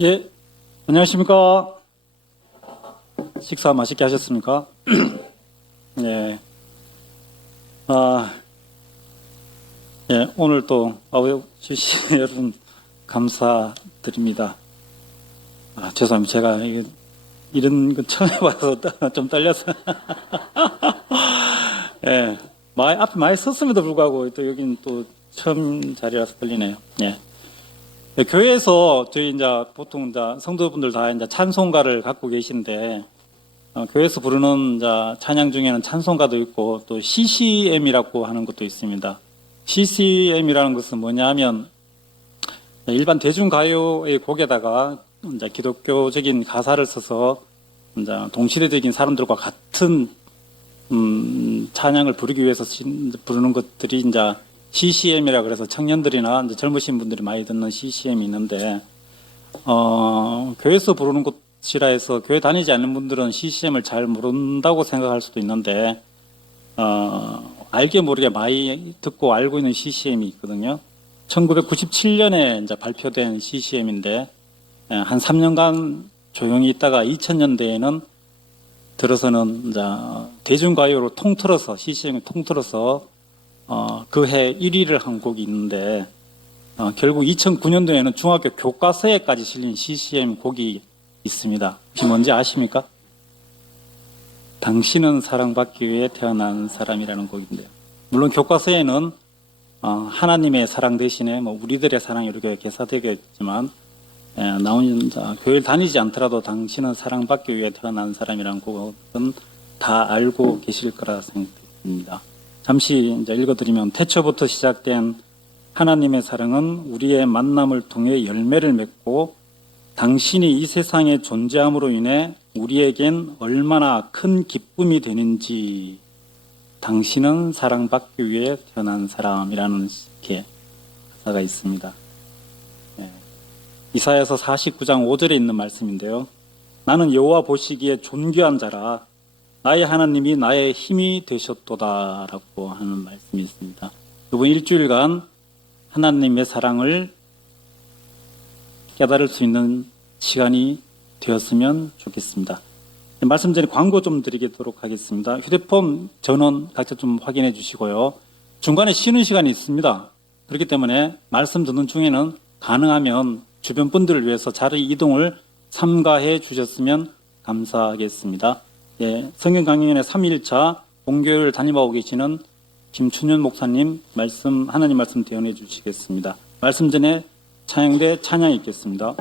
예, 안녕하십니까. 식사 맛있게 하셨습니까? 예, 오늘 또 아우주시 여러분 감사드립니다. 죄송합니다. 제가 이런 거 처음 해봐서 좀 떨려서. 예, 앞에 많이 섰음에도 불구하고 또 여기는 또 처음 자리라서 떨리네요. 예. 네, 교회에서 저희 이제 보통 이제 성도분들 다 이제 찬송가를 갖고 계신데, 교회에서 부르는 이제 찬양 중에는 찬송가도 있고 또 CCM이라고 하는 것도 있습니다. CCM이라는 것은 뭐냐면 일반 대중가요의 곡에다가 이제 기독교적인 가사를 써서 이제 동시대적인 사람들과 같은 찬양을 부르기 위해서 부르는 것들이 이제 CCM이라 그래서 청년들이나 이제 젊으신 분들이 많이 듣는 CCM이 있는데, 교회에서 부르는 곳이라 해서 교회 다니지 않는 분들은 CCM을 잘 모른다고 생각할 수도 있는데, 알게 모르게 많이 듣고 알고 있는 CCM이 있거든요. 1997년에 이제 발표된 CCM인데, 한 3년간 조용히 있다가 2000년대에는 들어서는 이제 대중가요로 통틀어서, CCM이 통틀어서 그해 1위를 한 곡이 있는데, 결국 2009년도에는 중학교 교과서에까지 실린 CCM 곡이 있습니다. 혹시 뭔지 아십니까? 당신은 사랑받기 위해 태어난 사람이라는 곡인데요. 물론 교과서에는 하나님의 사랑 대신에 뭐 우리들의 사랑이 이렇게 개사되겠지만, 나온 교회를 다니지 않더라도 당신은 사랑받기 위해 태어난 사람이라는 곡은 다 알고 계실 거라 생각됩니다. 잠시 이제 읽어드리면, 태초부터 시작된 하나님의 사랑은 우리의 만남을 통해 열매를 맺고 당신이 이 세상에 존재함으로 인해 우리에겐 얼마나 큰 기쁨이 되는지, 당신은 사랑받기 위해 태어난 사람이라는 이렇게 가사가 있습니다. 이사야서 49장 5절에 있는 말씀인데요. 나는 여호와 보시기에 존귀한 자라 나의 하나님이 나의 힘이 되셨도다 라고 하는 말씀이 있습니다. 이번 일주일간 하나님의 사랑을 깨달을 수 있는 시간이 되었으면 좋겠습니다. 말씀 전에 광고 좀 드리도록 하겠습니다. 휴대폰 전원 각자 좀 확인해 주시고요. 중간에 쉬는 시간이 있습니다. 그렇기 때문에 말씀 듣는 중에는 가능하면 주변 분들을 위해서 자리 이동을 삼가해 주셨으면 감사하겠습니다. 예, 성경 강연의 3일차 공교회를 담임하고 계시는 김춘현 목사님 하나님 말씀 대언해 주시겠습니다. 말씀 전에 찬양대 찬양 있겠습니다.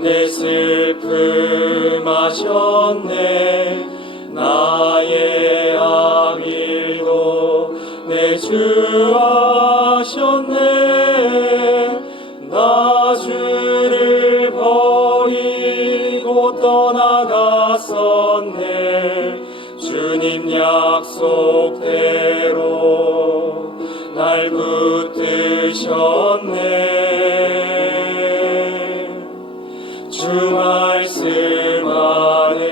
내 슬픔 하셨네. 나의 악일도 내 주 아셨네. 나 주를 버리고 떠나갔었네. 주님 약속대로 날 붙드셨네. 주 말씀 안에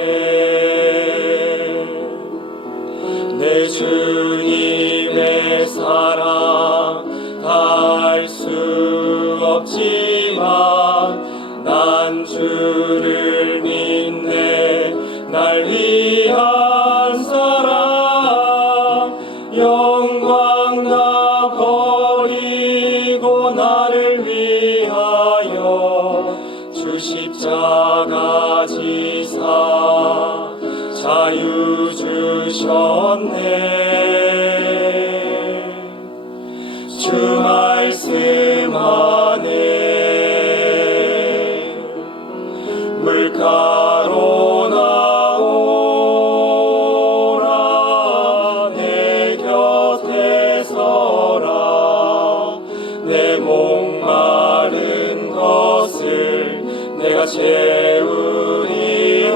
내 주님의 사랑 다 알 수 없지만 난 주를 믿네. 날 위한 사랑 영광 다 버리고 나를 위하여 주 십자가 지사 자유 주셨네. 주 말씀 안에 물가로 나오라. 내 곁에 서라. 내 목마른 것을 내가 채우리라.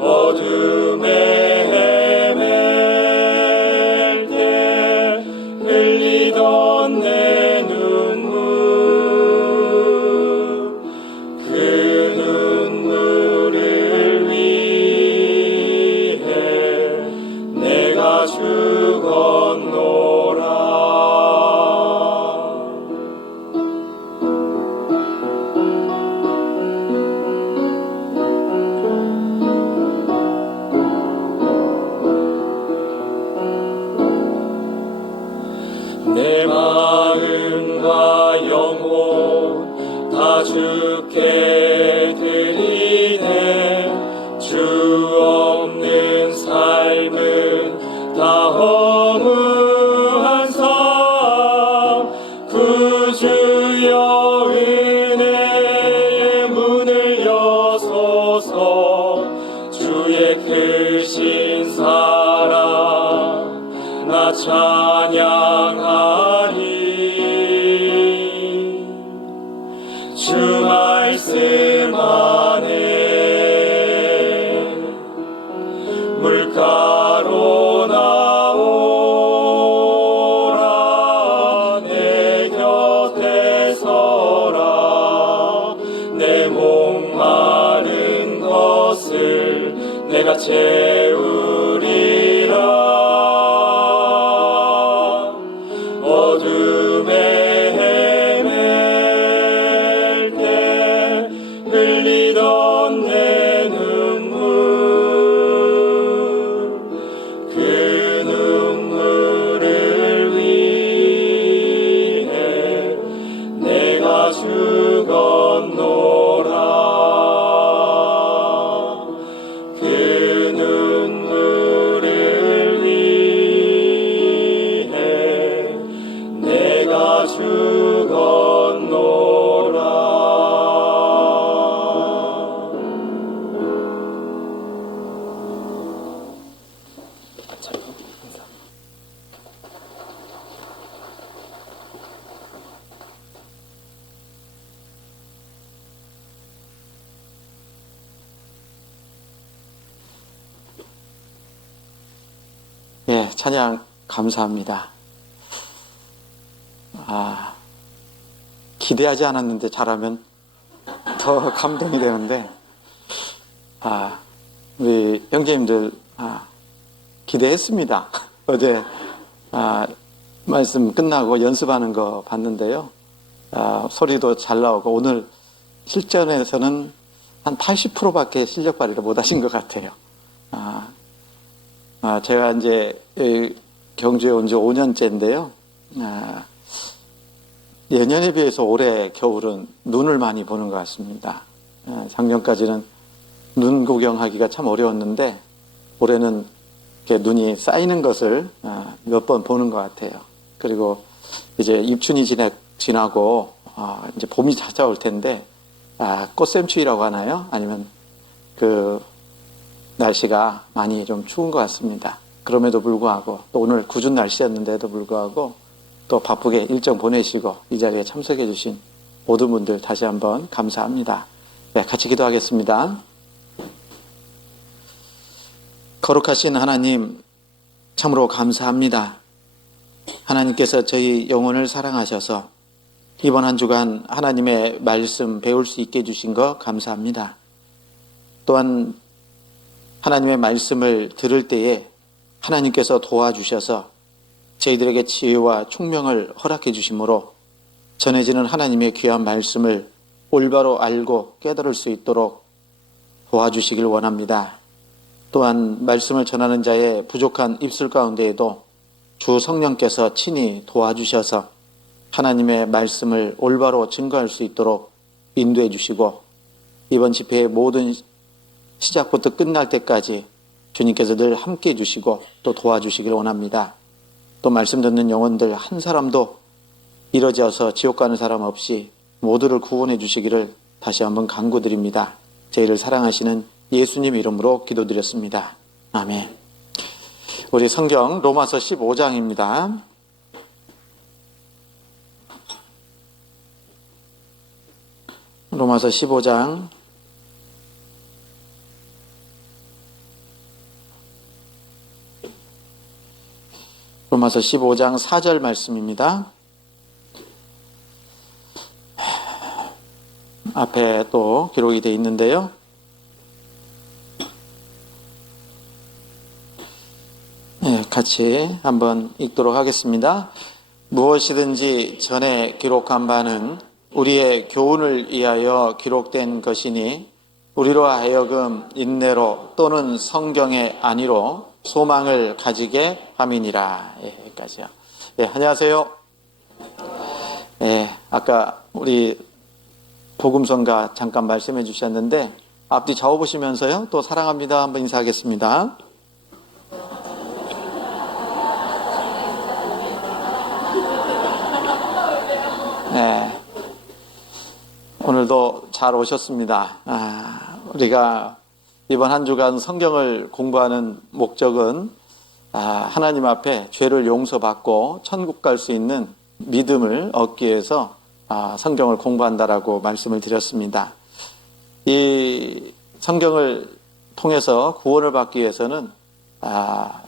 어둠에 헤맬 때 흘리던 내 눈물, 그 눈물을 위해 내가 죽었노라. 내 마음과 영혼 다 주께 드리네. 주 없는 삶은 다 허무한 삶. 구주여 은혜의 문을 여소서. 주의 크신 사랑 나 찬양하리. 주 말씀 안에 물가로 나오라. 내 곁에 서라. 내 목마른 것을 내가 채우리라. 어둠에 헤맬 때 흘리던 내 눈물, 그 눈물을 위해 내가 죽었노라. 그 눈물을 위해 내가 죽었노라. 예, 찬양 감사합니다. 기대하지 않았는데 잘하면 더 감동이 되는데, 우리 형제님들, 기대했습니다. 어제, 말씀 끝나고 연습하는 거 봤는데요. 소리도 잘 나오고, 오늘 실전에서는 한 80%밖에 실력 발휘를 못 하신 것 같아요. 제가 이제 경주에 온 지 5년째인데요. 예년에 비해서 올해 겨울은 눈을 많이 보는 것 같습니다. 작년까지는 눈 구경하기가 참 어려웠는데 올해는 이렇게 눈이 쌓이는 것을 몇 번 보는 것 같아요. 그리고 이제 입춘이 지나고 이제 봄이 찾아올 텐데 꽃샘추위라고 하나요? 아니면 그 날씨가 많이 좀 추운 것 같습니다. 그럼에도 불구하고 또 오늘 궂은 날씨였는데도 불구하고 또 바쁘게 일정 보내시고 이 자리에 참석해 주신 모든 분들 다시 한번 감사합니다. 네, 같이 기도하겠습니다. 거룩하신 하나님, 참으로 감사합니다. 하나님께서 저희 영혼을 사랑하셔서 이번 한 주간 하나님의 말씀 배울 수 있게 해주신 거 감사합니다. 또한 하나님의 말씀을 들을 때에 하나님께서 도와주셔서 저희들에게 지혜와 총명을 허락해 주심으로 전해지는 하나님의 귀한 말씀을 올바로 알고 깨달을 수 있도록 도와주시길 원합니다. 또한 말씀을 전하는 자의 부족한 입술 가운데에도 주 성령께서 친히 도와주셔서 하나님의 말씀을 올바로 증거할 수 있도록 인도해 주시고 이번 집회의 모든 시작부터 끝날 때까지 주님께서 늘 함께 해주시고 또 도와주시길 원합니다. 또 말씀 듣는 영혼들 한 사람도 이뤄져서 지옥 가는 사람 없이 모두를 구원해 주시기를 다시 한번 간구드립니다. 저희를 사랑하시는 예수님 이름으로 기도드렸습니다. 아멘. 우리 성경 로마서 15장입니다. 로마서 15장 4절 말씀입니다. 앞에 또 기록이 되어 있는데요. 네, 같이 한번 읽도록 하겠습니다. 무엇이든지 전에 기록한 바는 우리의 교훈을 위하여 기록된 것이니 우리로 하여금 인내로 또는 성경의 안위로 소망을 가지게 함이니라. 예, 여기까지요. 예, 안녕하세요. 예, 아까 우리 복음성가 잠깐 말씀해 주셨는데 앞뒤 좌우 보시면서요. 또 사랑합니다 한번 인사하겠습니다. 네, 오늘도 잘 오셨습니다. 우리가 이번 한 주간 성경을 공부하는 목적은 하나님 앞에 죄를 용서받고 천국 갈 수 있는 믿음을 얻기 위해서 성경을 공부한다라고 말씀을 드렸습니다. 이 성경을 통해서 구원을 받기 위해서는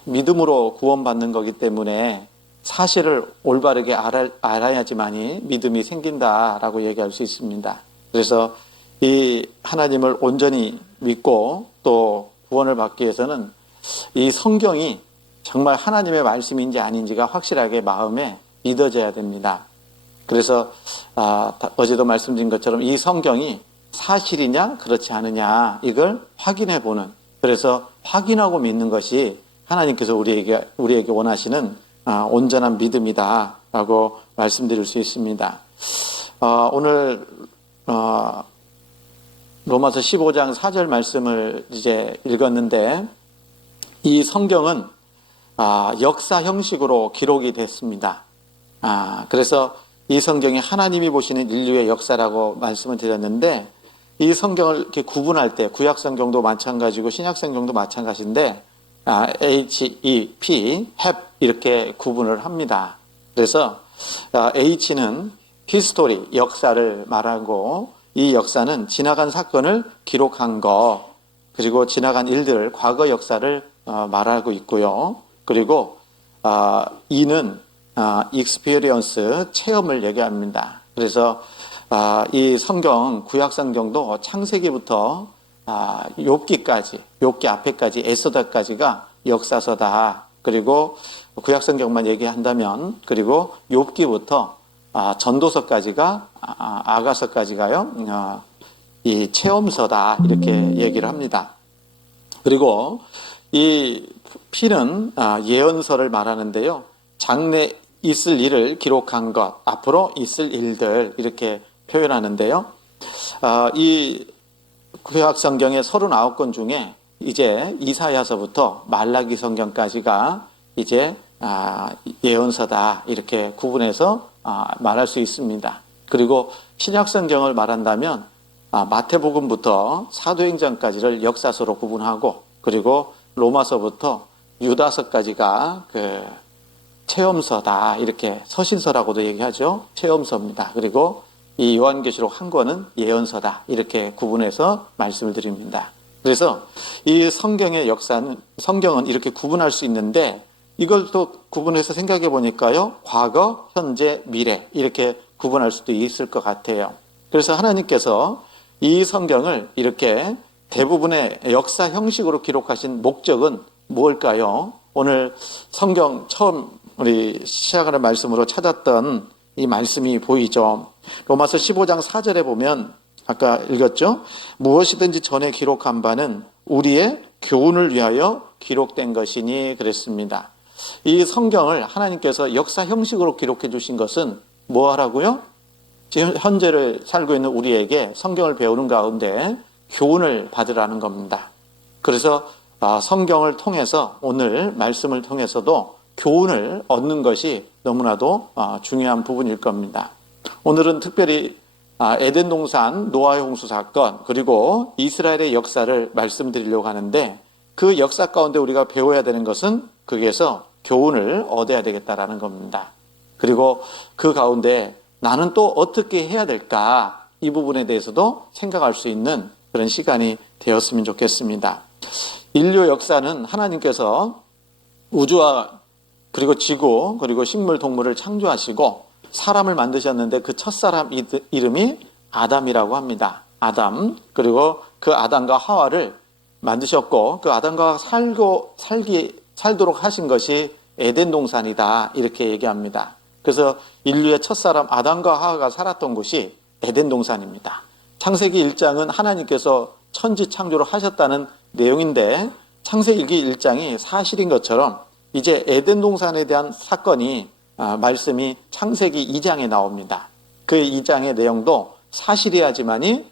믿음으로 구원받는 거기 때문에 사실을 올바르게 알아야지만이 믿음이 생긴다라고 얘기할 수 있습니다. 그래서 이 하나님을 온전히 믿고 또 구원을 받기 위해서는 이 성경이 정말 하나님의 말씀인지 아닌지가 확실하게 마음에 믿어져야 됩니다. 그래서 어제도 말씀드린 것처럼 이 성경이 사실이냐 그렇지 않으냐 이걸 확인해 보는, 그래서 확인하고 믿는 것이 하나님께서 우리에게 원하시는 온전한 믿음이다라고 말씀드릴 수 있습니다. 오늘 로마서 15장 4절 말씀을 이제 읽었는데 이 성경은 역사 형식으로 기록이 됐습니다. 그래서 이 성경이 하나님이 보시는 인류의 역사라고 말씀을 드렸는데 이 성경을 이렇게 구분할 때 구약 성경도 마찬가지고 신약 성경도 마찬가지인데 HEP, HEP 이렇게 구분을 합니다. 그래서 H는 히스토리, 역사를 말하고 이 역사는 지나간 사건을 기록한 거, 그리고 지나간 일들을, 과거 역사를 말하고 있고요. 그리고 E는 experience, 체험을 얘기합니다. 그래서 이 성경, 구약 성경도 창세기부터 욥기까지, 욥기 앞에까지, 에스더까지가 역사서다. 그리고 구약 성경만 얘기한다면, 그리고 욥기부터 전도서까지가, 아가서까지가요, 이 체험서다. 이렇게 얘기를 합니다. 그리고 이 P는 예언서를 말하는데요. 장래 있을 일을 기록한 것, 앞으로 있을 일들 이렇게 표현하는데요. 이 구약 성경의 39권 중에 이제 이사야서부터 말라기 성경까지가 이제 예언서다 이렇게 구분해서 말할 수 있습니다. 그리고 신약 성경을 말한다면 마태복음부터 사도행전까지를 역사서로 구분하고, 그리고 로마서부터 유다서까지가 그 체험서다 이렇게, 서신서라고도 얘기하죠. 체험서입니다. 그리고 이 요한계시록 한 권은 예언서다 이렇게 구분해서 말씀을 드립니다. 그래서 이 성경의 역사는, 성경은 이렇게 구분할 수 있는데 이걸 또 구분해서 생각해 보니까요, 과거, 현재, 미래 이렇게 구분할 수도 있을 것 같아요. 그래서 하나님께서 이 성경을 이렇게 대부분의 역사 형식으로 기록하신 목적은 무엇일까요? 오늘 성경 처음 우리 시작하는 말씀으로 찾았던 이 말씀이 보이죠. 로마서 15장 4절에 보면 아까 읽었죠. 무엇이든지 전에 기록한 바는 우리의 교훈을 위하여 기록된 것이니 그랬습니다. 이 성경을 하나님께서 역사 형식으로 기록해 주신 것은 뭐 하라고요? 지금 현재를 살고 있는 우리에게 성경을 배우는 가운데 교훈을 받으라는 겁니다. 그래서 성경을 통해서, 오늘 말씀을 통해서도 교훈을 얻는 것이 너무나도 중요한 부분일 겁니다. 오늘은 특별히 에덴 동산 노아의 홍수 사건, 그리고 이스라엘의 역사를 말씀드리려고 하는데 그 역사 가운데 우리가 배워야 되는 것은 거기에서 교훈을 얻어야 되겠다라는 겁니다. 그리고 그 가운데 나는 또 어떻게 해야 될까? 이 부분에 대해서도 생각할 수 있는 그런 시간이 되었으면 좋겠습니다. 인류 역사는 하나님께서 우주와 그리고 지구 그리고 식물 동물을 창조하시고 사람을 만드셨는데 그 첫사람 이름이 아담이라고 합니다. 아담. 그리고 그 아담과 하와를 만드셨고 그 아담과 살도록 하신 것이 에덴 동산이다 이렇게 얘기합니다. 그래서 인류의 첫사람 아담과 하와가 살았던 곳이 에덴 동산입니다. 창세기 1장은 하나님께서 천지 창조를 하셨다는 내용인데 창세기 1장이 사실인 것처럼 이제 에덴 동산에 대한 사건이 말씀이 창세기 2장에 나옵니다. 그 2장의 내용도 사실이야지만이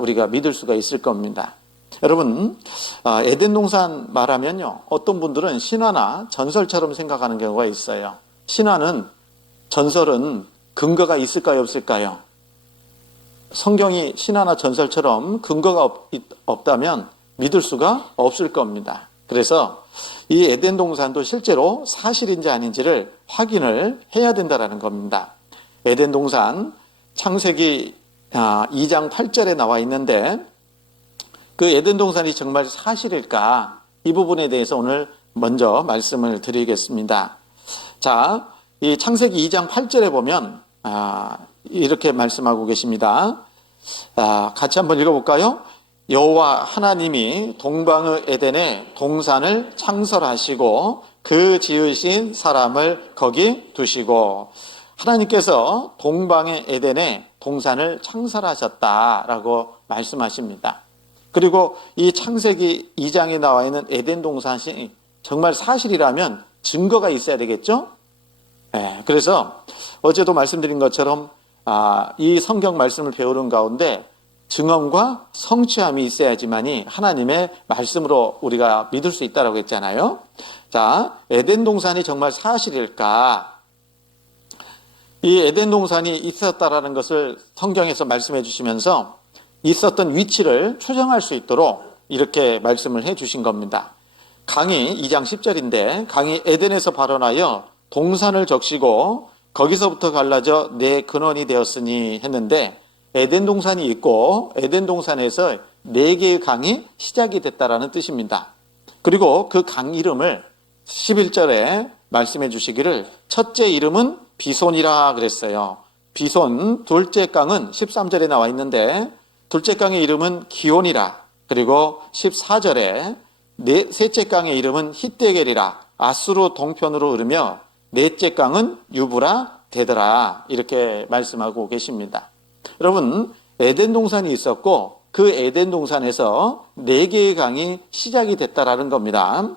우리가 믿을 수가 있을 겁니다. 여러분, 에덴 동산 말하면요, 어떤 분들은 신화나 전설처럼 생각하는 경우가 있어요. 신화는 전설은 근거가 있을까요, 없을까요? 성경이 신화나 전설처럼 근거가 없다면 믿을 수가 없을 겁니다. 그래서 이 에덴 동산도 실제로 사실인지 아닌지를 확인을 해야 된다는 겁니다. 에덴 동산 창세기 2장 8절에 나와 있는데 그 에덴 동산이 정말 사실일까? 이 부분에 대해서 오늘 먼저 말씀을 드리겠습니다. 자, 이 창세기 2장 8절에 보면 이렇게 말씀하고 계십니다. 같이 한번 읽어볼까요? 여호와 하나님이 동방의 에덴에 동산을 창설하시고 그 지으신 사람을 거기 두시고 하나님께서 동방의 에덴에 동산을 창설하셨다라고 말씀하십니다. 그리고 이 창세기 2장에 나와 있는 에덴 동산이 정말 사실이라면 증거가 있어야 되겠죠? 네, 그래서 어제도 말씀드린 것처럼 이 성경 말씀을 배우는 가운데 증언과 성취함이 있어야지만이 하나님의 말씀으로 우리가 믿을 수 있다고 했잖아요. 자, 에덴 동산이 정말 사실일까? 이 에덴 동산이 있었다라는 것을 성경에서 말씀해 주시면서 있었던 위치를 추정할 수 있도록 이렇게 말씀을 해 주신 겁니다. 강이 2장 10절인데 강이 에덴에서 발원하여 동산을 적시고 거기서부터 갈라져 내 근원이 되었으니 했는데 에덴 동산이 있고 에덴 동산에서 4개의 강이 시작이 됐다라는 뜻입니다. 그리고 그 강 이름을 11절에 말씀해 주시기를 첫째 이름은 비손이라 그랬어요. 비손, 둘째 강은 13절에 나와 있는데 둘째 강의 이름은 기온이라. 그리고 14절에 셋째 강의 이름은 히데겔이라. 아수르 동편으로 흐르며 넷째 강은 유브라 데더라. 이렇게 말씀하고 계십니다. 여러분, 에덴 동산이 있었고 그 에덴 동산에서 4개의 강이 시작이 됐다라는 겁니다.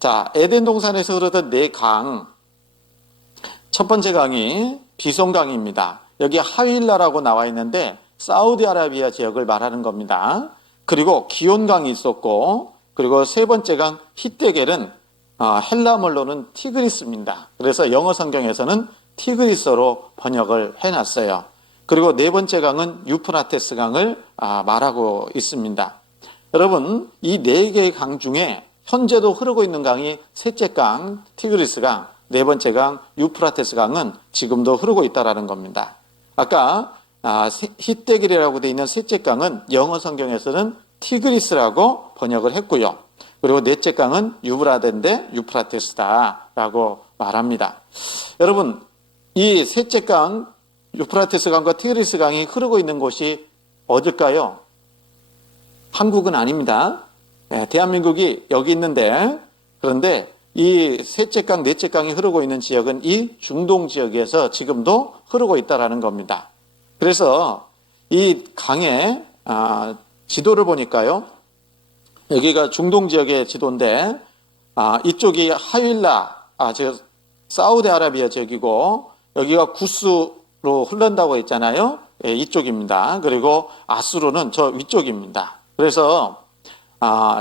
자, 에덴 동산에서 흐르던 4강. 첫 번째 강이 비손강입니다. 여기 하윌라라고 나와 있는데 사우디아라비아 지역을 말하는 겁니다. 그리고 기온강이 있었고 그리고 세 번째 강 히데겔은 헬라말로는 티그리스입니다. 그래서 영어 성경에서는 티그리스로 번역을 해놨어요. 그리고 네 번째 강은 유프라테스 강을 말하고 있습니다. 여러분, 이 4개의 강 중에 현재도 흐르고 있는 강이 셋째 강 티그리스 강, 네 번째 강 유프라테스 강은 지금도 흐르고 있다는 겁니다. 아까 히데겔이라고 되어 있는 셋째 강은 영어 성경에서는 티그리스라고 번역을 했고요. 그리고 넷째 강은 유브라데인데 유프라테스다라고 말합니다. 여러분, 이 셋째 강 유프라테스 강과 티그리스 강이 흐르고 있는 곳이 어딜까요? 한국은 아닙니다. 대한민국이 여기 있는데 그런데 이 셋째 강, 넷째 강이 흐르고 있는 지역은 이 중동 지역에서 지금도 흐르고 있다는 겁니다. 그래서 이 강의 지도를 보니까요. 여기가 중동 지역의 지도인데 이쪽이 하윌라, 즉 사우디아라비아 지역이고 여기가 구스로 흐른다고 했잖아요. 예, 이쪽입니다. 그리고 아수르는 저 위쪽입니다. 그래서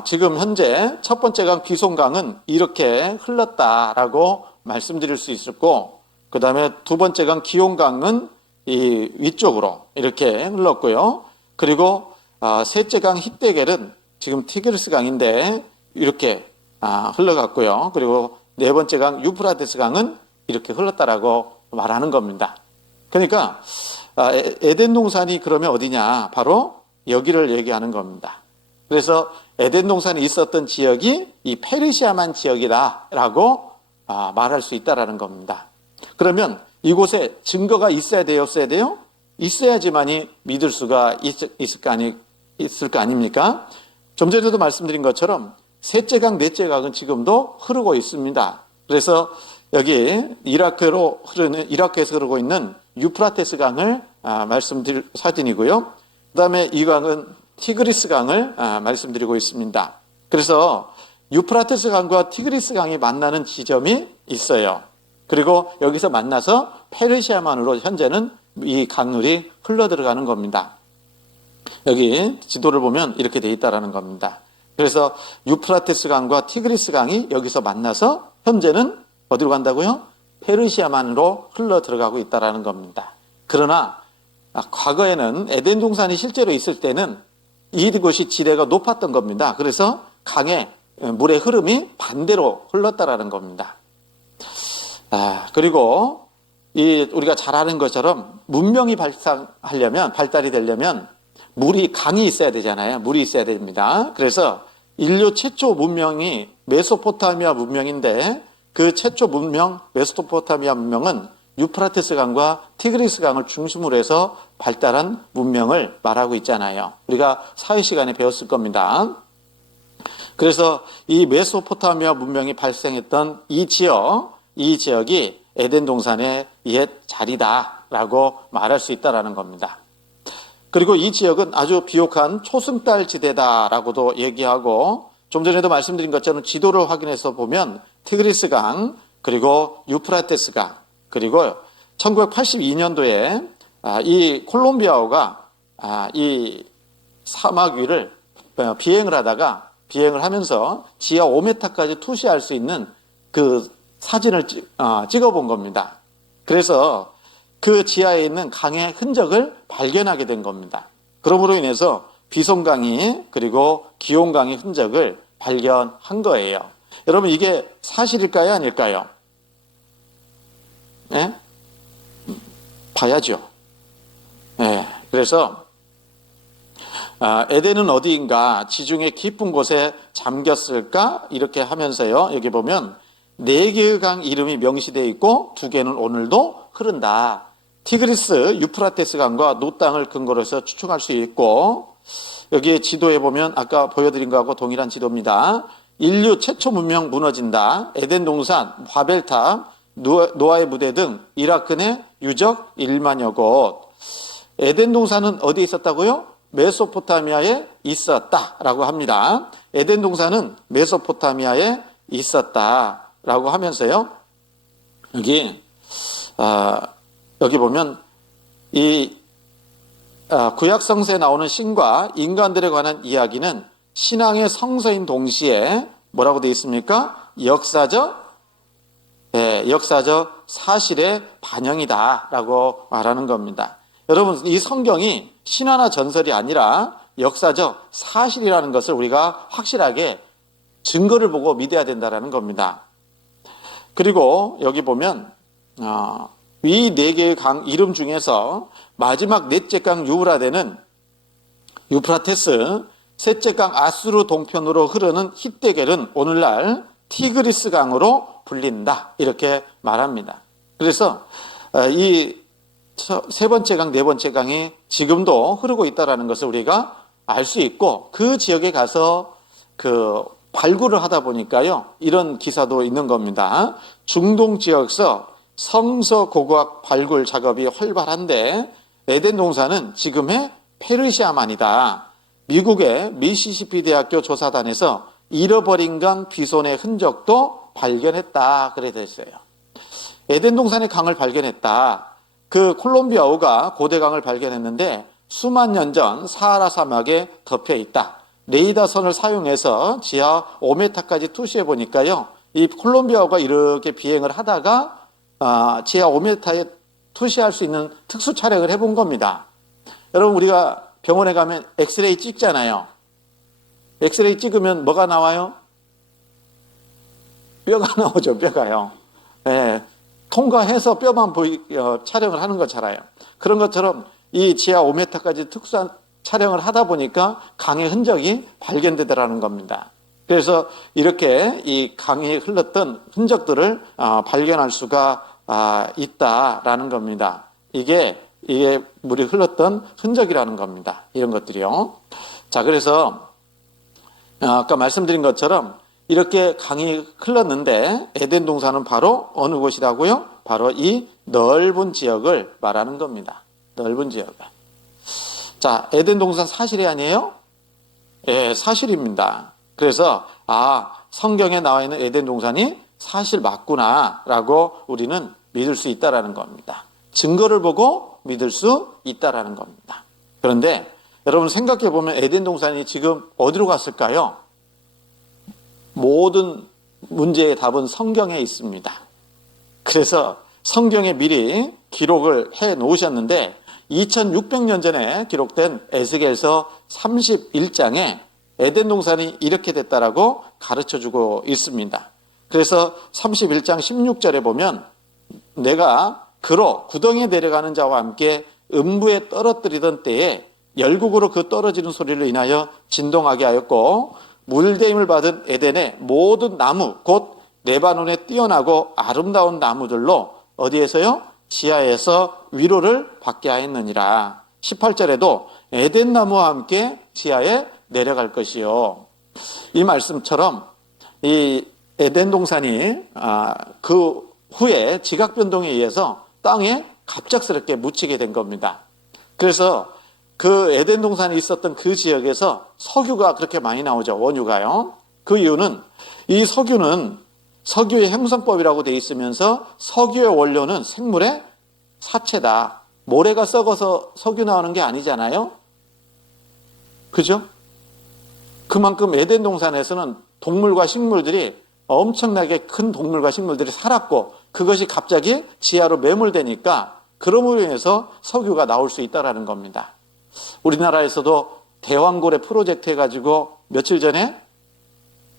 지금 현재 첫 번째 강 비손강은 이렇게 흘렀다라고 말씀드릴 수 있었고 그 다음에 두 번째 강 기온강은 이 위쪽으로 이렇게 흘렀고요. 그리고 셋째 강 히데겔은 지금 티그리스 강인데 이렇게 흘러갔고요. 그리고 네 번째 강 유프라테스 강은 이렇게 흘렀다라고 말하는 겁니다. 그러니까 에덴 동산이 그러면 어디냐? 바로 여기를 얘기하는 겁니다. 그래서 에덴 동산이 있었던 지역이 이 페르시아만 지역이다라고 말할 수 있다라는 겁니다. 그러면 이곳에 증거가 있어야 돼요, 없어야 돼요? 있어야지만이 믿을 수가 있을 거 아닙니까? 좀 전에도 말씀드린 것처럼 셋째 강, 넷째 강은 지금도 흐르고 있습니다. 그래서 여기 이라크에서 흐르고 있는 유프라테스 강을 말씀드릴 사진이고요. 그 다음에 이 강은 티그리스 강을 말씀드리고 있습니다. 그래서 유프라테스 강과 티그리스 강이 만나는 지점이 있어요. 그리고 여기서 만나서 페르시아만으로 현재는 이 강물이 흘러 들어가는 겁니다. 여기 지도를 보면 이렇게 돼 있다라는 겁니다. 그래서 유프라테스 강과 티그리스 강이 여기서 만나서 현재는 어디로 간다고요? 페르시아만으로 흘러 들어가고 있다라는 겁니다. 그러나 과거에는 에덴 동산이 실제로 있을 때는 이곳이 지대가 높았던 겁니다. 그래서 강의 물의 흐름이 반대로 흘렀다라는 겁니다. 그리고 우리가 잘 아는 것처럼 문명이 발달이 되려면 강이 있어야 되잖아요. 물이 있어야 됩니다. 그래서 인류 최초 문명이 메소포타미아 문명인데 그 최초 문명, 메소포타미아 문명은 유프라테스 강과 티그리스 강을 중심으로 해서 발달한 문명을 말하고 있잖아요. 우리가 사회 시간에 배웠을 겁니다. 그래서 이 메소포타미아 문명이 발생했던 이 지역이 에덴 동산의 옛 자리다라고 말할 수 있다라는 겁니다. 그리고 이 지역은 아주 비옥한 초승달 지대다라고도 얘기하고, 좀 전에도 말씀드린 것처럼 지도를 확인해서 보면 티그리스 강, 그리고 유프라테스 강, 그리고 1982년도에 이 콜롬비아호가 이 사막 위를 비행을 하면서 지하 5m까지 투시할 수 있는 그 사진을 찍어본 겁니다. 그래서 그 지하에 있는 강의 흔적을 발견하게 된 겁니다. 그러므로 인해서 비송강이 그리고 기온강의 흔적을 발견한 거예요. 여러분, 이게 사실일까요, 아닐까요? 네? 봐야죠. 네. 그래서 에덴은 어디인가, 지중해 깊은 곳에 잠겼을까, 이렇게 하면서요, 여기 보면 4개의 강 이름이 명시되어 있고 2개는 오늘도 흐른다. 티그리스, 유프라테스 강과 노 땅을 근거로 해서 추측할 수 있고, 여기 지도에 보면 아까 보여드린 거하고 동일한 지도입니다. 인류 최초 문명 무너진다. 에덴 동산, 바벨탑, 노아의 무대 등 이라크 내 유적 1만여 곳. 에덴 동산은 어디에 있었다고요? 메소포타미아에 있었다라고 합니다. 에덴 동산은 메소포타미아에 있었다라고 하면서요. 여기 보면 이 구약 성서에 나오는 신과 인간들에 관한 이야기는 신앙의 성서인 동시에 뭐라고 되어 있습니까? 역사적 사실의 반영이다라고 말하는 겁니다. 여러분, 이 성경이 신화나 전설이 아니라 역사적 사실이라는 것을 우리가 확실하게 증거를 보고 믿어야 된다는 겁니다. 그리고 여기 보면 이 4개의 강 이름 중에서 마지막 넷째 강 유프라테스, 셋째 강 아수르 동편으로 흐르는 히데겔은 오늘날 티그리스 강으로 불린다, 이렇게 말합니다. 그래서 이 세 번째 강, 네 번째 강이 지금도 흐르고 있다는 것을 우리가 알 수 있고, 그 지역에 가서 발굴을 하다 보니까요, 이런 기사도 있는 겁니다. 중동 지역서 성서 고고학 발굴 작업이 활발한데 에덴 동산은 지금의 페르시아만이다. 미국의 미시시피 대학교 조사단에서 잃어버린 강 귀손의 흔적도 발견했다, 그래 됐어요. 에덴 동산의 강을 발견했다. 그 콜롬비아호가 고대강을 발견했는데 수만 년 전 사하라 사막에 덮여 있다. 레이더선을 사용해서 지하 5m까지 투시해 보니까요, 이 콜롬비아호가 이렇게 비행을 하다가 지하 5m에 투시할 수 있는 특수 촬영을 해본 겁니다. 여러분, 우리가 병원에 가면 엑스레이 찍잖아요. 엑스레이 찍으면 뭐가 나와요? 뼈가 나오죠, 뼈가요. 네. 통과해서 뼈만 촬영을 하는 것잖아요. 그런 것처럼 이 지하 5m까지 특수한 촬영을 하다 보니까 강의 흔적이 발견되더라는 겁니다. 그래서 이렇게 이 강이 흘렀던 흔적들을 발견할 수가 있다라는 겁니다. 이게 물이 흘렀던 흔적이라는 겁니다. 이런 것들이요. 자, 그래서 아까 말씀드린 것처럼 이렇게 강이 흘렀는데 에덴 동산은 바로 어느 곳이라고요? 바로 이 넓은 지역을 말하는 겁니다. 넓은 지역을. 자, 에덴 동산 사실이 아니에요? 예, 사실입니다. 그래서 성경에 나와 있는 에덴 동산이 사실 맞구나라고 우리는 믿을 수 있다라는 겁니다. 증거를 보고 믿을 수 있다라는 겁니다. 그런데 여러분 생각해 보면 에덴 동산이 지금 어디로 갔을까요? 모든 문제의 답은 성경에 있습니다. 그래서 성경에 미리 기록을 해 놓으셨는데 2600년 전에 기록된 에스겔서 31장에 에덴 동산이 이렇게 됐다라고 가르쳐주고 있습니다. 그래서 31장 16절에 보면 내가 그로 구덩이에 내려가는 자와 함께 음부에 떨어뜨리던 때에 열국으로 그 떨어지는 소리를 인하여 진동하게 하였고 물대임을 받은 에덴의 모든 나무 곧 레바논에 뛰어나고 아름다운 나무들로 어디에서요? 지하에서 위로를 받게 하였느니라. 18절에도 에덴 나무와 함께 지하에 내려갈 것이요. 이 말씀처럼 이 에덴 동산이 그 후에 지각 변동에 의해서 땅에 갑작스럽게 묻히게 된 겁니다. 그래서 그 에덴 동산에 있었던 그 지역에서 석유가 그렇게 많이 나오죠. 원유가요. 그 이유는 이 석유는 석유의 형성법이라고 되어 있으면서 석유의 원료는 생물의 사체다. 모래가 썩어서 석유 나오는 게 아니잖아요. 그죠? 그만큼 에덴 동산에서는 동물과 식물들이 엄청나게 큰 동물과 식물들이 살았고 그것이 갑자기 지하로 매몰되니까 그럼으로 인해서 석유가 나올 수 있다는 겁니다. 우리나라에서도 대왕고래 프로젝트 해가지고 며칠 전에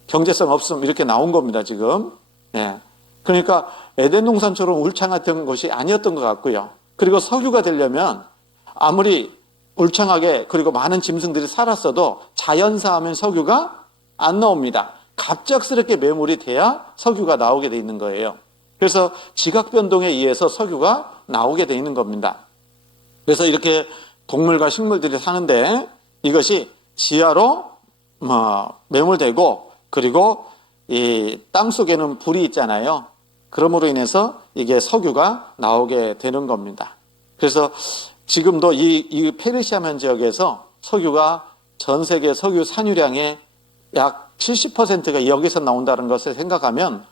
경제성 없음 이렇게 나온 겁니다, 지금. 예. 그러니까 에덴 동산처럼 울창했던 것이 아니었던 것 같고요. 그리고 석유가 되려면 아무리 울창하게 그리고 많은 짐승들이 살았어도 자연사하면 석유가 안 나옵니다. 갑작스럽게 매몰이 돼야 석유가 나오게 돼 있는 거예요. 그래서 지각 변동에 의해서 석유가 나오게 돼 있는 겁니다. 그래서 이렇게 동물과 식물들이 사는데 이것이 지하로 매몰되고 그리고 이 땅 속에는 불이 있잖아요. 그러므로 인해서 이게 석유가 나오게 되는 겁니다. 그래서 지금도 이 페르시아면 지역에서 석유가 전 세계 석유 산유량의 약 70%가 여기서 나온다는 것을 생각하면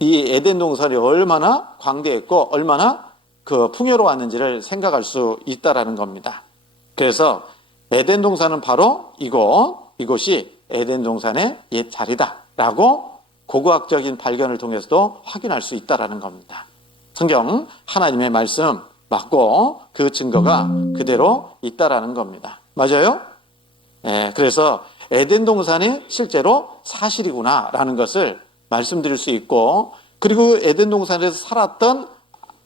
이 에덴 동산이 얼마나 광대했고 얼마나 그 풍요로웠는지를 생각할 수 있다라는 겁니다. 그래서 에덴 동산은 바로 이곳이 에덴 동산의 옛 자리다라고 고고학적인 발견을 통해서도 확인할 수 있다라는 겁니다. 성경 하나님의 말씀 맞고 그 증거가 그대로 있다라는 겁니다. 맞아요? 네, 그래서 에덴 동산이 실제로 사실이구나라는 것을 말씀드릴 수 있고 그리고 에덴 동산에서 살았던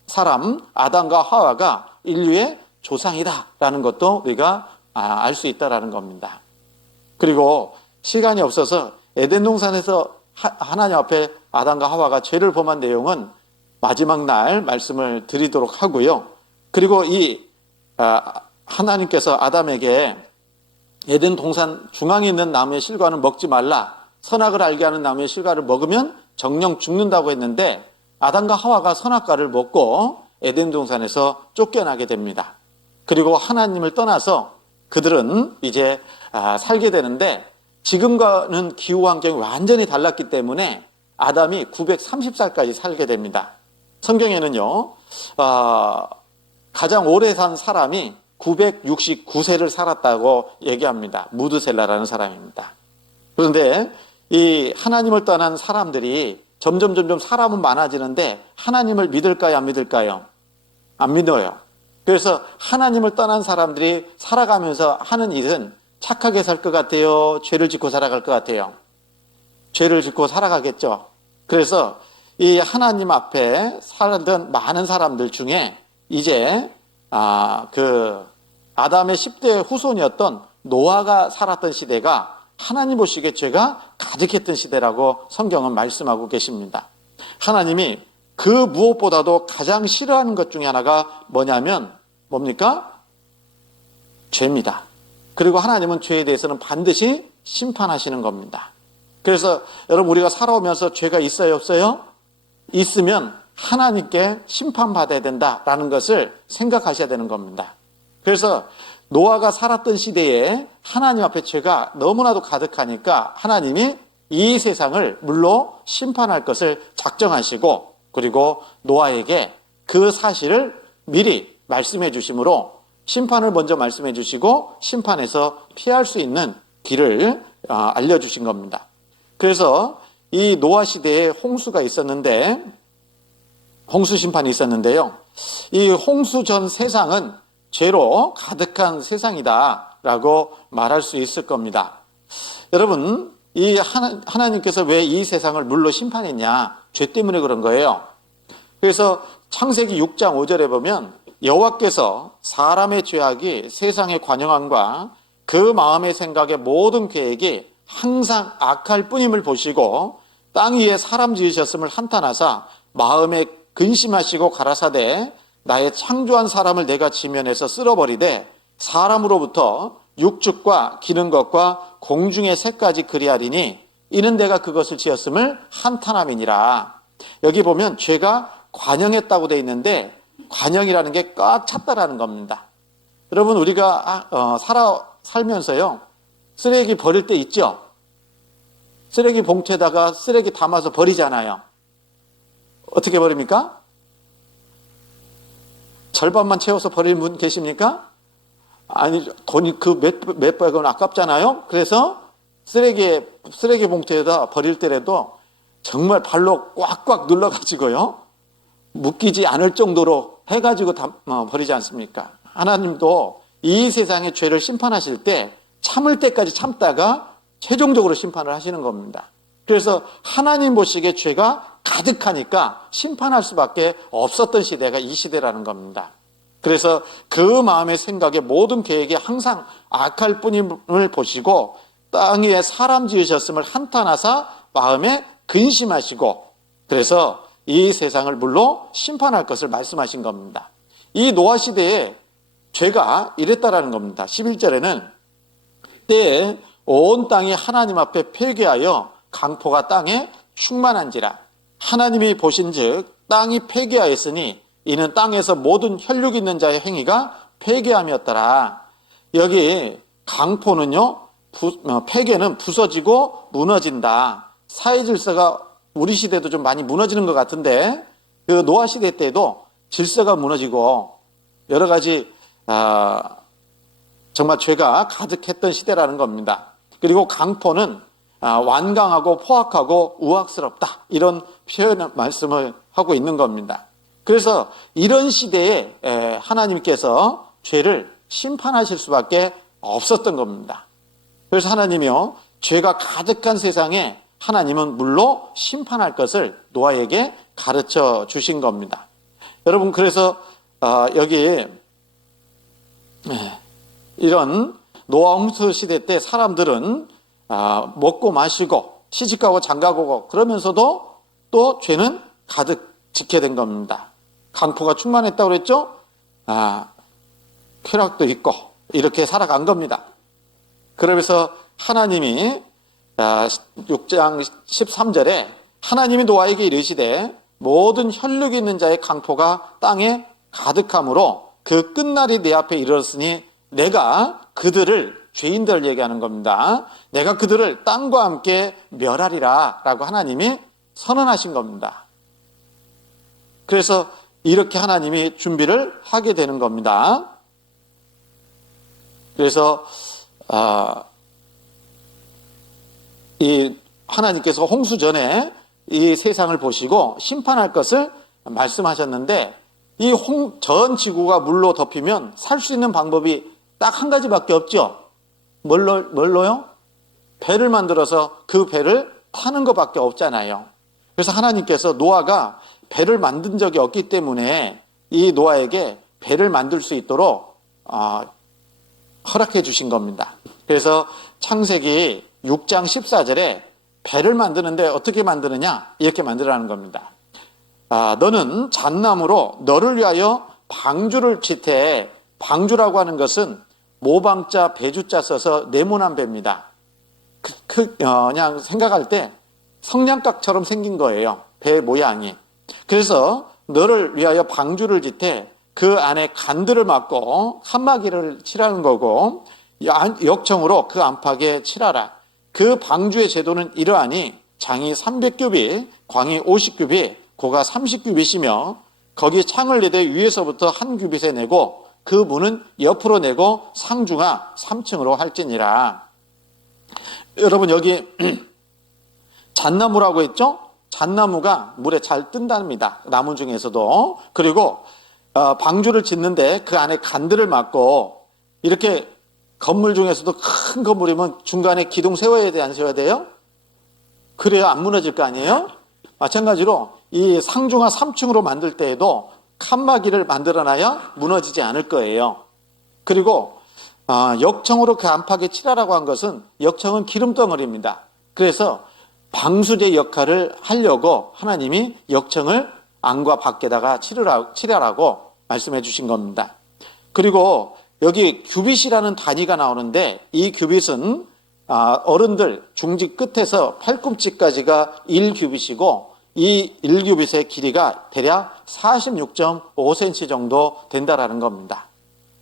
사람 아담과 하와가 인류의 조상이다라는 것도 우리가 알 수 있다라는 겁니다. 그리고 시간이 없어서 에덴 동산에서 하나님 앞에 아담과 하와가 죄를 범한 내용은 마지막 날 말씀을 드리도록 하고요. 그리고 이 하나님께서 아담에게 에덴 동산 중앙에 있는 나무의 실과는 먹지 말라. 선악을 알게 하는 나무의 실과를 먹으면 정령 죽는다고 했는데 아담과 하와가 선악과를 먹고 에덴 동산에서 쫓겨나게 됩니다. 그리고 하나님을 떠나서 그들은 이제 살게 되는데 지금과는 기후 환경이 완전히 달랐기 때문에 아담이 930살까지 살게 됩니다. 성경에는요, 가장 오래 산 사람이 969세를 살았다고 얘기합니다. 무드셀라라는 사람입니다. 그런데 이 하나님을 떠난 사람들이 점점 사람은 많아지는데 하나님을 믿을까요? 안 믿을까요? 안 믿어요. 그래서 하나님을 떠난 사람들이 살아가면서 하는 일은 착하게 살 것 같아요? 죄를 짓고 살아갈 것 같아요? 죄를 짓고 살아가겠죠. 그래서 이 하나님 앞에 살던 많은 사람들 중에 이제 그 아담의 10대 후손이었던 노아가 살았던 시대가 하나님 보시기에 죄가 가득했던 시대라고 성경은 말씀하고 계십니다. 하나님이 그 무엇보다도 가장 싫어하는 것 중에 하나가 뭐냐면 뭡니까? 죄입니다. 그리고 하나님은 죄에 대해서는 반드시 심판하시는 겁니다. 그래서 여러분, 우리가 살아오면서 죄가 있어요, 없어요? 있으면 하나님께 심판받아야 된다라는 것을 생각하셔야 되는 겁니다. 그래서 노아가 살았던 시대에 하나님 앞에 죄가 너무나도 가득하니까 하나님이 이 세상을 물로 심판할 것을 작정하시고, 그리고 노아에게 그 사실을 미리 말씀해 주심으로 심판을 먼저 말씀해 주시고 심판에서 피할 수 있는 길을 알려주신 겁니다. 그래서 이 노아 시대에 홍수가 있었는데, 홍수 심판이 있었는데요. 이 홍수 전 세상은 죄로 가득한 세상이다라고 말할 수 있을 겁니다. 여러분, 이 하나님께서 왜 이 세상을 물로 심판했냐? 죄 때문에 그런 거예요. 그래서 창세기 6장 5절에 보면 여호와께서 사람의 죄악이 세상의 관영함과 그 마음의 생각의 모든 계획이 항상 악할 뿐임을 보시고 땅 위에 사람 지으셨음을 한탄하사 마음에 근심하시고 가라사대 나의 창조한 사람을 내가 지면에서 쓸어버리되 사람으로부터 육축과 기는 것과 공중의 새까지 그리하리니 이는 내가 그것을 지었음을 한탄함이니라. 여기 보면 죄가 관영했다고 되어 있는데 관영이라는 게 꽉 찼다라는 겁니다. 여러분, 우리가 살면서요, 쓰레기 버릴 때 있죠? 쓰레기 봉투에다가 쓰레기 담아서 버리잖아요. 어떻게 버립니까? 절반만 채워서 버리는 분 계십니까? 아니, 돈이 그 몇 백원 아깝잖아요? 그래서 쓰레기 봉투에다 버릴 때라도 정말 발로 꽉꽉 눌러가지고요, 묶이지 않을 정도로 해가지고 버리지 않습니까? 하나님도 이 세상의 죄를 심판하실 때 참을 때까지 참다가 최종적으로 심판을 하시는 겁니다. 그래서 하나님 보시기에 죄가 가득하니까 심판할 수밖에 없었던 시대가 이 시대라는 겁니다. 그래서 그 마음의 생각의 모든 계획이 항상 악할 뿐임을 보시고 땅 위에 사람 지으셨음을 한탄하사 마음에 근심하시고, 그래서 이 세상을 물로 심판할 것을 말씀하신 겁니다. 이 노아 시대에 죄가 이랬다라는 겁니다. 11절에는 때에 온 땅이 하나님 앞에 폐괴하여 강포가 땅에 충만한지라. 하나님이 보신즉 땅이 폐괴하였으니 이는 땅에서 모든 혈육 있는 자의 행위가 폐괴함이었더라. 여기 강포는요, 폐괴는 부서지고 무너진다. 사회 질서가 우리 시대도 좀 많이 무너지는 것 같은데 그 노아 시대 때도 질서가 무너지고 여러 가지 정말 죄가 가득했던 시대라는 겁니다. 그리고 강포는 완강하고 포악하고 우악스럽다, 이런 표현 말씀을 하고 있는 겁니다. 그래서 이런 시대에 하나님께서 죄를 심판하실 수밖에 없었던 겁니다. 그래서 하나님이요, 죄가 가득한 세상에 하나님은 물로 심판할 것을 노아에게 가르쳐 주신 겁니다. 여러분, 그래서 여기 이런 노아 홍수 시대 때 사람들은 먹고 마시고 시집가고 장가가고 그러면서도 또 죄는 가득 짓게 된 겁니다. 강포가 충만했다고 그랬죠? 쾌락도 있고 이렇게 살아간 겁니다. 그러면서 하나님이 6장 13절에 하나님이 노아에게 이르시되 모든 혈육이 있는 자의 강포가 땅에 가득함으로 그 끝날이 내 앞에 이르렀으니 내가 그들을, 죄인들을 얘기하는 겁니다, 내가 그들을 땅과 함께 멸하리라 라고 하나님이 선언하신 겁니다. 그래서 이렇게 하나님이 준비를 하게 되는 겁니다. 그래서 이 하나님께서 홍수 전에 이 세상을 보시고 심판할 것을 말씀하셨는데 이 전 지구가 물로 덮이면 살 수 있는 방법이 딱 한 가지밖에 없죠. 뭘로요? 배를 만들어서 그 배를 타는 것밖에 없잖아요. 그래서 하나님께서 노아가 배를 만든 적이 없기 때문에 이 노아에게 배를 만들 수 있도록 허락해 주신 겁니다. 그래서 창세기 6장 14절에 배를 만드는데 어떻게 만드느냐? 이렇게 만들라는 겁니다. 너는 잣나무로 너를 위하여 방주를 짓되, 방주라고 하는 것은 모방자 배주자 써서 네모난 배입니다. 그냥 생각할 때 성냥갑처럼 생긴 거예요. 배 모양이. 그래서 너를 위하여 방주를 짓되 그 안에 간들을 막고 칸막이를 칠하는 거고, 역청으로 그 안팎에 칠하라. 그 방주의 제도는 이러하니 장이 300규빗, 광이 50규빗, 고가 30규빗이며 거기 창을 내되 위에서부터 한 규빗에 내고 그 문은 옆으로 내고 상중하 3층으로 할지니라. 여러분 여기 잣나무라고 했죠? 잣나무가 물에 잘 뜬답니다. 나무 중에서도. 그리고 방주를 짓는데 그 안에 간들을 막고, 이렇게 건물 중에서도 큰 건물이면 중간에 기둥 세워야 돼, 안 세워야 돼요? 그래야 안 무너질 거 아니에요? 마찬가지로 이 상중하 3층으로 만들 때에도 칸막이를 만들어놔야 무너지지 않을 거예요. 그리고 역청으로 그 안팎에 칠하라고 한 것은, 역청은 기름덩어리입니다. 그래서 방수제 역할을 하려고 하나님이 역청을 안과 밖에다가 칠하라고 말씀해 주신 겁니다. 그리고 여기 규빗이라는 단위가 나오는데, 이 규빗은 어른들 중지 끝에서 팔꿈치까지가 1규빗이고, 이 1규빗의 길이가 대략 46.5cm 정도 된다라는 겁니다.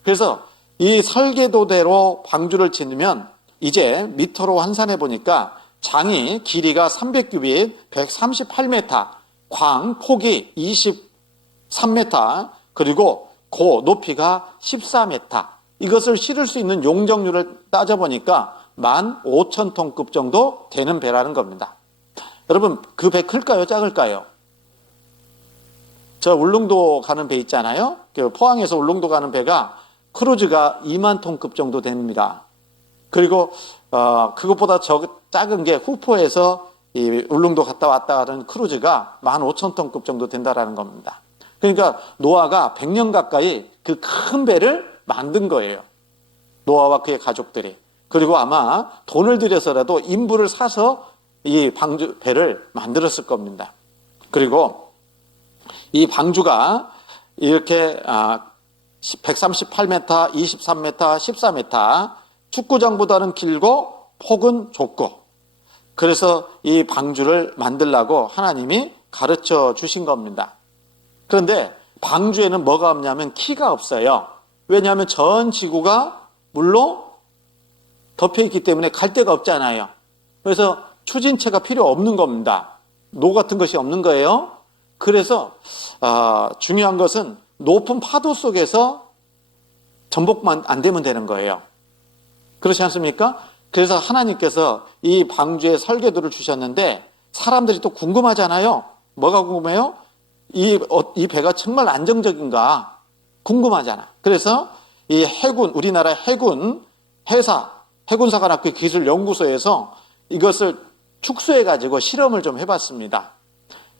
그래서 이 설계도대로 방주를 짓으면 이제 미터로 환산해 보니까 장이 길이가 300규빗, 138m, 광 폭이 23m, 그리고 고 높이가 14m. 이것을 실을 수 있는 용적률을 따져보니까 15,000톤급 정도 되는 배라는 겁니다. 여러분, 그 배 클까요? 작을까요? 저 울릉도 가는 배 있잖아요. 그 포항에서 울릉도 가는 배가 크루즈가 2만 톤급 정도 됩니다. 그리고 그것보다 작은 게 후포에서 이 울릉도 갔다 왔다 하는 크루즈가 15,000톤급 정도 된다라는 겁니다. 그러니까 노아가 100년 가까이 그 큰 배를 만든 거예요. 노아와 그의 가족들이. 그리고 아마 돈을 들여서라도 인부를 사서 이 방주 배를 만들었을 겁니다. 그리고 이 방주가 이렇게 138m, 23m, 14m, 축구장보다는 길고 폭은 좁고, 그래서 이 방주를 만들라고 하나님이 가르쳐 주신 겁니다. 그런데 방주에는 뭐가 없냐면 키가 없어요. 왜냐하면 전 지구가 물로 덮여 있기 때문에 갈 데가 없잖아요. 그래서 추진체가 필요 없는 겁니다. 노 같은 것이 없는 거예요. 그래서 중요한 것은 높은 파도 속에서 전복만 안 되면 되는 거예요. 그렇지 않습니까? 그래서 하나님께서 이 방주의 설계도를 주셨는데, 사람들이 또 궁금하잖아요. 뭐가 궁금해요? 이 배가 정말 안정적인가 궁금하잖아. 그래서 이 해군, 우리나라 해군사관학교 기술연구소에서 이것을 축소해가지고 실험을 좀 해봤습니다.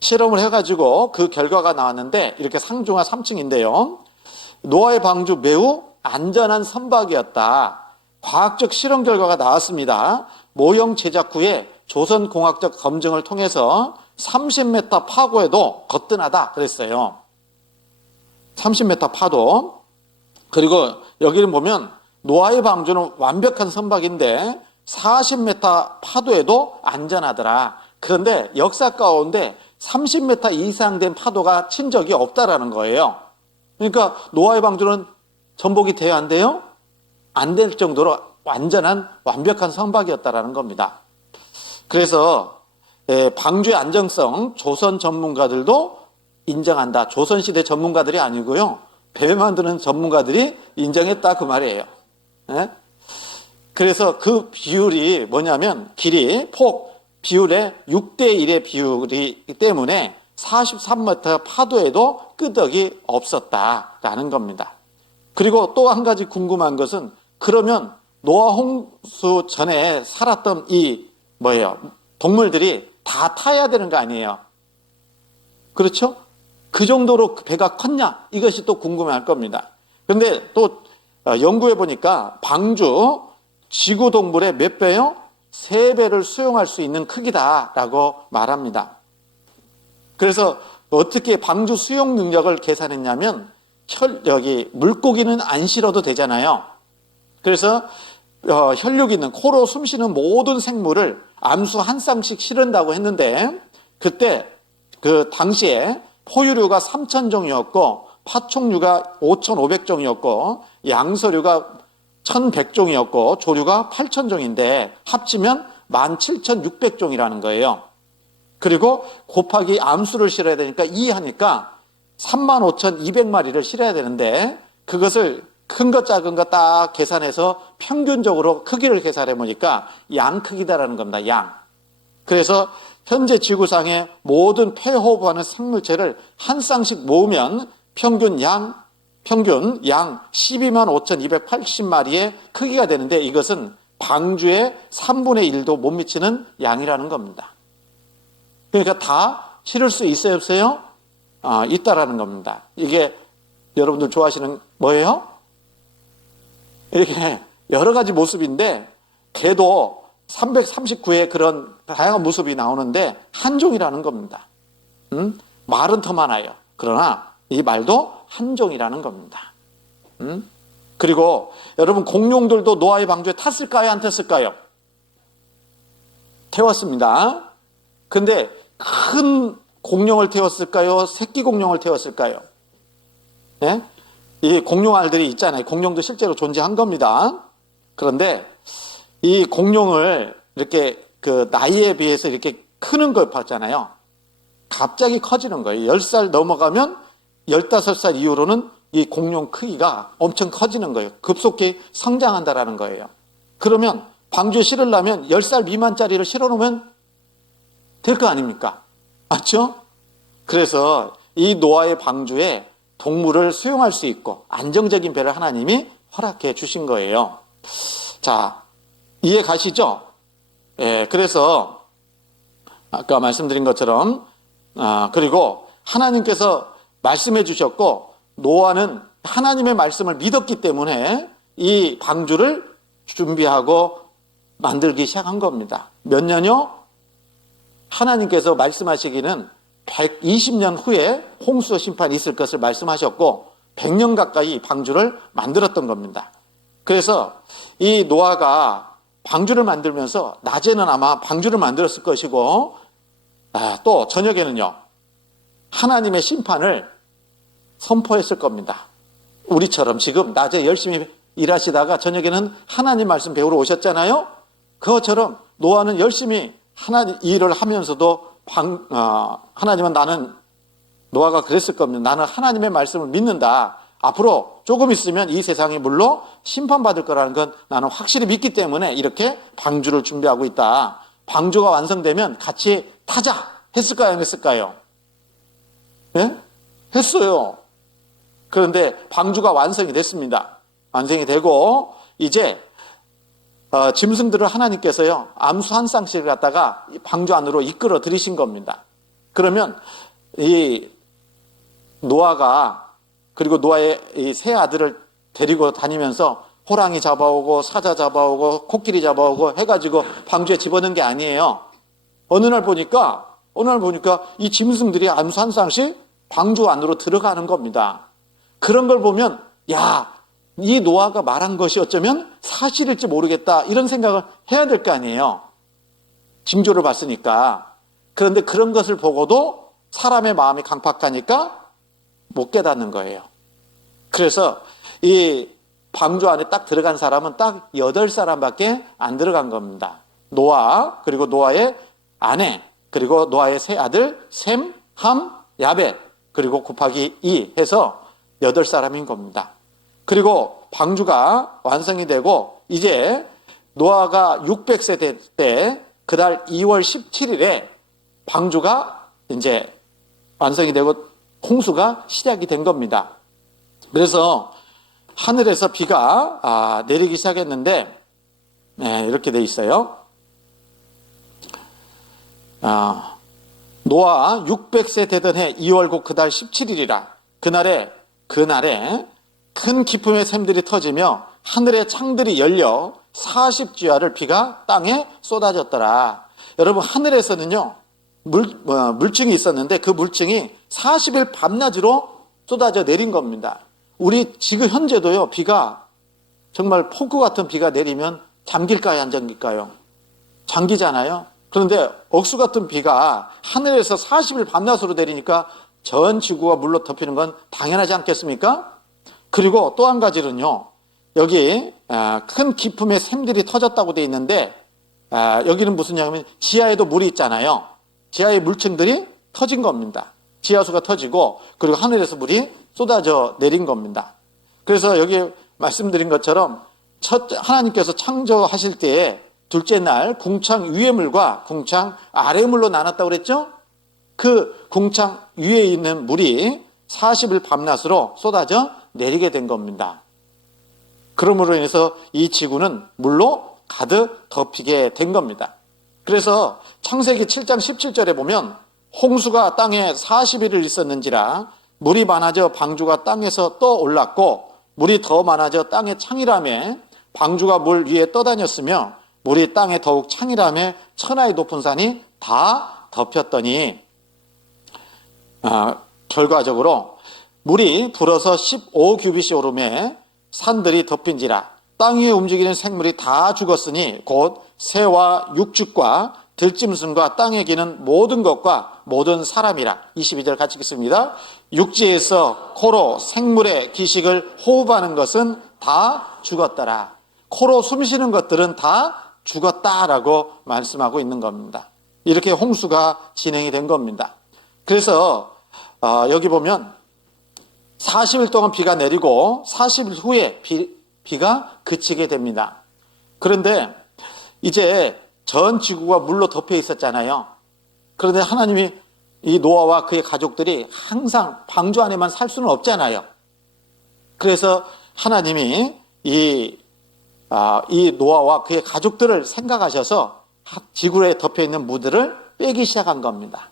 실험을 해가지고 그 결과가 나왔는데, 이렇게 상중하 3층인데요. 노아의 방주 매우 안전한 선박이었다. 과학적 실험 결과가 나왔습니다. 모형 제작 후에 조선공학적 검증을 통해서 30m 파고에도 거뜬하다 그랬어요. 30m 파도. 그리고 여기를 보면 노아의 방주는 완벽한 선박인데 40m 파도에도 안전하더라. 그런데 역사 가운데 30m 이상 된 파도가 친 적이 없다라는 거예요. 그러니까 노아의 방주는 전복이 돼야 안 돼요? 안 될 정도로 완벽한 선박이었다라는 겁니다. 그래서 방주의 안정성 조선 전문가들도 인정한다. 조선시대 전문가들이 아니고요. 배 만드는 전문가들이 인정했다 그 말이에요. 그래서 그 비율이 뭐냐면 길이, 폭, 비율의 6대1의 비율이기 때문에 43m 파도에도 끄덕이 없었다라는 겁니다. 그리고 또 한 가지 궁금한 것은, 그러면 노아 홍수 전에 살았던 동물들이 다 타야 되는 거 아니에요? 그렇죠? 그 정도로 배가 컸냐? 이것이 또 궁금해할 겁니다. 그런데 또 연구해 보니까 방주 지구 동물의 몇 배요? 3배를 수용할 수 있는 크기다라고 말합니다. 그래서 어떻게 방주 수용 능력을 계산했냐면 여기 물고기는 안 실어도 되잖아요. 그래서 혈육 있는 코로 숨쉬는 모든 생물을 암수 한 쌍씩 실은다고 했는데 그때 그 당시에 포유류가 3,000종이었고 파충류가 5,500종이었고 양서류가 1,100종이었고 조류가 8,000종인데 합치면 17,600종이라는 거예요. 그리고 곱하기 암수를 실어야 되니까 2 하니까 35,200마리를 실어야 되는데 그것을 큰 것 작은 거 딱 계산해서 평균적으로 크기를 계산해 보니까 양 크기다라는 겁니다. 양. 그래서 현재 지구상의 모든 폐호흡하는 생물체를 한 쌍씩 모으면 평균 양 125,280마리의 크기가 되는데 이것은 방주의 3분의 1도 못 미치는 양이라는 겁니다. 그러니까 다 실을 수 있어요, 없어요? 있다라는 겁니다. 이게 여러분들 좋아하시는 뭐예요? 이렇게 여러 가지 모습인데 개도 339의 그런 다양한 모습이 나오는데 한 종이라는 겁니다. 말은 더 많아요. 그러나 이 말도 한 종이라는 겁니다. 그리고 여러분 공룡들도 노아의 방주에 탔을까요? 안 탔을까요? 태웠습니다. 근데 큰 공룡을 태웠을까요? 새끼 공룡을 태웠을까요? 네? 이 공룡알들이 있잖아요. 공룡도 실제로 존재한 겁니다. 그런데 이 공룡을 이렇게 그 나이에 비해서 이렇게 크는 걸 봤잖아요. 갑자기 커지는 거예요. 10살 넘어가면 15살 이후로는 이 공룡 크기가 엄청 커지는 거예요. 급속히 성장한다라는 거예요. 그러면 방주에 실으려면 10살 미만짜리를 실어놓으면 될 거 아닙니까? 맞죠? 그래서 이 노아의 방주에 동물을 수용할 수 있고 안정적인 배를 하나님이 허락해 주신 거예요. 자, 이해 가시죠? 예, 그래서 아까 말씀드린 것처럼 그리고 하나님께서 말씀해 주셨고 노아는 하나님의 말씀을 믿었기 때문에 이 방주를 준비하고 만들기 시작한 겁니다. 몇 년요? 하나님께서 말씀하시기는 120년 후에 홍수 심판이 있을 것을 말씀하셨고 100년 가까이 방주를 만들었던 겁니다. 그래서 이 노아가 방주를 만들면서 낮에는 아마 방주를 만들었을 것이고 또 저녁에는요 하나님의 심판을 선포했을 겁니다. 우리처럼 지금 낮에 열심히 일하시다가 저녁에는 하나님 말씀 배우러 오셨잖아요. 그것처럼 노아는 열심히 하나님 일을 하면서도 하나님은 노아가 그랬을 겁니다. 나는 하나님의 말씀을 믿는다. 앞으로 조금 있으면 이 세상이 물로 심판받을 거라는 건 나는 확실히 믿기 때문에 이렇게 방주를 준비하고 있다. 방주가 완성되면 같이 타자 했을까요? 안 했을까요? 예? 했어요. 그런데 방주가 완성이 됐습니다. 완성이 되고 이제 짐승들을 하나님께서요 암수 한 쌍씩을 갖다가 방주 안으로 이끌어 들이신 겁니다. 그러면 이 노아가 그리고 노아의 이 세 아들을 데리고 다니면서 호랑이 잡아오고 사자 잡아오고 코끼리 잡아오고 해가지고 방주에 집어넣은 게 아니에요. 어느 날 보니까 이 짐승들이 암수 한 쌍씩 방주 안으로 들어가는 겁니다. 그런 걸 보면 이 노아가 말한 것이 어쩌면 사실일지 모르겠다 이런 생각을 해야 될 거 아니에요. 징조를 봤으니까. 그런데 그런 것을 보고도 사람의 마음이 강팍하니까 못 깨닫는 거예요. 그래서 이 방주 안에 딱 들어간 사람은 딱 8사람밖에 안 들어간 겁니다. 노아, 그리고 노아의 아내, 그리고 노아의 세 아들 셈, 함, 야벳, 그리고 곱하기 2 해서 8사람인 겁니다. 그리고 방주가 완성이 되고 이제 노아가 600세 될 때 그달 2월 17일에 방주가 이제 완성이 되고 홍수가 시작이 된 겁니다. 그래서 하늘에서 비가 내리기 시작했는데 이렇게 돼 있어요. 노아 600세 되던 해 2월 곧 그달 17일이라 그날에 큰 기품의 샘들이 터지며 하늘의 창들이 열려 40주야를 비가 땅에 쏟아졌더라. 여러분, 하늘에서는요 물증이 있었는데 그 물증이 40일 밤낮으로 쏟아져 내린 겁니다. 우리 지금 현재도요 비가 정말 폭우 같은 비가 내리면 잠길까요, 안 잠길까요? 잠기잖아요. 그런데 억수 같은 비가 하늘에서 40일 밤낮으로 내리니까 전 지구가 물로 덮이는 건 당연하지 않겠습니까? 그리고 또 한 가지는요, 여기 큰 기품의 샘들이 터졌다고 돼 있는데 여기는 무슨 얘기냐면 지하에도 물이 있잖아요. 지하의 물층들이 터진 겁니다. 지하수가 터지고 그리고 하늘에서 물이 쏟아져 내린 겁니다. 그래서 여기 말씀드린 것처럼 하나님께서 창조하실 때에 둘째 날 궁창 위의 물과 궁창 아래 물로 나눴다고 그랬죠? 그 궁창 위에 있는 물이 40일 밤낮으로 쏟아져 내리게 된 겁니다. 그러므로 인해서 이 지구는 물로 가득 덮이게 된 겁니다. 그래서 창세기 7장 17절에 보면 홍수가 땅에 40일을 있었는지라 물이 많아져 방주가 땅에서 떠 올랐고 물이 더 많아져 땅에 창이라며 방주가 물 위에 떠다녔으며 물이 땅에 더욱 창이라며 천하의 높은 산이 다 덮였더니 결과적으로 물이 불어서 15규빗이 오르매 산들이 덮인지라 땅 위에 움직이는 생물이 다 죽었으니 곧 새와 육축과 들짐승과 땅에 기는 모든 것과 모든 사람이라. 22절 같이 읽습니다. 육지에서 코로 생물의 기식을 호흡하는 것은 다 죽었더라. 코로 숨쉬는 것들은 다 죽었다라고 말씀하고 있는 겁니다. 이렇게 홍수가 진행이 된 겁니다. 그래서 여기 보면 40일 동안 비가 내리고 40일 후에 비가 그치게 됩니다. 그런데 이제 전 지구가 물로 덮여 있었잖아요. 그런데 하나님이 이 노아와 그의 가족들이 항상 방주 안에만 살 수는 없잖아요. 그래서 하나님이 이 노아와 그의 가족들을 생각하셔서 지구에 덮여 있는 무들을 빼기 시작한 겁니다.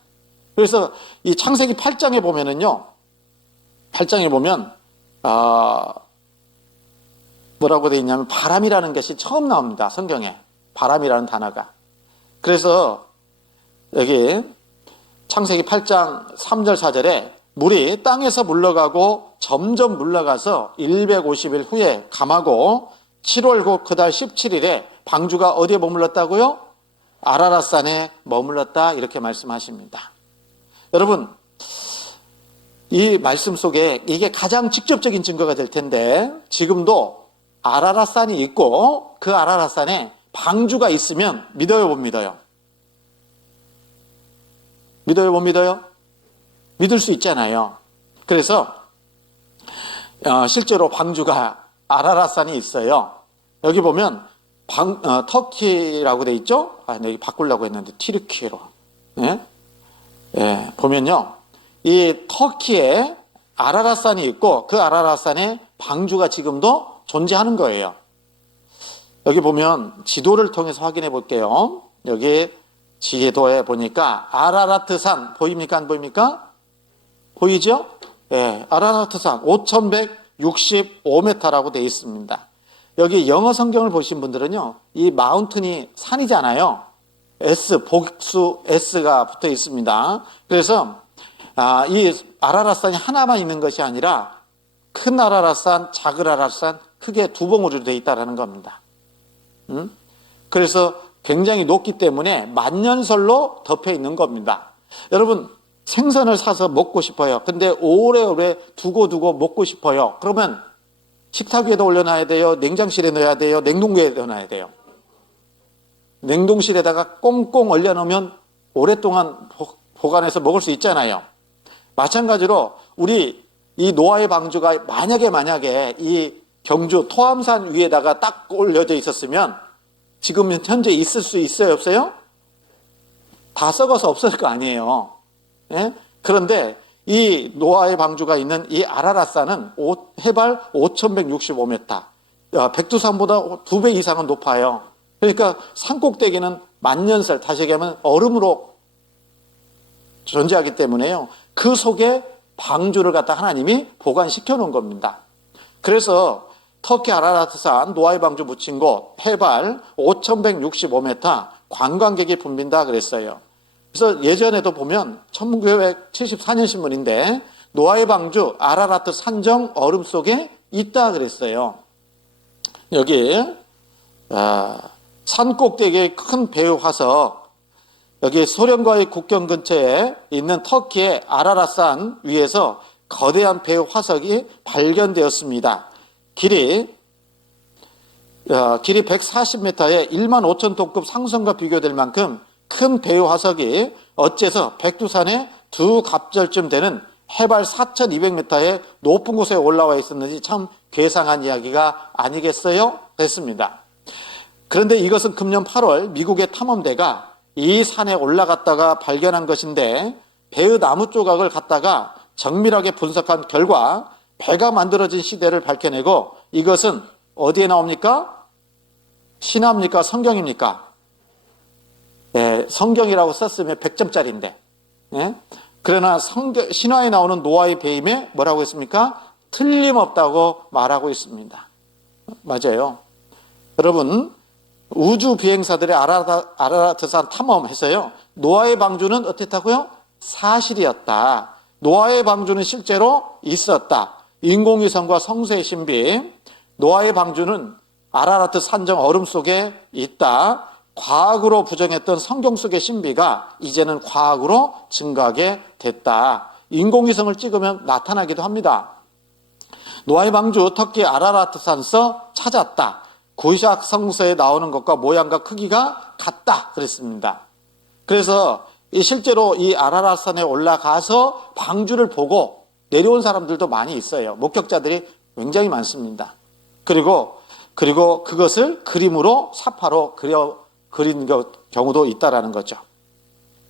그래서 이 창세기 8장에 보면은요, 8장에 보면 뭐라고 되어 있냐면 바람이라는 것이 처음 나옵니다. 성경에 바람이라는 단어가. 그래서 여기 창세기 8장 3절 4절에 물이 땅에서 물러가고 점점 물러가서 150일 후에 감하고 7월 곧 그달 17일에 방주가 어디에 머물렀다고요? 아라랏산에 머물렀다, 이렇게 말씀하십니다. 여러분, 이 말씀 속에 이게 가장 직접적인 증거가 될 텐데 지금도 아라랏산이 있고 그 아라랏산에 방주가 있으면 믿어요, 못 믿어요? 믿어요, 못 믿어요? 믿을 수 있잖아요. 그래서 실제로 방주가 아라랏산이 있어요. 여기 보면 터키라고 돼 있죠? 여기 바꾸려고 했는데 튀르키예로. 보면요, 이 터키에 아라랏산이 있고 그 아라랏산에 방주가 지금도 존재하는 거예요. 여기 보면 지도를 통해서 확인해 볼게요. 여기 지도에 보니까 아라라트산 보입니까, 안 보입니까? 보이죠? 아라라트산 5165m라고 되어 있습니다. 여기 영어 성경을 보신 분들은요, 이 마운틴이 산이잖아요. 복수 S가 붙어 있습니다. 그래서 이 아라랏산이 하나만 있는 것이 아니라 큰 아라랏산, 작은 아라랏산 크게 두 봉우리로 되어 있다는 겁니다. 그래서 굉장히 높기 때문에 만년설로 덮여 있는 겁니다. 여러분, 생선을 사서 먹고 싶어요. 근데 오래오래 두고 먹고 싶어요. 그러면 식탁 위에다 올려놔야 돼요? 냉장실에 넣어야 돼요? 냉동고에 넣어놔야 돼요? 냉동실에다가 꽁꽁 얼려놓으면 오랫동안 보관해서 먹을 수 있잖아요. 마찬가지로 우리 이 노아의 방주가 만약에 이 경주 토암산 위에다가 딱 올려져 있었으면 지금 현재 있을 수 있어요, 없어요? 다 썩어서 없을 거 아니에요. 그런데 이 노아의 방주가 있는 이 아라랏산은 해발 5165m, 백두산보다 2배 이상은 높아요. 그러니까 산꼭대기는 만년설, 다시 얘기하면 얼음으로 존재하기 때문에요. 그 속에 방주를 갖다 하나님이 보관시켜 놓은 겁니다. 그래서 터키 아라라트산 노아의 방주 묻힌 곳 해발 5,165m 관광객이 붐빈다 그랬어요. 그래서 예전에도 보면 1974년 신문인데 노아의 방주 아라라트 산정 얼음 속에 있다 그랬어요. 여기 산 꼭대기의 큰 배의 화석, 여기 소련과의 국경 근처에 있는 터키의 아라라산 위에서 거대한 배의 화석이 발견되었습니다. 길이 140m에 1만 5천 톤급 상선과 비교될 만큼 큰 배의 화석이 어째서 백두산의 두 갑절쯤 되는 해발 4,200m의 높은 곳에 올라와 있었는지 참 괴상한 이야기가 아니겠어요? 됐습니다. 그런데 이것은 금년 8월 미국의 탐험대가 이 산에 올라갔다가 발견한 것인데 배의 나무 조각을 갖다가 정밀하게 분석한 결과 배가 만들어진 시대를 밝혀내고 이것은 어디에 나옵니까? 신화입니까? 성경입니까? 네, 성경이라고 썼으면 100점짜리인데. 네? 그러나 신화에 나오는 노아의 배임에 뭐라고 했습니까? 틀림없다고 말하고 있습니다. 맞아요. 여러분, 우주 비행사들의 아라라트산 탐험해서요. 노아의 방주는 어땠다고요? 사실이었다. 노아의 방주는 실제로 있었다. 인공위성과 성서의 신비, 노아의 방주는 아라라트 산정 얼음 속에 있다. 과학으로 부정했던 성경 속의 신비가 이제는 과학으로 증거하게 됐다. 인공위성을 찍으면 나타나기도 합니다. 노아의 방주 터키 아라라트산서 찾았다. 구약 성서에 나오는 것과 모양과 크기가 같다 그랬습니다. 그래서 실제로 이 아라라트산에 올라가서 방주를 보고 내려온 사람들도 많이 있어요. 목격자들이 굉장히 많습니다. 그리고 그것을 그림으로 사파로 그린 경우도 있다라는 거죠.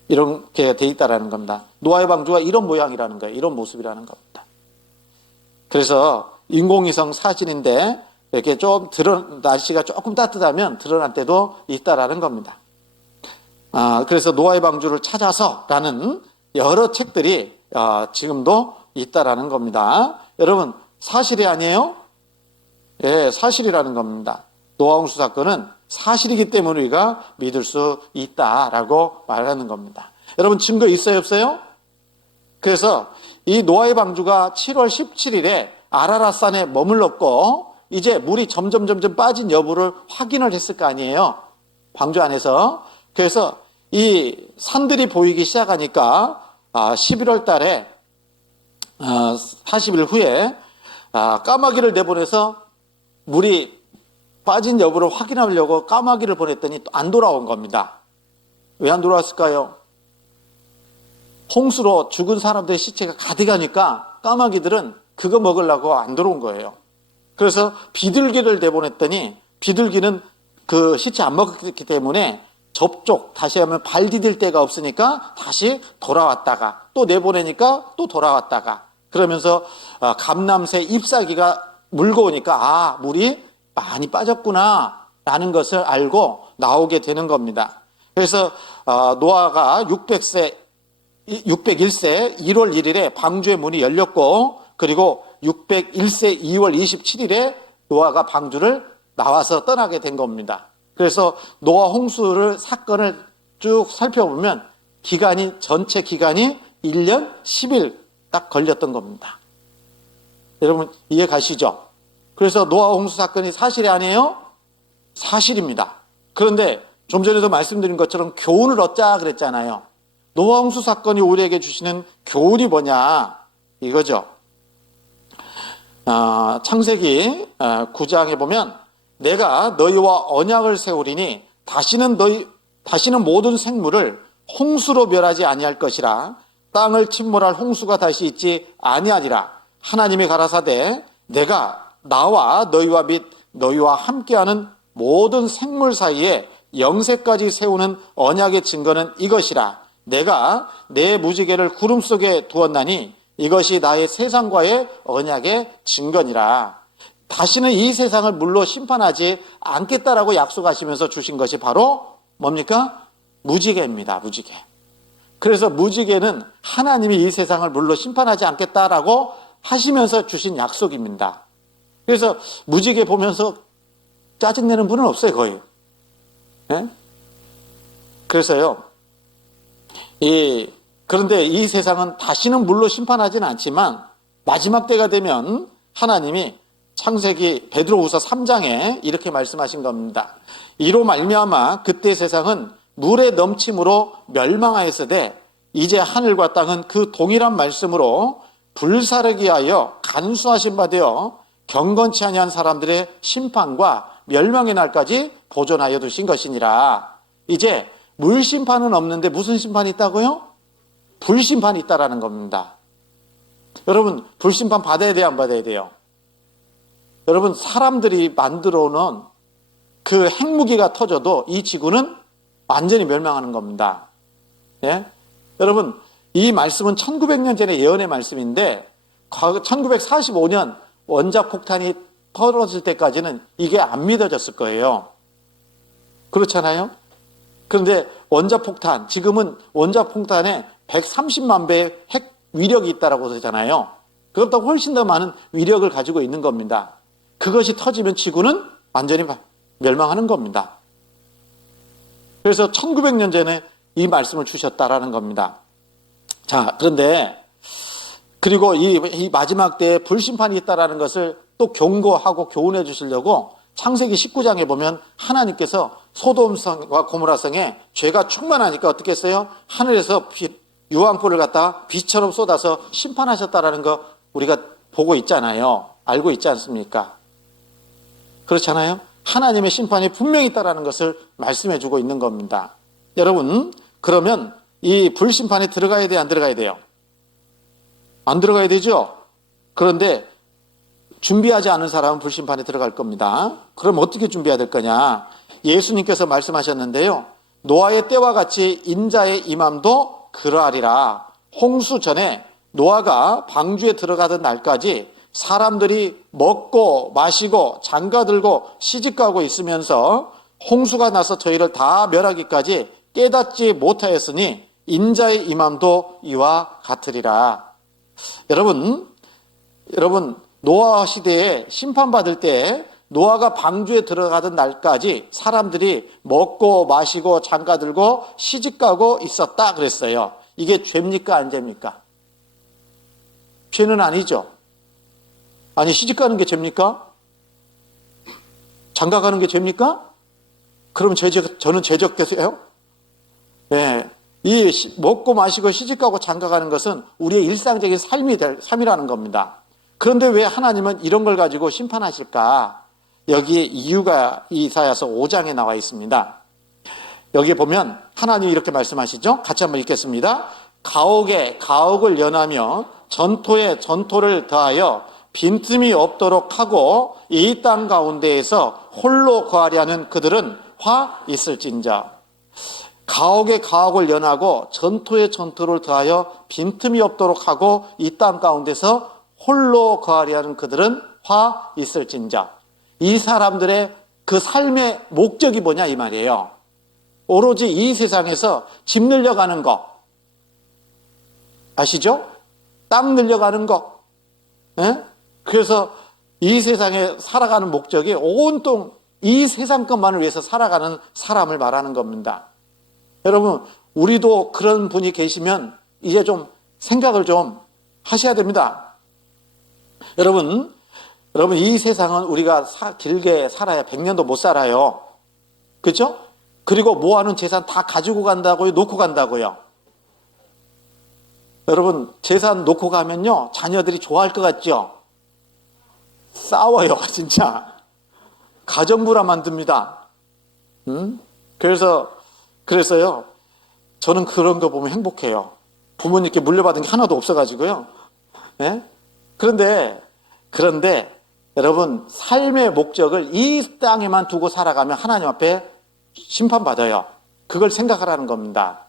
이렇게 돼 있다라는 겁니다. 노아의 방주가 이런 모양이라는 거예요. 이런 모습이라는 겁니다. 그래서 인공위성 사진인데 이렇게 좀 날씨가 조금 따뜻하면 드러날 때도 있다라는 겁니다. 그래서 노아의 방주를 찾아서라는 여러 책들이 지금도 있다라는 겁니다. 여러분, 사실이 아니에요? 예, 사실이라는 겁니다. 노아 홍수 사건은 사실이기 때문에 우리가 믿을 수 있다라고 말하는 겁니다. 여러분, 증거 있어요, 없어요? 그래서 이 노아의 방주가 7월 17일에 아라라산에 머물렀고 이제 물이 점점 빠진 여부를 확인을 했을 거 아니에요. 방주 안에서. 그래서 이 산들이 보이기 시작하니까 11월 달에 40일 후에 까마귀를 내보내서 물이 빠진 여부를 확인하려고 까마귀를 보냈더니 또 안 돌아온 겁니다. 왜 안 돌아왔을까요? 홍수로 죽은 사람들의 시체가 가득하니까 까마귀들은 그거 먹으려고 안 들어온 거예요. 그래서 비둘기를 내보냈더니 비둘기는 그 시체 안 먹었기 때문에 접촉, 다시 하면 발 디딜 데가 없으니까 다시 돌아왔다가 또 내보내니까 또 돌아왔다가 그러면서 감람새 잎사귀가 물고 오니까 물이 많이 빠졌구나 라는 것을 알고 나오게 되는 겁니다. 그래서 노아가 601세 1월 1일에 방주의 문이 열렸고 그리고 601세 2월 27일에 노아가 방주를 나와서 떠나게 된 겁니다. 그래서 노아 홍수를 사건을 쭉 살펴보면 전체 기간이 1년 10일 딱 걸렸던 겁니다. 여러분 이해 가시죠? 그래서 노아 홍수 사건이 사실이 아니에요? 사실입니다. 그런데 좀 전에도 말씀드린 것처럼 교훈을 얻자 그랬잖아요. 노아 홍수 사건이 우리에게 주시는 교훈이 뭐냐 이거죠. 창세기 9장에 보면 내가 너희와 언약을 세우리니 다시는 모든 생물을 홍수로 멸하지 아니할 것이라 땅을 침몰할 홍수가 다시 있지 아니하리라. 하나님이 가라사대 내가 나와 너희와 및 너희와 함께하는 모든 생물 사이에 영세까지 세우는 언약의 증거는 이것이라. 내가 내 무지개를 구름 속에 두었나니 이것이 나의 세상과의 언약의 증거니라. 다시는 이 세상을 물로 심판하지 않겠다라고 약속하시면서 주신 것이 바로 뭡니까? 무지개입니다. 무지개. 그래서 무지개는 하나님이 이 세상을 물로 심판하지 않겠다라고 하시면서 주신 약속입니다. 그래서 무지개 보면서 짜증내는 분은 없어요, 거의. 예? 그래서요, 그런데 이 세상은 다시는 물로 심판하지는 않지만 마지막 때가 되면 하나님이 창세기 베드로후서 3장에 이렇게 말씀하신 겁니다. 이로 말미암아 그때 세상은 물의 넘침으로 멸망하였으되 이제 하늘과 땅은 그 동일한 말씀으로 불사르게 하여 간수하신 바 되어 경건치 아니한 사람들의 심판과 멸망의 날까지 보존하여 두신 것이니라. 이제 물 심판은 없는데 무슨 심판이 있다고요? 불심판이 있다라는 겁니다. 여러분, 불심판 받아야 돼요, 안 받아야 돼요? 여러분, 사람들이 만들어 놓은 그 핵무기가 터져도 이 지구는 완전히 멸망하는 겁니다. 예? 여러분, 이 말씀은 1900년 전의 예언의 말씀인데 1945년 원자폭탄이 터졌을 때까지는 이게 안 믿어졌을 거예요. 그렇잖아요? 그런데 원자폭탄, 지금은 원자폭탄에 130만 배의 핵 위력이 있다라고 하잖아요. 그것보다 훨씬 더 많은 위력을 가지고 있는 겁니다. 그것이 터지면 지구는 완전히 멸망하는 겁니다. 그래서 1900년 전에 이 말씀을 주셨다라는 겁니다. 자, 그런데 그리고 이 마지막 때에 불심판이 있다라는 것을 또 경고하고 교훈해 주시려고 창세기 19장에 보면 하나님께서 소돔성과 고모라성에 죄가 충만하니까 어떻게 했어요? 하늘에서 유황불을 갖다가 비처럼 쏟아서 심판하셨다라는 거 우리가 보고 있잖아요. 알고 있지 않습니까? 그렇잖아요? 하나님의 심판이 분명히 있다라는 것을 말씀해 주고 있는 겁니다. 여러분, 그러면 이 불심판에 들어가야 돼요, 안 들어가야 돼요? 안 들어가야 되죠? 그런데 준비하지 않은 사람은 불심판에 들어갈 겁니다. 그럼 어떻게 준비해야 될 거냐? 예수님께서 말씀하셨는데요. 노아의 때와 같이 인자의 임함도 그러하리라. 홍수 전에 노아가 방주에 들어가던 날까지 사람들이 먹고 마시고 장가들고 시집가고 있으면서 홍수가 나서 저희를 다 멸하기까지 깨닫지 못하였으니 인자의 임함도 이와 같으리라. 여러분 노아 시대에 심판받을 때 노아가 방주에 들어가던 날까지 사람들이 먹고 마시고 장가들고 시집가고 있었다 그랬어요. 이게 죄입니까, 안 죄입니까? 죄는 아니죠. 아니, 시집가는 게 죄입니까? 장가가는 게 죄입니까? 그럼 저는 죄적되세요? 네. 이 먹고 마시고 시집가고 장가가는 것은 우리의 일상적인 삶이라는 겁니다. 그런데 왜 하나님은 이런 걸 가지고 심판하실까? 여기에 이유가 이사야서 5장에 나와 있습니다. 여기 보면 하나님이 이렇게 말씀하시죠. 같이 한번 읽겠습니다. 가옥에 가옥을 연하며 전토에 전토를 더하여 빈틈이 없도록 하고 이 땅 가운데에서 홀로 거하려 하는 그들은 화 있을진저. 가옥에 가옥을 연하고 전토에 전토를 더하여 빈틈이 없도록 하고 이 땅 가운데서 홀로 거하려 하는 그들은 화 있을진저. 이 사람들의 그 삶의 목적이 뭐냐 이 말이에요. 오로지 이 세상에서 집 늘려가는 거 아시죠? 땅 늘려가는 거. 예? 그래서 이 세상에 살아가는 목적이 온통 이 세상 것만을 위해서 살아가는 사람을 말하는 겁니다. 여러분, 우리도 그런 분이 계시면 이제 좀 생각을 좀 하셔야 됩니다. 여러분 이 세상은 우리가 길게 살아야 100년도 못 살아요. 그렇죠? 그리고 모아놓은 재산 다 가지고 간다고요? 놓고 간다고요? 여러분, 재산 놓고 가면요, 자녀들이 좋아할 것 같죠? 싸워요, 진짜. 가정부라 만듭니다. 그래서요, 저는 그런 거 보면 행복해요. 부모님께 물려받은 게 하나도 없어가지고요. 네? 그런데 여러분, 삶의 목적을 이 땅에만 두고 살아가면 하나님 앞에 심판받아요. 그걸 생각하라는 겁니다.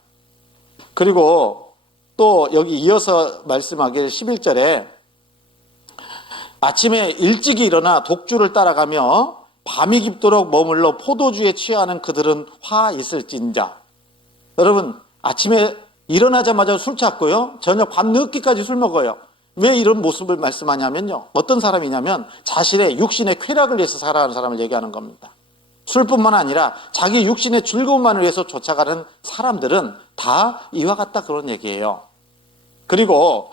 그리고 또 여기 이어서 말씀하길 11절에 아침에 일찍이 일어나 독주를 따라가며 밤이 깊도록 머물러 포도주에 취하는 그들은 화 있을진자. 여러분, 아침에 일어나자마자 술 찾고요. 저녁 밤늦게까지 술 먹어요. 왜 이런 모습을 말씀하냐면요. 어떤 사람이냐면 자신의 육신의 쾌락을 위해서 살아가는 사람을 얘기하는 겁니다. 술뿐만 아니라 자기 육신의 즐거움만을 위해서 쫓아가는 사람들은 다 이와 같다 그런 얘기예요. 그리고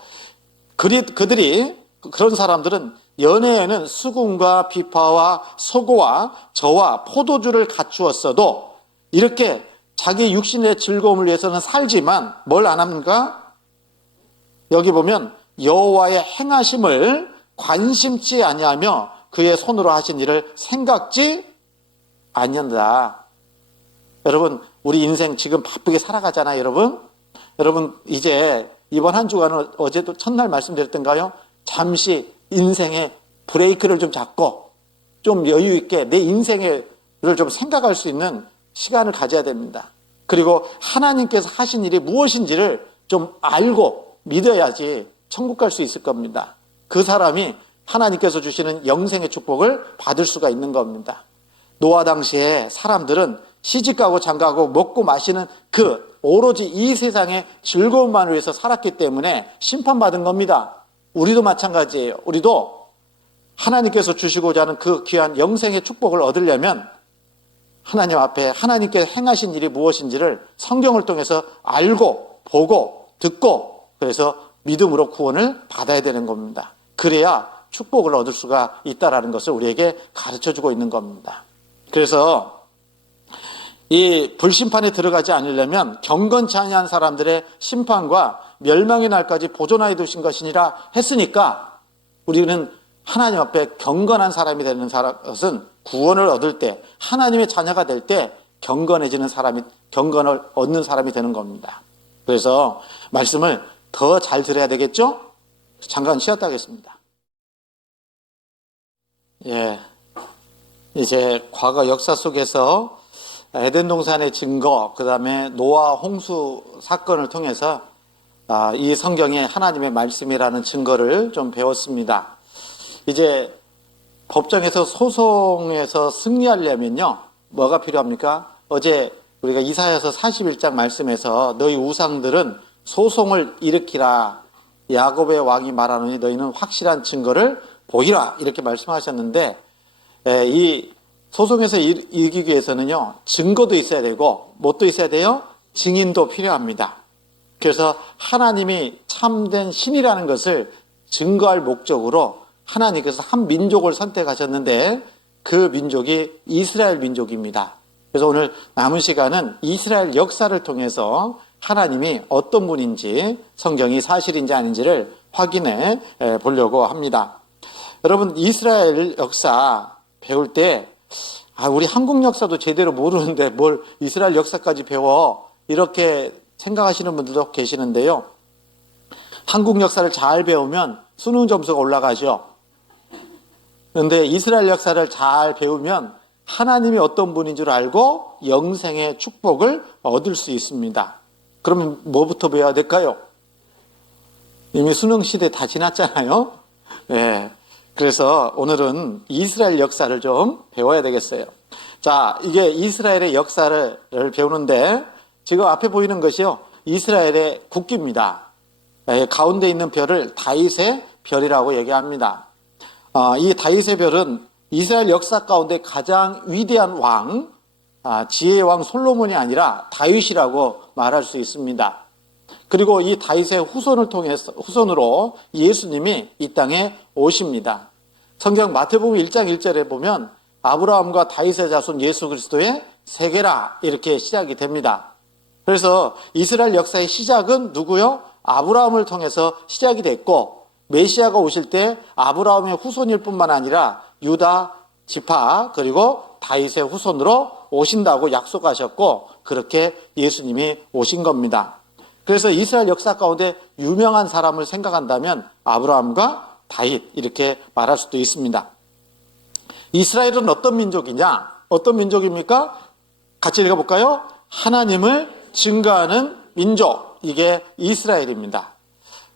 그들이 그런 사람들은 연애에는 수금과 비파와 소고와 저와 포도주를 갖추었어도 이렇게 자기 육신의 즐거움을 위해서는 살지만 뭘 안 합니까? 여기 보면 여호와의 행하심을 관심치 아니하며 그의 손으로 하신 일을 생각지 아니한다. 여러분, 우리 인생 지금 바쁘게 살아가잖아요, 여러분. 여러분, 이제 이번 한 주간은 어제도 첫날 말씀드렸던가요? 잠시 인생의 브레이크를 좀 잡고 좀 여유 있게 내 인생을 좀 생각할 수 있는 시간을 가져야 됩니다. 그리고 하나님께서 하신 일이 무엇인지를 좀 알고 믿어야지 천국 갈 수 있을 겁니다. 그 사람이 하나님께서 주시는 영생의 축복을 받을 수가 있는 겁니다. 노아 당시에 사람들은 시집가고 장가고 먹고 마시는 그 오로지 이 세상의 즐거움만을 위해서 살았기 때문에 심판받은 겁니다. 우리도 마찬가지예요. 우리도 하나님께서 주시고자 하는 그 귀한 영생의 축복을 얻으려면 하나님 앞에 하나님께서 행하신 일이 무엇인지를 성경을 통해서 알고 보고 듣고 그래서 믿음으로 구원을 받아야 되는 겁니다. 그래야 축복을 얻을 수가 있다는 것을 우리에게 가르쳐주고 있는 겁니다. 그래서 이 불심판에 들어가지 않으려면 경건치 아니한 사람들의 심판과 멸망의 날까지 보존하여 두신 것이니라 했으니까 우리는 하나님 앞에 경건한 사람이 되는 것은 구원을 얻을 때 하나님의 자녀가 될 때 경건해지는 사람이 경건을 얻는 사람이 되는 겁니다. 그래서 말씀을 더 잘 들어야 되겠죠? 잠깐 쉬었다 하겠습니다. 이제 과거 역사 속에서 에덴 동산의 증거, 그 다음에 노아 홍수 사건을 통해서 이 성경이 하나님의 말씀이라는 증거를 좀 배웠습니다. 이제 법정에서 소송에서 승리하려면요, 뭐가 필요합니까? 어제 우리가 이사야서 41장 말씀에서 너희 우상들은 소송을 일으키라. 야곱의 왕이 말하노니 너희는 확실한 증거를 보이라. 이렇게 말씀하셨는데, 이 소송에서 이기기 위해서는요, 증거도 있어야 되고, 뭣도 있어야 돼요? 증인도 필요합니다. 그래서 하나님이 참된 신이라는 것을 증거할 목적으로 하나님께서 한 민족을 선택하셨는데 그 민족이 이스라엘 민족입니다. 그래서 오늘 남은 시간은 이스라엘 역사를 통해서 하나님이 어떤 분인지 성경이 사실인지 아닌지를 확인해 보려고 합니다. 여러분, 이스라엘 역사 배울 때 우리 한국 역사도 제대로 모르는데 뭘 이스라엘 역사까지 배워 이렇게 생각하시는 분들도 계시는데요. 한국 역사를 잘 배우면 수능 점수가 올라가죠. 그런데 이스라엘 역사를 잘 배우면 하나님이 어떤 분인 줄 알고 영생의 축복을 얻을 수 있습니다. 그러면 뭐부터 배워야 될까요? 이미 수능 시대 다 지났잖아요. 네. 그래서 오늘은 이스라엘 역사를 좀 배워야 되겠어요. 자, 이게 이스라엘의 역사를 배우는데 지금 앞에 보이는 것이요, 이스라엘의 국기입니다. 가운데 있는 별을 다윗의 별이라고 얘기합니다. 이 다윗의 별은 이스라엘 역사 가운데 가장 위대한 왕, 지혜의 왕 솔로몬이 아니라 다윗이라고 말할 수 있습니다. 그리고 이 다윗의 후손으로 예수님이 이 땅에 오십니다. 성경 마태복음 1장 1절에 보면 아브라함과 다윗의 자손 예수 그리스도의 세계라 이렇게 시작이 됩니다. 그래서 이스라엘 역사의 시작은 누구요? 아브라함을 통해서 시작이 됐고, 메시아가 오실 때 아브라함의 후손일 뿐만 아니라 유다 지파 그리고 다윗의 후손으로 오신다고 약속하셨고, 그렇게 예수님이 오신 겁니다. 그래서 이스라엘 역사 가운데 유명한 사람을 생각한다면 아브라함과 다윗 이렇게 말할 수도 있습니다. 이스라엘은 어떤 민족이냐? 어떤 민족입니까? 같이 읽어볼까요? 하나님을 증거하는 민족, 이게 이스라엘입니다.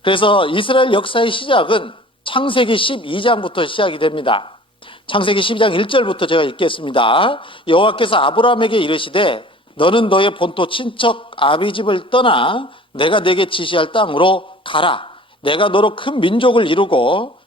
그래서 이스라엘 역사의 시작은 창세기 12장부터 시작이 됩니다. 창세기 12장 1절부터 제가 읽겠습니다. 여호와께서 아브라함에게 이르시되 너는 너의 본토 친척 아비 집을 떠나 내가 내게 지시할 땅으로 가라. 내가 너로 큰 민족을 이루고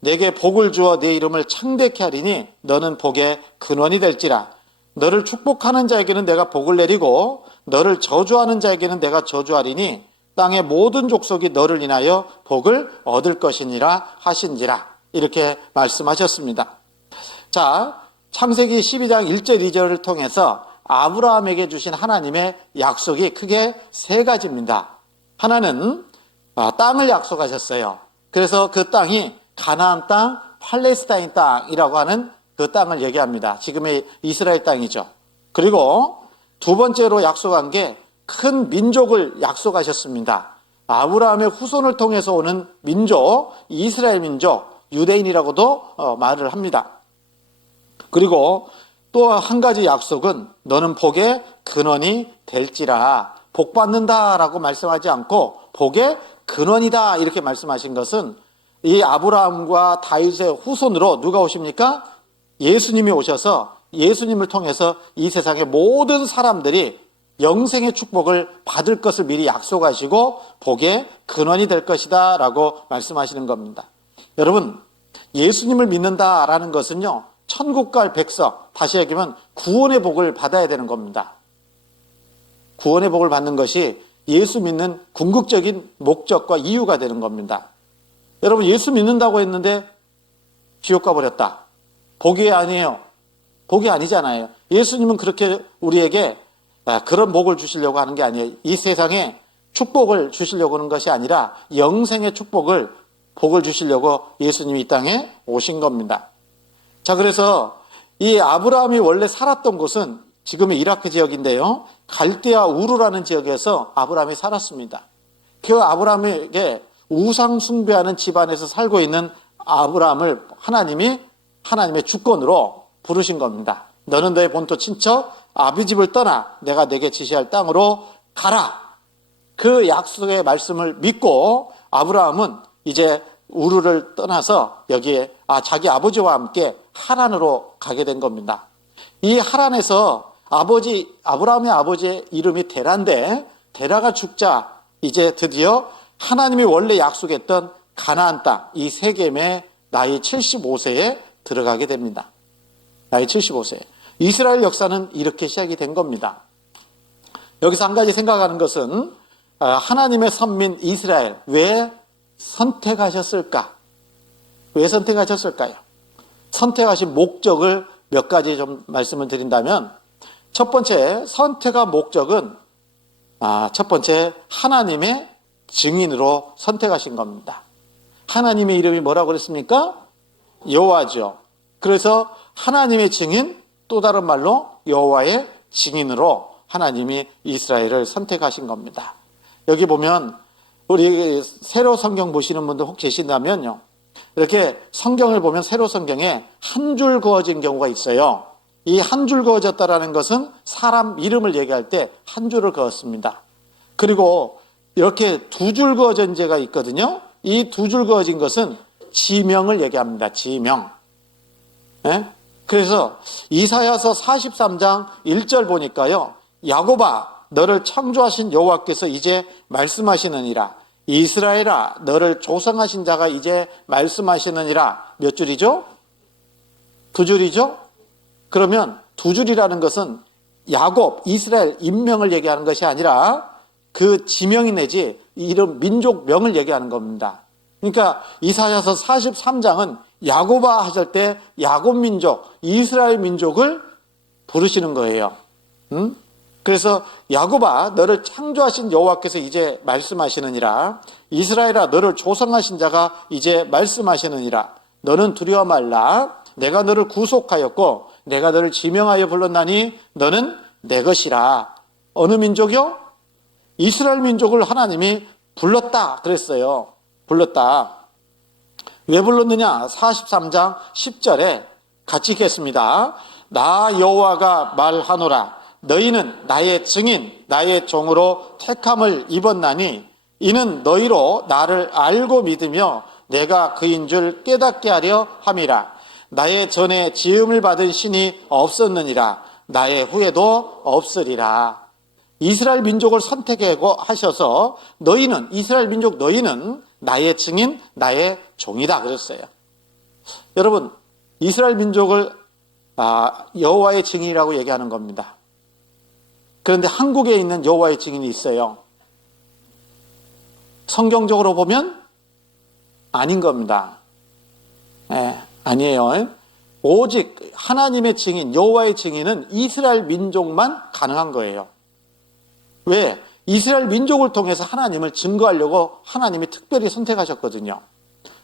내게 복을 주어 내 이름을 창대케 하리니 너는 복의 근원이 될지라. 너를 축복하는 자에게는 내가 복을 내리고 너를 저주하는 자에게는 내가 저주하리니 땅의 모든 족속이 너를 인하여 복을 얻을 것이니라 하신지라. 이렇게 말씀하셨습니다. 자, 창세기 12장 1절 2절을 통해서 아브라함에게 주신 하나님의 약속이 크게 세 가지입니다. 하나는 땅을 약속하셨어요. 그래서 그 땅이 가나안 땅, 팔레스타인 땅이라고 하는 그 땅을 얘기합니다. 지금의 이스라엘 땅이죠. 그리고 두 번째로 약속한 게 큰 민족을 약속하셨습니다. 아브라함의 후손을 통해서 오는 민족, 이스라엘 민족, 유대인이라고도 말을 합니다. 그리고 또 한 가지 약속은 너는 복의 근원이 될지라. 복 받는다라고 말씀하지 않고 복의 근원이다 이렇게 말씀하신 것은 이 아브라함과 다윗의 후손으로 누가 오십니까? 예수님이 오셔서 예수님을 통해서 이 세상의 모든 사람들이 영생의 축복을 받을 것을 미리 약속하시고 복의 근원이 될 것이다 라고 말씀하시는 겁니다. 여러분, 예수님을 믿는다라는 것은요, 천국 갈 백성, 다시 얘기하면 구원의 복을 받아야 되는 겁니다. 구원의 복을 받는 것이 예수 믿는 궁극적인 목적과 이유가 되는 겁니다. 여러분, 예수 믿는다고 했는데 지옥 가버렸다. 복이 아니에요. 복이 아니잖아요. 예수님은 그렇게 우리에게 그런 복을 주시려고 하는 게 아니에요. 이 세상에 축복을 주시려고 하는 것이 아니라 영생의 축복을, 복을 주시려고 예수님이 이 땅에 오신 겁니다. 자, 그래서 이 아브라함이 원래 살았던 곳은 지금의 이라크 지역인데요. 갈대아 우르라는 지역에서 아브라함이 살았습니다. 그 아브라함에게 우상 숭배하는 집안에서 살고 있는 아브라함을 하나님이 하나님의 주권으로 부르신 겁니다. 너는 너의 본토 친척 아비 집을 떠나 내가 내게 지시할 땅으로 가라. 그 약속의 말씀을 믿고 아브라함은 이제 우르를 떠나서 여기에 자기 아버지와 함께 하란으로 가게 된 겁니다. 이 하란에서 아브라함의 아버지의 이름이 데라인데 데라가 죽자 이제 드디어 하나님이 원래 약속했던 가나안 땅, 이 세겜에 나이 75세에 들어가게 됩니다. 나이 75세. 이스라엘 역사는 이렇게 시작이 된 겁니다. 여기서 한 가지 생각하는 것은 하나님의 선민 이스라엘 왜 선택하셨을까? 왜 선택하셨을까요? 선택하신 목적을 몇 가지 좀 말씀을 드린다면 첫 번째 선택한 목적은 첫 번째 하나님의 증인으로 선택하신 겁니다. 하나님의 이름이 뭐라고 그랬습니까? 여호와죠. 그래서 하나님의 증인, 또 다른 말로 여호와의 증인으로 하나님이 이스라엘을 선택하신 겁니다. 여기 보면 우리 세로 성경 보시는 분들 혹 계신다면요. 이렇게 성경을 보면 세로 성경에 한 줄 그어진 경우가 있어요. 이 한 줄 그어졌다라는 것은 사람 이름을 얘기할 때 한 줄을 그었습니다. 그리고 이렇게 두 줄 그어진 제가 있거든요. 이 두 줄 그어진 것은 지명을 얘기합니다. 지명. 네? 그래서 이사야서 43장 1절 보니까요. 야곱아 너를 창조하신 여호와께서 이제 말씀하시느니라. 이스라엘아 너를 조성하신 자가 이제 말씀하시느니라. 몇 줄이죠? 두 줄이죠? 그러면 두 줄이라는 것은 야곱, 이스라엘 인명을 얘기하는 것이 아니라 그 지명이 내지 이런 민족명을 얘기하는 겁니다. 그러니까 이사야서 43장은 야곱아 하실 때 야곱 민족, 이스라엘 민족을 부르시는 거예요. 그래서 야곱아 너를 창조하신 여호와께서 이제 말씀하시느니라. 이스라엘아 너를 조성하신 자가 이제 말씀하시느니라. 너는 두려워 말라. 내가 너를 구속하였고 내가 너를 지명하여 불렀나니 너는 내 것이라. 어느 민족이요? 이스라엘 민족을 하나님이 불렀다 그랬어요. 불렀다. 왜 불렀느냐? 43장 10절에 같이 읽겠습니다. 나 여호와가 말하노라. 너희는 나의 증인, 나의 종으로 택함을 입었나니 이는 너희로 나를 알고 믿으며 내가 그인 줄 깨닫게 하려 함이라. 나의 전에 지음을 받은 신이 없었느니라. 나의 후에도 없으리라. 이스라엘 민족을 선택하고 하셔서 너희는 이스라엘 민족 너희는 나의 증인 나의 종이다 그랬어요. 여러분 이스라엘 민족을 여호와의 증인이라고 얘기하는 겁니다. 그런데 한국에 있는 여호와의 증인이 있어요. 성경적으로 보면 아닌 겁니다. 아니에요. 오직 하나님의 증인, 여호와의 증인은 이스라엘 민족만 가능한 거예요. 왜? 이스라엘 민족을 통해서 하나님을 증거하려고 하나님이 특별히 선택하셨거든요.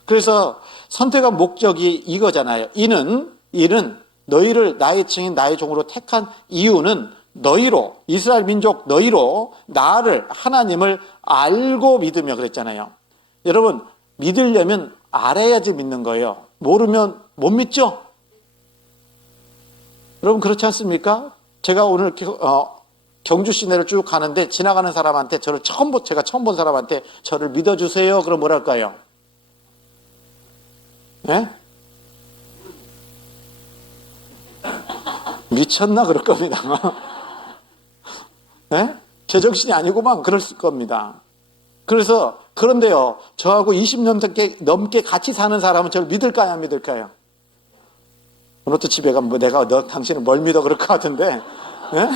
그래서 선택한 목적이 이거잖아요. 이는 너희를 나의 증인, 나의 종으로 택한 이유는 너희로, 이스라엘 민족 너희로 나를, 하나님을 알고 믿으며 그랬잖아요. 여러분, 믿으려면 알아야지 믿는 거예요. 모르면 못 믿죠? 여러분, 그렇지 않습니까? 제가 오늘 경주 시내를 쭉 가는데 지나가는 사람한테 제가 처음 본 사람한테 저를 믿어주세요. 그럼 뭐랄까요? 예? 미쳤나? 그럴 겁니다. 예? 제정신이 아니고만 그럴 겁니다. 그래서, 그런데요, 저하고 20년 넘게 같이 사는 사람은 저를 믿을까요? 안 믿을까요? 오늘 또 집에 가면 당신은 뭘 믿어? 그럴 것 같은데. 예?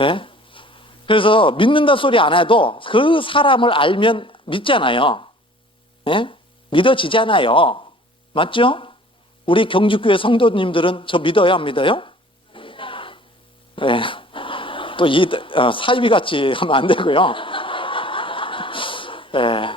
예? 그래서 믿는다 소리 안 해도 그 사람을 알면 믿잖아요. 예? 믿어지잖아요. 맞죠? 우리 경주교회 성도님들은 저 믿어요? 안 믿어요? 예. 또 사이비 같이 하면 안 되고요. 예.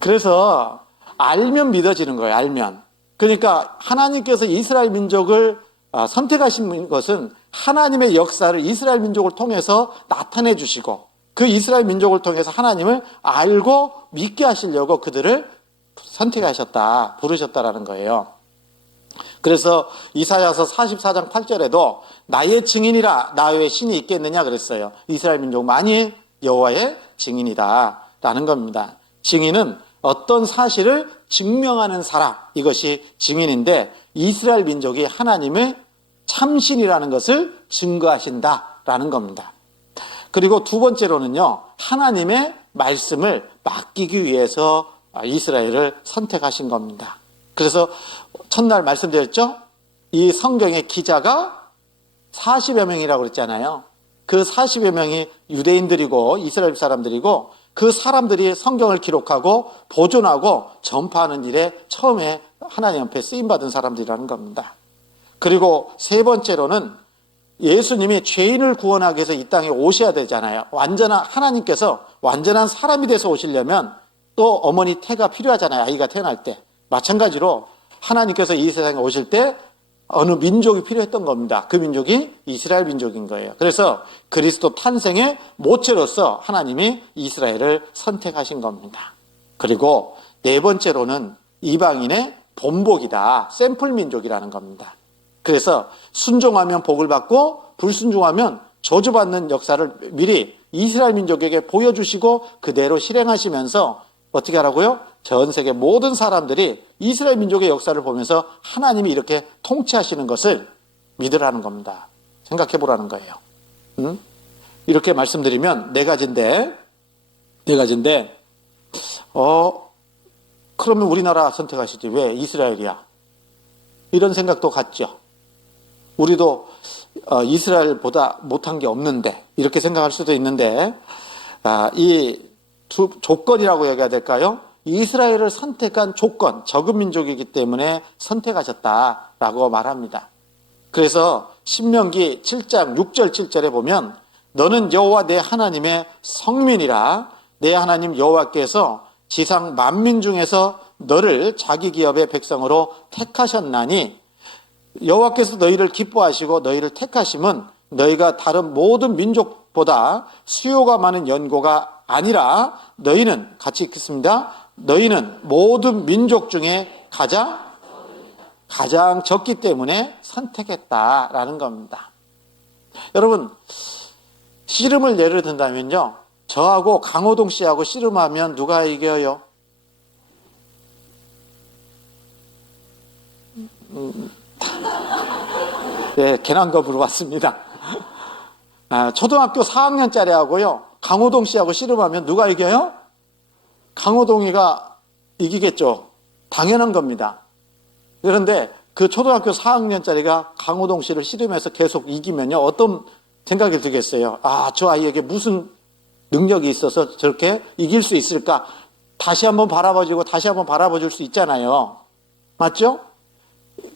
그래서 알면 믿어지는 거예요. 알면. 그러니까 하나님께서 이스라엘 민족을 선택하신 것은 하나님의 역사를 이스라엘 민족을 통해서 나타내 주시고 그 이스라엘 민족을 통해서 하나님을 알고 믿게 하시려고 그들을 선택하셨다, 부르셨다라는 거예요. 그래서 이사야서 44장 8절에도 나의 증인이라 나 외에 신이 있겠느냐 그랬어요. 이스라엘 민족만이 여호와의 증인이다 라는 겁니다. 증인은 어떤 사실을 증명하는 사람, 이것이 증인인데 이스라엘 민족이 하나님의 참신이라는 것을 증거하신다라는 겁니다. 그리고 두 번째로는요, 하나님의 말씀을 맡기기 위해서 이스라엘을 선택하신 겁니다. 그래서 첫날 말씀드렸죠? 이 성경의 기자가 40여 명이라고 그랬잖아요. 그 40여 명이 유대인들이고 이스라엘 사람들이고 그 사람들이 성경을 기록하고 보존하고 전파하는 일에 처음에 하나님 앞에 쓰임받은 사람들이라는 겁니다. 그리고 세 번째로는 예수님이 죄인을 구원하기 위해서 이 땅에 오셔야 되잖아요. 하나님께서 완전한 사람이 돼서 오시려면 또 어머니 태가 필요하잖아요. 아이가 태어날 때. 마찬가지로 하나님께서 이 세상에 오실 때 어느 민족이 필요했던 겁니다. 그 민족이 이스라엘 민족인 거예요. 그래서 그리스도 탄생의 모체로서 하나님이 이스라엘을 선택하신 겁니다. 그리고 네 번째로는 이방인의 본복이다. 샘플 민족이라는 겁니다. 그래서 순종하면 복을 받고 불순종하면 저주받는 역사를 미리 이스라엘 민족에게 보여주시고 그대로 실행하시면서 어떻게 하라고요? 전 세계 모든 사람들이 이스라엘 민족의 역사를 보면서 하나님이 이렇게 통치하시는 것을 믿으라는 겁니다. 생각해 보라는 거예요. 이렇게 말씀드리면 네 가지인데, 그러면 우리나라 선택하시지 왜 이스라엘이야? 이런 생각도 같죠. 우리도 이스라엘보다 못한 게 없는데 이렇게 생각할 수도 있는데 이 조건이라고 얘기해야 될까요? 이스라엘을 선택한 조건, 적은 민족이기 때문에 선택하셨다라고 말합니다. 그래서 신명기 7장 6절 7절에 보면 너는 여호와 내 하나님의 성민이라 내 하나님 여호와께서 지상 만민 중에서 너를 자기 기업의 백성으로 택하셨나니 여호와께서 너희를 기뻐하시고 너희를 택하심은 너희가 다른 모든 민족보다 수요가 많은 연고가 아니라 너희는 같이 읽겠습니다. 너희는 모든 민족 중에 가장 적기 때문에 선택했다라는 겁니다. 여러분, 씨름을 예를 든다면요, 저하고 강호동 씨하고 씨름하면 누가 이겨요? 예, 개난겁으로 왔습니다. 초등학교 4학년짜리하고요, 강호동 씨하고 씨름하면 누가 이겨요? 강호동이가 이기겠죠. 당연한 겁니다. 그런데 그 초등학교 4학년짜리가 강호동 씨를 씨름해서 계속 이기면요, 어떤 생각이 들겠어요? 저 아이에게 무슨 능력이 있어서 저렇게 이길 수 있을까? 다시 한번 바라봐주고 다시 한번 바라봐줄 수 있잖아요. 맞죠?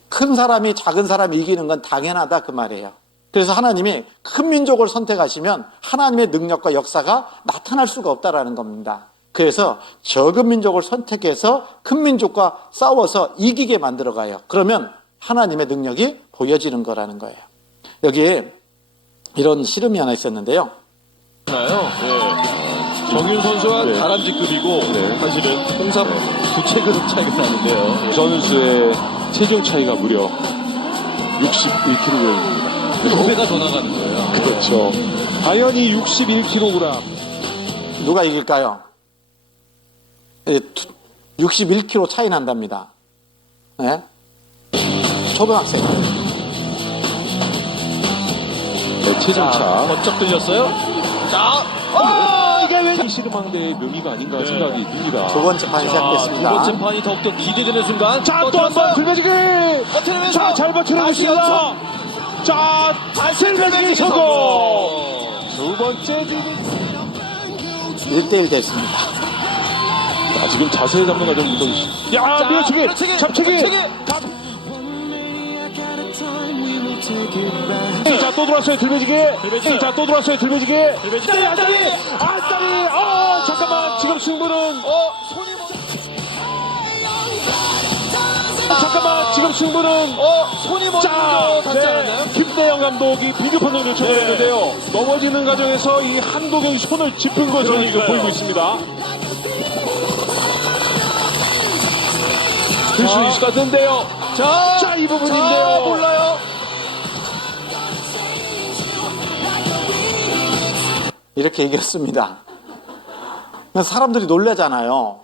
큰 사람이 작은 사람이 이기는 건 당연하다 그 말이에요. 그래서 하나님이 큰 민족을 선택하시면 하나님의 능력과 역사가 나타날 수가 없다라는 겁니다. 그래서 적은 민족을 선택해서 큰 민족과 싸워서 이기게 만들어가요. 그러면 하나님의 능력이 보여지는 거라는 거예요. 여기에 이런 씨름이 하나 있었는데요. 정윤 선수가 다람쥐급이고 사실은 홍삼 부채급 차이가 나는데요. 선수의 체중 차이가 무려 61kg입니다. 두 배가 더 나가는 거예요. 그렇죠. 과연 이 61kg 누가 이길까요? 61kg 차이 난답니다. 네? 초등학생. 체중차. 번쩍 들렸어요. 이게 왜 씨름왕대의 묘미가 아닌가 생각이 듭니다. 두 번째 판이 두 시작됐습니다. 번째 판이 더욱더 기대되는 순간. 자, 또 한 번 들매지기. 버텨내면서 자, 잘 버텨내고 다시 있습니다. 연속. 자, 들매지기 성공. 두 번째 1대1 됐습니다. 지금 자세 잡는 과정부터 자, 밀어치기, 밀어치기, 잡치기. 자, 또 들어왔어요. 들매지기. 자, 또 들어왔어요. 들매지기. 들매지기. 안다리. 잠깐만. 지금 승부는 잠깐만. 지금 승부는 손이 먼저 닿지 않았나요? 김대영 감독이 비교 판정 요청을 했는데요. 넘어지는 과정에서 이 한도경이 손을 짚은 것으로 지금 보이고 있습니다. 될 수 있을 것 같은데요. 자, 이 부분인데요. 몰라요. 이렇게 이겼습니다. 사람들이 놀라잖아요.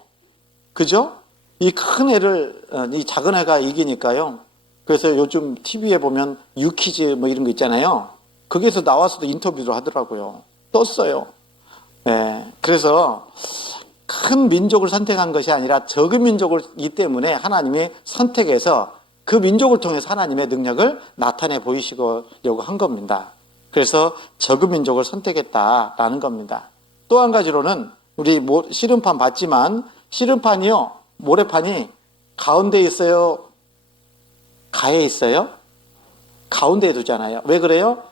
그죠? 이 큰 애를, 이 작은 애가 이기니까요. 그래서 요즘 TV에 보면 유퀴즈 뭐 이런 거 있잖아요. 거기에서 나와서도 인터뷰를 하더라고요. 떴어요. 네. 그래서 큰 민족을 선택한 것이 아니라 적은 민족이기 때문에 하나님이 선택해서 그 민족을 통해서 하나님의 능력을 나타내 보이시려고 한 겁니다. 그래서 적은 민족을 선택했다라는 겁니다. 또 한 가지로는 우리 씨름판 봤지만 씨름판이요, 모래판이 가운데 있어요? 가에 있어요? 가운데에 두잖아요. 왜 그래요?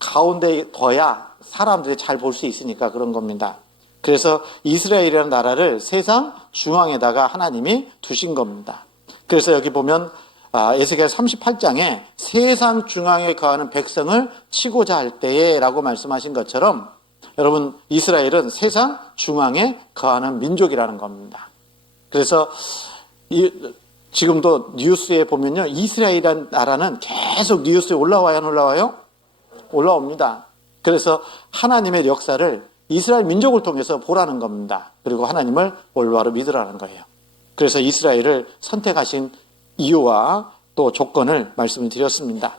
가운데에 둬야 사람들이 잘 볼 수 있으니까 그런 겁니다. 그래서 이스라엘이라는 나라를 세상 중앙에다가 하나님이 두신 겁니다. 그래서 여기 보면 에스겔 38장에 세상 중앙에 거하는 백성을 치고자 할 때에 라고 말씀하신 것처럼 여러분, 이스라엘은 세상 중앙에 거하는 민족이라는 겁니다. 그래서 지금도 뉴스에 보면요, 이스라엘이라는 나라는 계속 뉴스에 올라와요, 안 올라와요? 올라옵니다. 그래서 하나님의 역사를 이스라엘 민족을 통해서 보라는 겁니다. 그리고 하나님을 올바로 믿으라는 거예요. 그래서 이스라엘을 선택하신 이유와 또 조건을 말씀을 드렸습니다.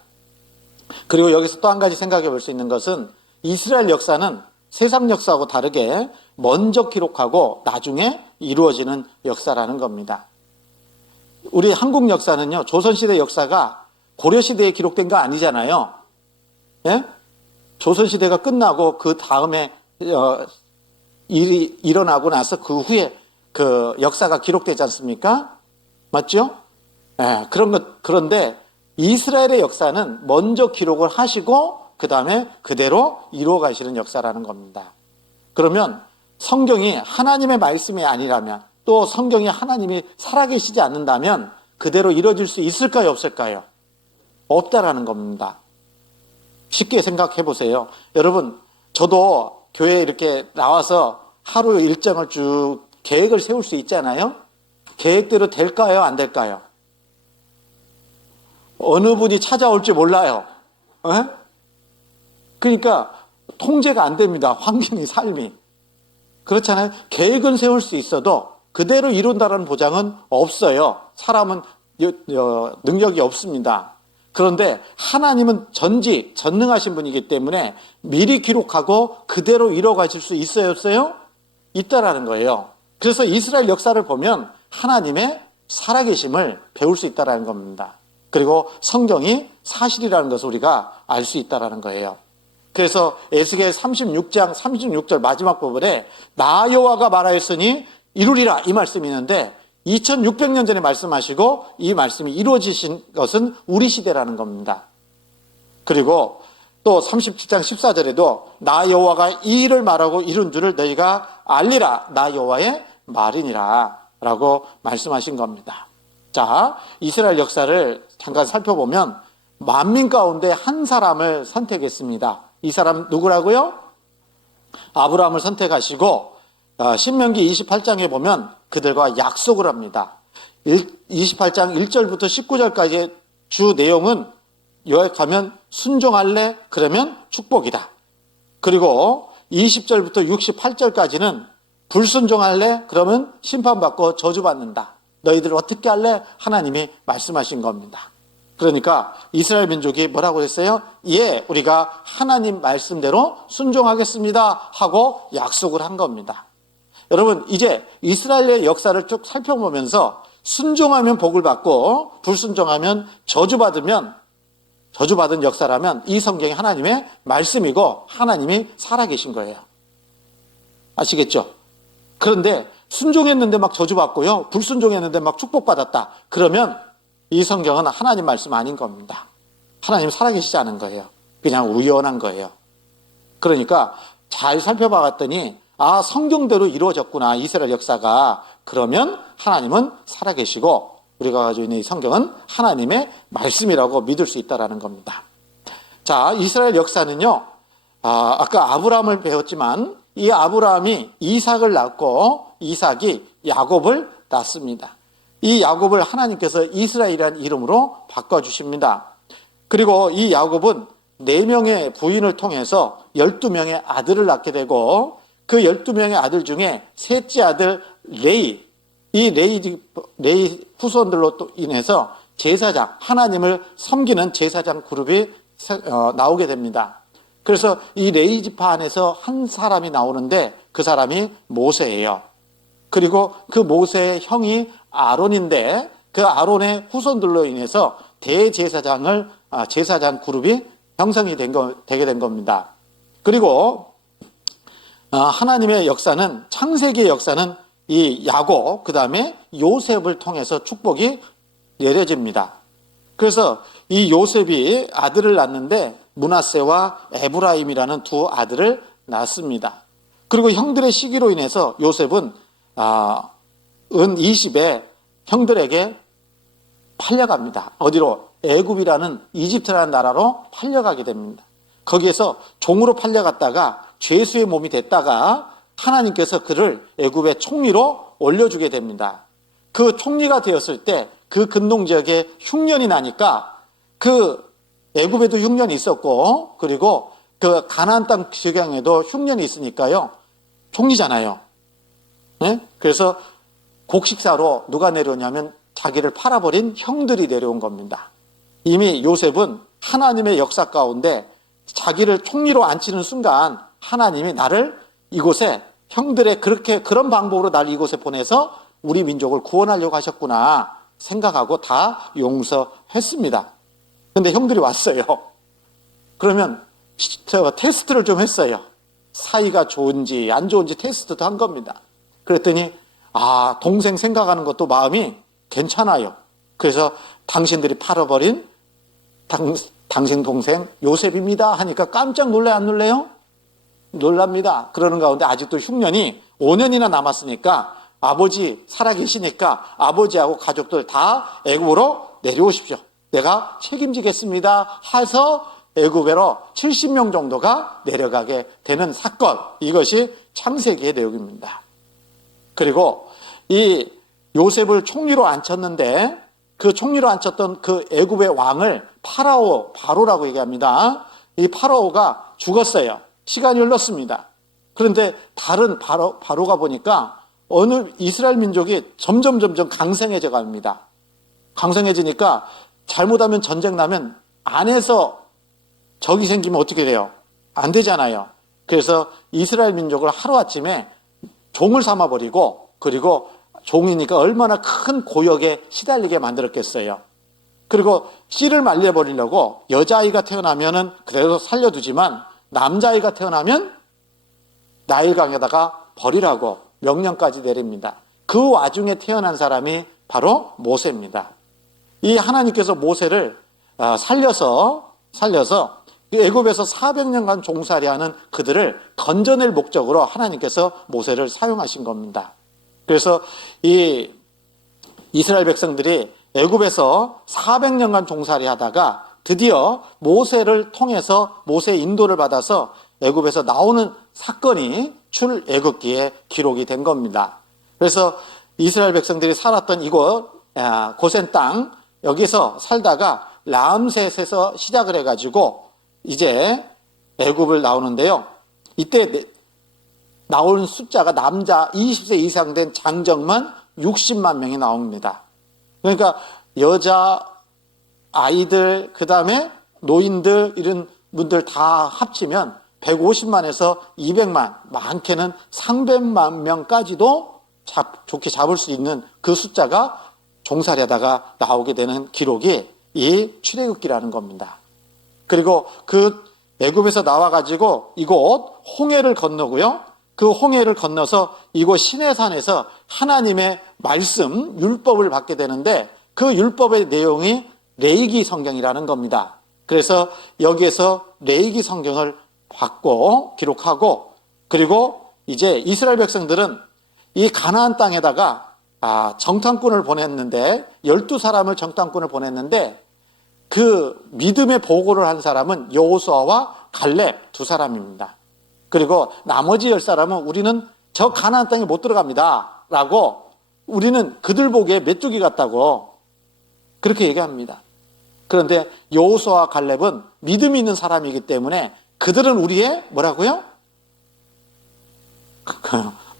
그리고 여기서 또 한 가지 생각해 볼 수 있는 것은 이스라엘 역사는 세상 역사하고 다르게 먼저 기록하고 나중에 이루어지는 역사라는 겁니다. 우리 한국 역사는요, 조선시대 역사가 고려시대에 기록된 거 아니잖아요. 예? 조선시대가 끝나고 그 다음에 일이 일어나고 나서 그 후에 그 역사가 기록되지 않습니까? 맞죠? 예, 그런데 이스라엘의 역사는 먼저 기록을 하시고 그 다음에 그대로 이루어 가시는 역사라는 겁니다. 그러면 성경이 하나님의 말씀이 아니라면, 또 성경이 하나님이 살아계시지 않는다면 그대로 이루어질 수 있을까요, 없을까요? 없다라는 겁니다. 쉽게 생각해 보세요. 여러분, 저도 교회에 이렇게 나와서 하루 일정을 쭉 계획을 세울 수 있잖아요. 계획대로 될까요, 안 될까요? 어느 분이 찾아올지 몰라요. 에? 그러니까 통제가 안 됩니다. 환경이, 삶이. 그렇잖아요. 계획은 세울 수 있어도 그대로 이룬다는 보장은 없어요. 사람은 능력이 없습니다. 그런데 하나님은 전능하신 분이기 때문에 미리 기록하고 그대로 이뤄가실 수 있어요, 없어요? 있다라는 거예요. 그래서 이스라엘 역사를 보면 하나님의 살아계심을 배울 수 있다라는 겁니다. 그리고 성경이 사실이라는 것을 우리가 알 수 있다라는 거예요. 그래서 에스겔 36장 36절 마지막 부분에 나 여호와가 말하였으니 이루리라 이 말씀이 있는데 2600년 전에 말씀하시고 이 말씀이 이루어지신 것은 우리 시대라는 겁니다. 그리고 또 37장 14절에도 나 여호와가 이 일을 말하고 이룬 줄을 너희가 알리라 나 여호와의 말이니라 라고 말씀하신 겁니다. 자, 이스라엘 역사를 잠깐 살펴보면 만민 가운데 한 사람을 선택했습니다. 이 사람 누구라고요? 아브라함을 선택하시고 신명기 28장에 보면 그들과 약속을 합니다. 28장 1절부터 19절까지의 주 내용은 요약하면 순종할래? 그러면 축복이다. 그리고 20절부터 68절까지는 불순종할래? 그러면 심판받고 저주받는다. 너희들 어떻게 할래? 하나님이 말씀하신 겁니다. 그러니까 이스라엘 민족이 뭐라고 했어요? 예, 우리가 하나님 말씀대로 순종하겠습니다 하고 약속을 한 겁니다. 여러분, 이제 이스라엘의 역사를 쭉 살펴보면서 순종하면 복을 받고 불순종하면 저주받은 역사라면 이 성경이 하나님의 말씀이고 하나님이 살아계신 거예요. 아시겠죠? 그런데 순종했는데 막 저주받고요, 불순종했는데 막 축복받았다. 그러면 이 성경은 하나님 말씀 아닌 겁니다. 하나님 살아계시지 않은 거예요. 그냥 우연한 거예요. 그러니까 잘 살펴봤더니 성경대로 이루어졌구나, 이스라엘 역사가. 그러면 하나님은 살아계시고 우리가 가지고 있는 이 성경은 하나님의 말씀이라고 믿을 수 있다는 겁니다. 자, 이스라엘 역사는요, 아까 아브라함을 배웠지만 이 아브라함이 이삭을 낳고 이삭이 야곱을 낳습니다. 이 야곱을 하나님께서 이스라엘이라는 이름으로 바꿔주십니다. 그리고 이 야곱은 4명의 부인을 통해서 12명의 아들을 낳게 되고 그 12명의 아들 중에 셋째 아들 레이, 이 레이 후손들로 또 인해서 제사장, 하나님을 섬기는 제사장 그룹이 나오게 됩니다. 그래서 이 레이 지파 안에서 한 사람이 나오는데 그 사람이 모세예요. 그리고 그 모세의 형이 아론인데 그 아론의 후손들로 인해서 제사장 그룹이 형성이 되게 된 겁니다. 그리고 하나님의 역사는, 창세기의 역사는 이 야곱, 그 다음에 요셉을 통해서 축복이 내려집니다. 그래서 이 요셉이 아들을 낳는데 므낫세와 에브라임이라는 두 아들을 낳습니다. 그리고 형들의 시기로 인해서 요셉은 은 20에 형들에게 팔려갑니다. 어디로? 애굽이라는 이집트라는 나라로 팔려가게 됩니다. 거기에서 종으로 팔려갔다가 죄수의 몸이 됐다가 하나님께서 그를 애굽의 총리로 올려주게 됩니다. 그 총리가 되었을 때 그 근동 지역에 흉년이 나니까 그 애굽에도 흉년이 있었고 그리고 그 가나안 땅 지경에도 흉년이 있으니까요. 총리잖아요. 네? 그래서 곡식사로 누가 내려오냐면 자기를 팔아버린 형들이 내려온 겁니다. 이미 요셉은 하나님의 역사 가운데 자기를 총리로 앉히는 순간 하나님이 나를 이곳에 형들의 그런 방법으로 나를 이곳에 보내서 우리 민족을 구원하려고 하셨구나 생각하고 다 용서했습니다. 근데 형들이 왔어요. 그러면 테스트를 좀 했어요. 사이가 좋은지 안 좋은지 테스트도 한 겁니다. 그랬더니 동생 생각하는 것도 마음이 괜찮아요. 그래서 당신들이 팔아버린 당신 동생 요셉입니다 하니까 깜짝 놀래 안 놀래요? 놀랍니다. 그러는 가운데 아직도 흉년이 5년이나 남았으니까 아버지 살아계시니까 아버지하고 가족들 다 애굽으로 내려오십시오. 내가 책임지겠습니다 해서 애굽으로 70명 정도가 내려가게 되는 사건, 이것이 창세기의 내용입니다. 그리고 이 요셉을 총리로 앉혔는데 그 총리로 앉혔던 그 애굽의 왕을 바로라고 얘기합니다. 이 파라오가 죽었어요. 시간이 흘렀습니다. 그런데 다른 바로가 보니까 어느 이스라엘 민족이 점점 강성해져 갑니다. 강성해지니까 잘못하면 전쟁 나면 안에서 적이 생기면 어떻게 돼요? 안 되잖아요. 그래서 이스라엘 민족을 하루아침에 종을 삼아버리고, 그리고 종이니까 얼마나 큰 고역에 시달리게 만들었겠어요. 그리고 씨를 말려버리려고 여자아이가 태어나면은 그래도 살려두지만 남자아이가 태어나면 나일강에다가 버리라고 명령까지 내립니다. 그 와중에 태어난 사람이 바로 모세입니다. 이 하나님께서 모세를 살려서 애굽에서 400년간 종살이하는 그들을 건져낼 목적으로 하나님께서 모세를 사용하신 겁니다. 그래서 이 이스라엘 백성들이 애굽에서 400년간 종살이하다가 드디어 모세를 통해서 모세의 인도를 받아서 애굽에서 나오는 사건이 출애굽기에 기록이 된 겁니다. 그래서 이스라엘 백성들이 살았던 이곳 고센 땅, 여기서 살다가 라암셋에서 시작을 해가지고 이제 애굽을 나오는데요. 이때 나오는 숫자가 남자 20세 이상 된 장정만 60만 명이 나옵니다. 그러니까 여자, 아이들, 그 다음에 노인들 이런 분들 다 합치면 150만에서 200만, 많게는 300만 명까지도 좋게 잡을 수 있는 그 숫자가 종살이하다가 나오게 되는 기록이 이 출애굽기라는 겁니다. 그리고 그 애굽에서 나와가지고 이곳 홍해를 건너고요. 그 홍해를 건너서 이곳 시내산에서 하나님의 말씀, 율법을 받게 되는데 그 율법의 내용이 레위기 성경이라는 겁니다. 그래서 여기에서 레위기 성경을 받고 기록하고, 그리고 이제 이스라엘 백성들은 이 가나안 땅에다가 정탐꾼을 보냈는데 12사람을 정탐꾼을 보냈는데 그 믿음의 보고를 한 사람은 여호수아와 갈렙 두 사람입니다. 그리고 나머지 10사람은 우리는 저 가나안 땅에 못 들어갑니다 라고, 우리는 그들 보기에 메뚜기 같다고 그렇게 얘기합니다. 그런데 여호수아와 갈렙은 믿음이 있는 사람이기 때문에 그들은 우리의 뭐라고요?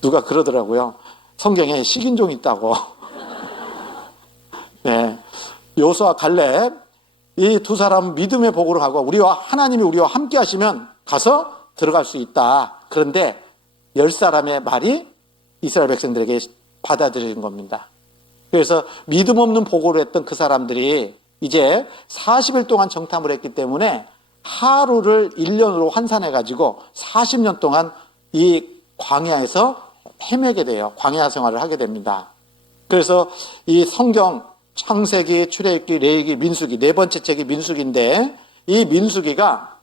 누가 그러더라고요. 성경에 식인종이 있다고. 네, 여호수아와 갈렙 이 두 사람은 믿음의 보고를 하고 하나님이 우리와 함께 하시면 가서 들어갈 수 있다. 그런데 10사람의 말이 이스라엘 백성들에게 받아들인 겁니다. 그래서 믿음 없는 보고를 했던 그 사람들이 이제 40일 동안 정탐을 했기 때문에 하루를 1년으로 환산해가지고 40년 동안 이 광야에서 헤매게 돼요. 광야 생활을 하게 됩니다. 그래서 이 성경 창세기, 출애굽기, 레위기, 민수기, 네 번째 책이 민수기인데 이 민수기가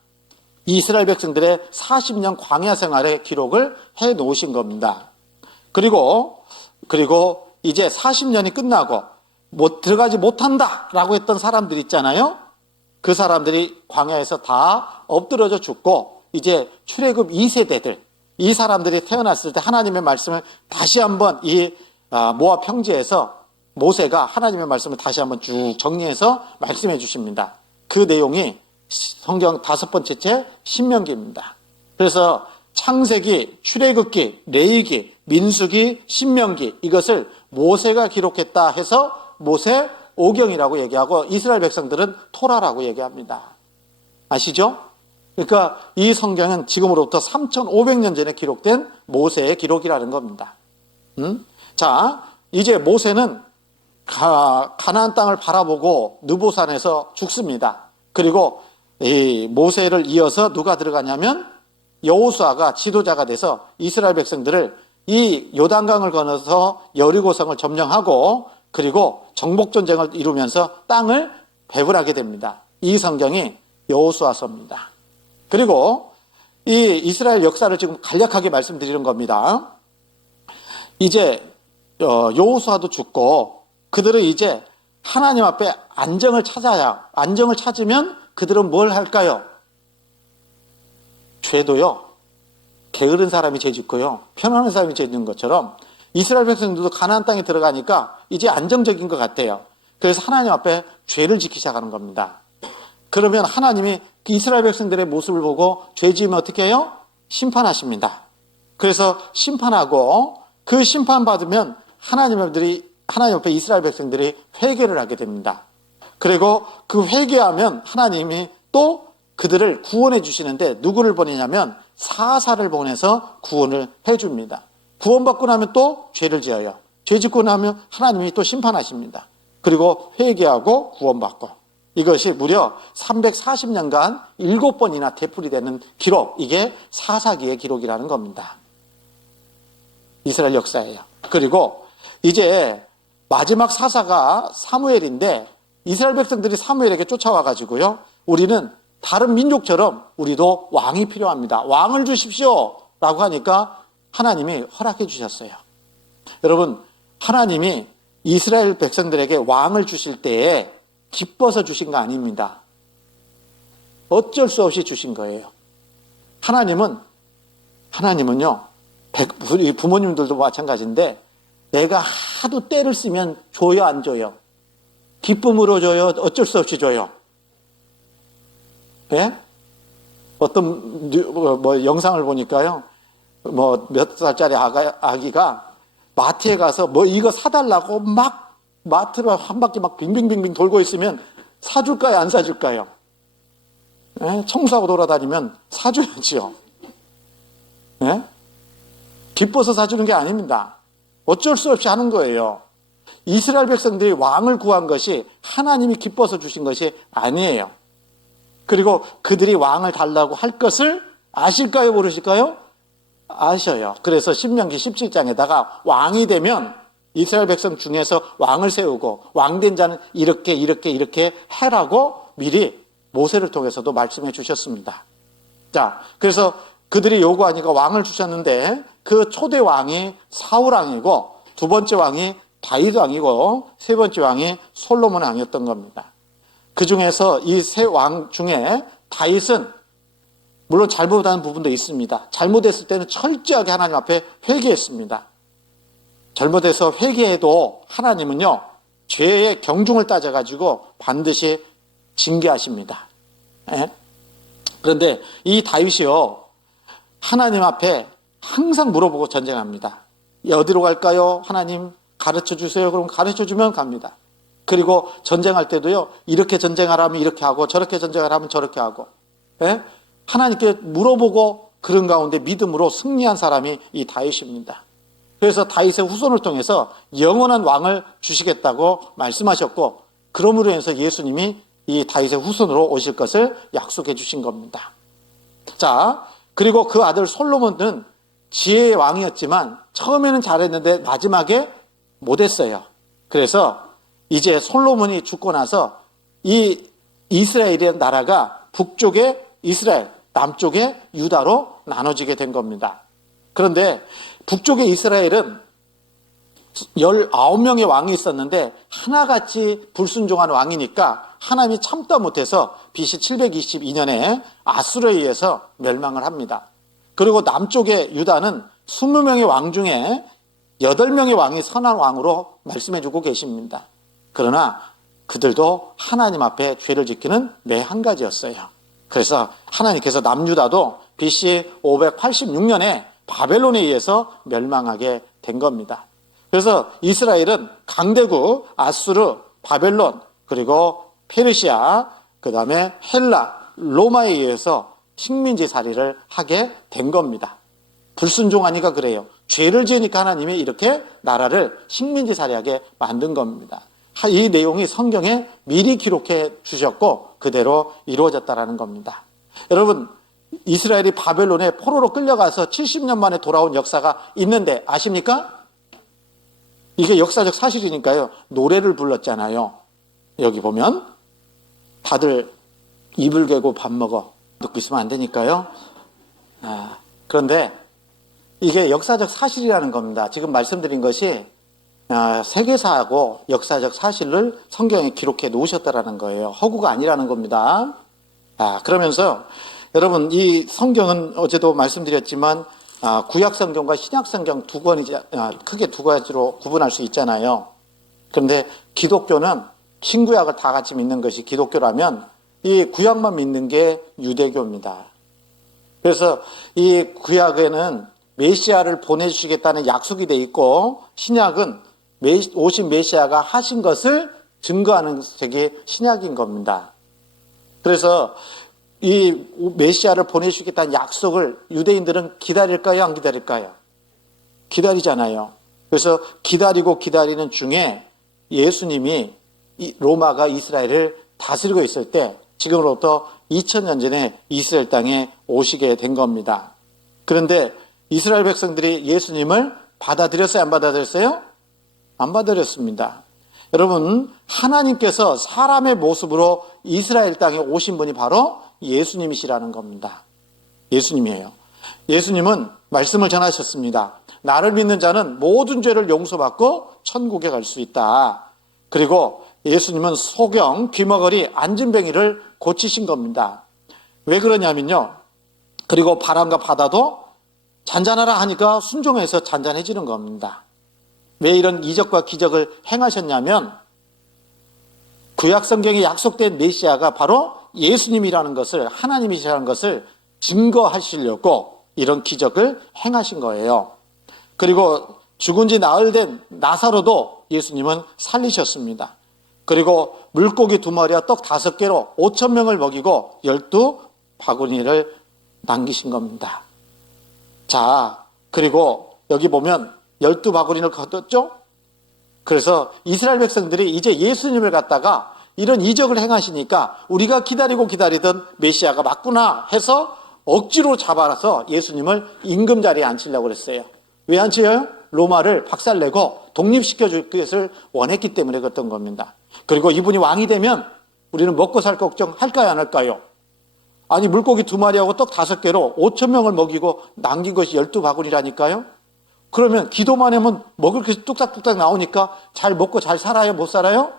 이스라엘 백성들의 40년 광야 생활의 기록을 해 놓으신 겁니다. 그리고 이제 40년이 끝나고 들어가지 못한다라고 했던 사람들 있잖아요. 그 사람들이 광야에서 다 엎드러져 죽고 이제 출애굽 2세대들, 이 사람들이 태어났을 때 하나님의 말씀을 다시 한번 이 모압 평지에서 모세가 하나님의 말씀을 다시 한번 쭉 정리해서 말씀해 주십니다. 그 내용이 성경 5번째 책 신명기입니다. 그래서 창세기, 출애굽기, 레위기, 민수기, 신명기, 이것을 모세가 기록했다 해서 모세 오경이라고 얘기하고 이스라엘 백성들은 토라라고 얘기합니다. 아시죠? 그러니까 이 성경은 지금으로부터 3,500년 전에 기록된 모세의 기록이라는 겁니다. 자, 이제 모세는 가나안 땅을 바라보고 느보산에서 죽습니다. 그리고 이 모세를 이어서 누가 들어가냐면 여호수아가 지도자가 돼서 이스라엘 백성들을 이 요단강을 건너서 여리고성을 점령하고 그리고 정복전쟁을 이루면서 땅을 배분하게 됩니다. 이 성경이 여호수아서입니다. 그리고 이 이스라엘 역사를 지금 간략하게 말씀드리는 겁니다. 이제 여호수아도 죽고 그들은 이제 하나님 앞에 안정을 찾으면 그들은 뭘 할까요? 죄도요, 게으른 사람이 죄 짓고요, 편안한 사람이 죄 짓는 것처럼 이스라엘 백성들도 가나안 땅에 들어가니까 이제 안정적인 것 같아요. 그래서 하나님 앞에 죄를 짓기 시작하는 겁니다. 그러면 하나님이 이스라엘 백성들의 모습을 보고 죄 지으면 어떻게 해요? 심판하십니다. 그래서 심판하고 그 심판받으면 하나님 앞에 이스라엘 백성들이 회개를 하게 됩니다. 그리고 그 회개하면 하나님이 또 그들을 구원해 주시는데 누구를 보내냐면 사사를 보내서 구원을 해 줍니다. 구원받고 나면 또 죄를 지어요. 죄 짓고 나면 하나님이 또 심판하십니다. 그리고 회개하고 구원받고, 이것이 무려 340년간 7번이나 되풀이되는 기록, 이게 사사기의 기록이라는 겁니다. 이스라엘 역사예요. 그리고 이제 마지막 사사가 사무엘인데 이스라엘 백성들이 사무엘에게 쫓아와 가지고요, 우리는 다른 민족처럼 우리도 왕이 필요합니다. 왕을 주십시오 라고 하니까 하나님이 허락해 주셨어요. 여러분, 하나님이 이스라엘 백성들에게 왕을 주실 때에 기뻐서 주신 거 아닙니다. 어쩔 수 없이 주신 거예요. 하나님은요, 우리 부모님들도 마찬가지인데 내가 하도 때를 쓰면 줘요, 안 줘요? 기쁨으로 줘요? 어쩔 수 없이 줘요? 예? 어떤 영상을 보니까요, 몇 살짜리 아기가 마트에 가서 이거 사달라고 막 마트로 한 바퀴 막 빙빙빙빙 돌고 있으면 사줄까요, 안 사줄까요? 예? 청소하고 돌아다니면 사줘야지요. 예? 기뻐서 사주는 게 아닙니다. 어쩔 수 없이 하는 거예요. 이스라엘 백성들이 왕을 구한 것이 하나님이 기뻐서 주신 것이 아니에요. 그리고 그들이 왕을 달라고 할 것을 아실까요, 모르실까요? 아셔요. 그래서 신명기 17장에다가 왕이 되면 이스라엘 백성 중에서 왕을 세우고 왕된 자는 이렇게 해라고 미리 모세를 통해서도 말씀해 주셨습니다. 자, 그래서 그들이 요구하니까 왕을 주셨는데 그 초대 왕이 사울 왕이고 두 번째 왕이 다윗 왕이고 세 번째 왕이 솔로몬 왕이었던 겁니다. 그 중에서 이 세 왕 중에 다윗은 물론 잘못한 부분도 있습니다. 잘못했을 때는 철저하게 하나님 앞에 회개했습니다. 잘못해서 회개해도 하나님은요, 죄의 경중을 따져가지고 반드시 징계하십니다. 예? 그런데 이 다윗이요, 하나님 앞에 항상 물어보고 전쟁합니다. 어디로 갈까요? 하나님 가르쳐 주세요. 그럼 가르쳐 주면 갑니다. 그리고 전쟁할 때도요, 이렇게 전쟁하라면 이렇게 하고 저렇게 전쟁하라면 저렇게 하고, 예? 하나님께 물어보고 그런 가운데 믿음으로 승리한 사람이 이 다윗입니다. 그래서 다윗의 후손을 통해서 영원한 왕을 주시겠다고 말씀하셨고, 그러므로 인해서 예수님이 이 다윗의 후손으로 오실 것을 약속해 주신 겁니다. 자, 그리고 그 아들 솔로몬은 지혜의 왕이었지만 처음에는 잘했는데 마지막에 못했어요. 그래서 이제 솔로몬이 죽고 나서 이 이스라엘의 나라가 북쪽에 이스라엘, 남쪽에 유다로 나눠지게 된 겁니다. 그런데 북쪽의 이스라엘은 19명의 왕이 있었는데 하나같이 불순종한 왕이니까 하나님이 참다 못해서 BC 722년에 아수르에 의해서 멸망을 합니다. 그리고 남쪽의 유다는 20명의 왕 중에 8명의 왕이 선한 왕으로 말씀해주고 계십니다. 그러나 그들도 하나님 앞에 죄를 지키는 매 한 가지였어요. 그래서 하나님께서 남유다도 BC 586년에 바벨론에 의해서 멸망하게 된 겁니다. 그래서 이스라엘은 강대국 아수르, 바벨론, 그리고 페르시아, 그 다음에 헬라, 로마에 의해서 식민지 살이를 하게 된 겁니다. 불순종하니까 그래요. 죄를 지으니까 하나님이 이렇게 나라를 식민지 살이하게 만든 겁니다. 이 내용이 성경에 미리 기록해 주셨고 그대로 이루어졌다라는 겁니다. 여러분, 이스라엘이 바벨론에 포로로 끌려가서 70년 만에 돌아온 역사가 있는데 아십니까? 이게 역사적 사실이니까요. 노래를 불렀잖아요. 여기 보면 다들 이불 개고 밥 먹어 듣고 있으면 안 되니까요. 그런데 이게 역사적 사실이라는 겁니다. 지금 말씀드린 것이 세계사하고 역사적 사실을 성경에 기록해 놓으셨다라는 거예요. 허구가 아니라는 겁니다. 그러면서 여러분, 이 성경은 어제도 말씀드렸지만 구약 성경과 신약 성경 두 권이 크게 두 가지로 구분할 수 있잖아요. 그런데 기독교는 신구약을 다 같이 믿는 것이 기독교라면 이 구약만 믿는 게 유대교입니다. 그래서 이 구약에는 메시아를 보내주시겠다는 약속이 돼 있고 신약은 오신 메시아가 하신 것을 증거하는 책이 신약인 겁니다. 그래서 이 메시아를 보내주겠다는 약속을 유대인들은 기다릴까요? 안 기다릴까요? 기다리잖아요. 그래서 기다리고 기다리는 중에 예수님이 로마가 이스라엘을 다스리고 있을 때 지금으로부터 2000년 전에 이스라엘 땅에 오시게 된 겁니다. 그런데 이스라엘 백성들이 예수님을 받아들였어요? 안 받아들였어요? 안 받아들였습니다. 여러분, 하나님께서 사람의 모습으로 이스라엘 땅에 오신 분이 바로 예수님이시라는 겁니다. 예수님이에요. 예수님은 말씀을 전하셨습니다. 나를 믿는 자는 모든 죄를 용서받고 천국에 갈 수 있다. 그리고 예수님은 소경, 귀머거리, 안진뱅이를 고치신 겁니다. 왜 그러냐면요. 그리고 바람과 바다도 잔잔하라 하니까 순종해서 잔잔해지는 겁니다. 왜 이런 이적과 기적을 행하셨냐면 구약 성경에 약속된 메시아가 바로 예수님이라는 것을, 하나님이시라는 것을 증거하시려고 이런 기적을 행하신 거예요. 그리고 죽은 지 나흘 된 나사로도 예수님은 살리셨습니다. 그리고 물고기 2마리와 떡 5개로 5,000명을 먹이고 12바구니를 남기신 겁니다. 자, 그리고 여기 보면 12바구니를 거뒀죠? 그래서 이스라엘 백성들이 이제 예수님을 갖다가 이런 이적을 행하시니까 우리가 기다리고 기다리던 메시아가 맞구나 해서 억지로 잡아서 예수님을 임금 자리에 앉히려고 그랬어요. 왜 앉혀요? 로마를 박살내고 독립시켜줄 것을 원했기 때문에 그랬던 겁니다. 그리고 이분이 왕이 되면 우리는 먹고 살 걱정 할까요, 안 할까요? 아니, 물고기 2마리하고 떡 5개로 5,000명을 먹이고 남긴 것이 12바구니라니까요? 그러면 기도만 하면 먹을 것이 뚝딱뚝딱 나오니까 잘 먹고 잘 살아요, 못 살아요?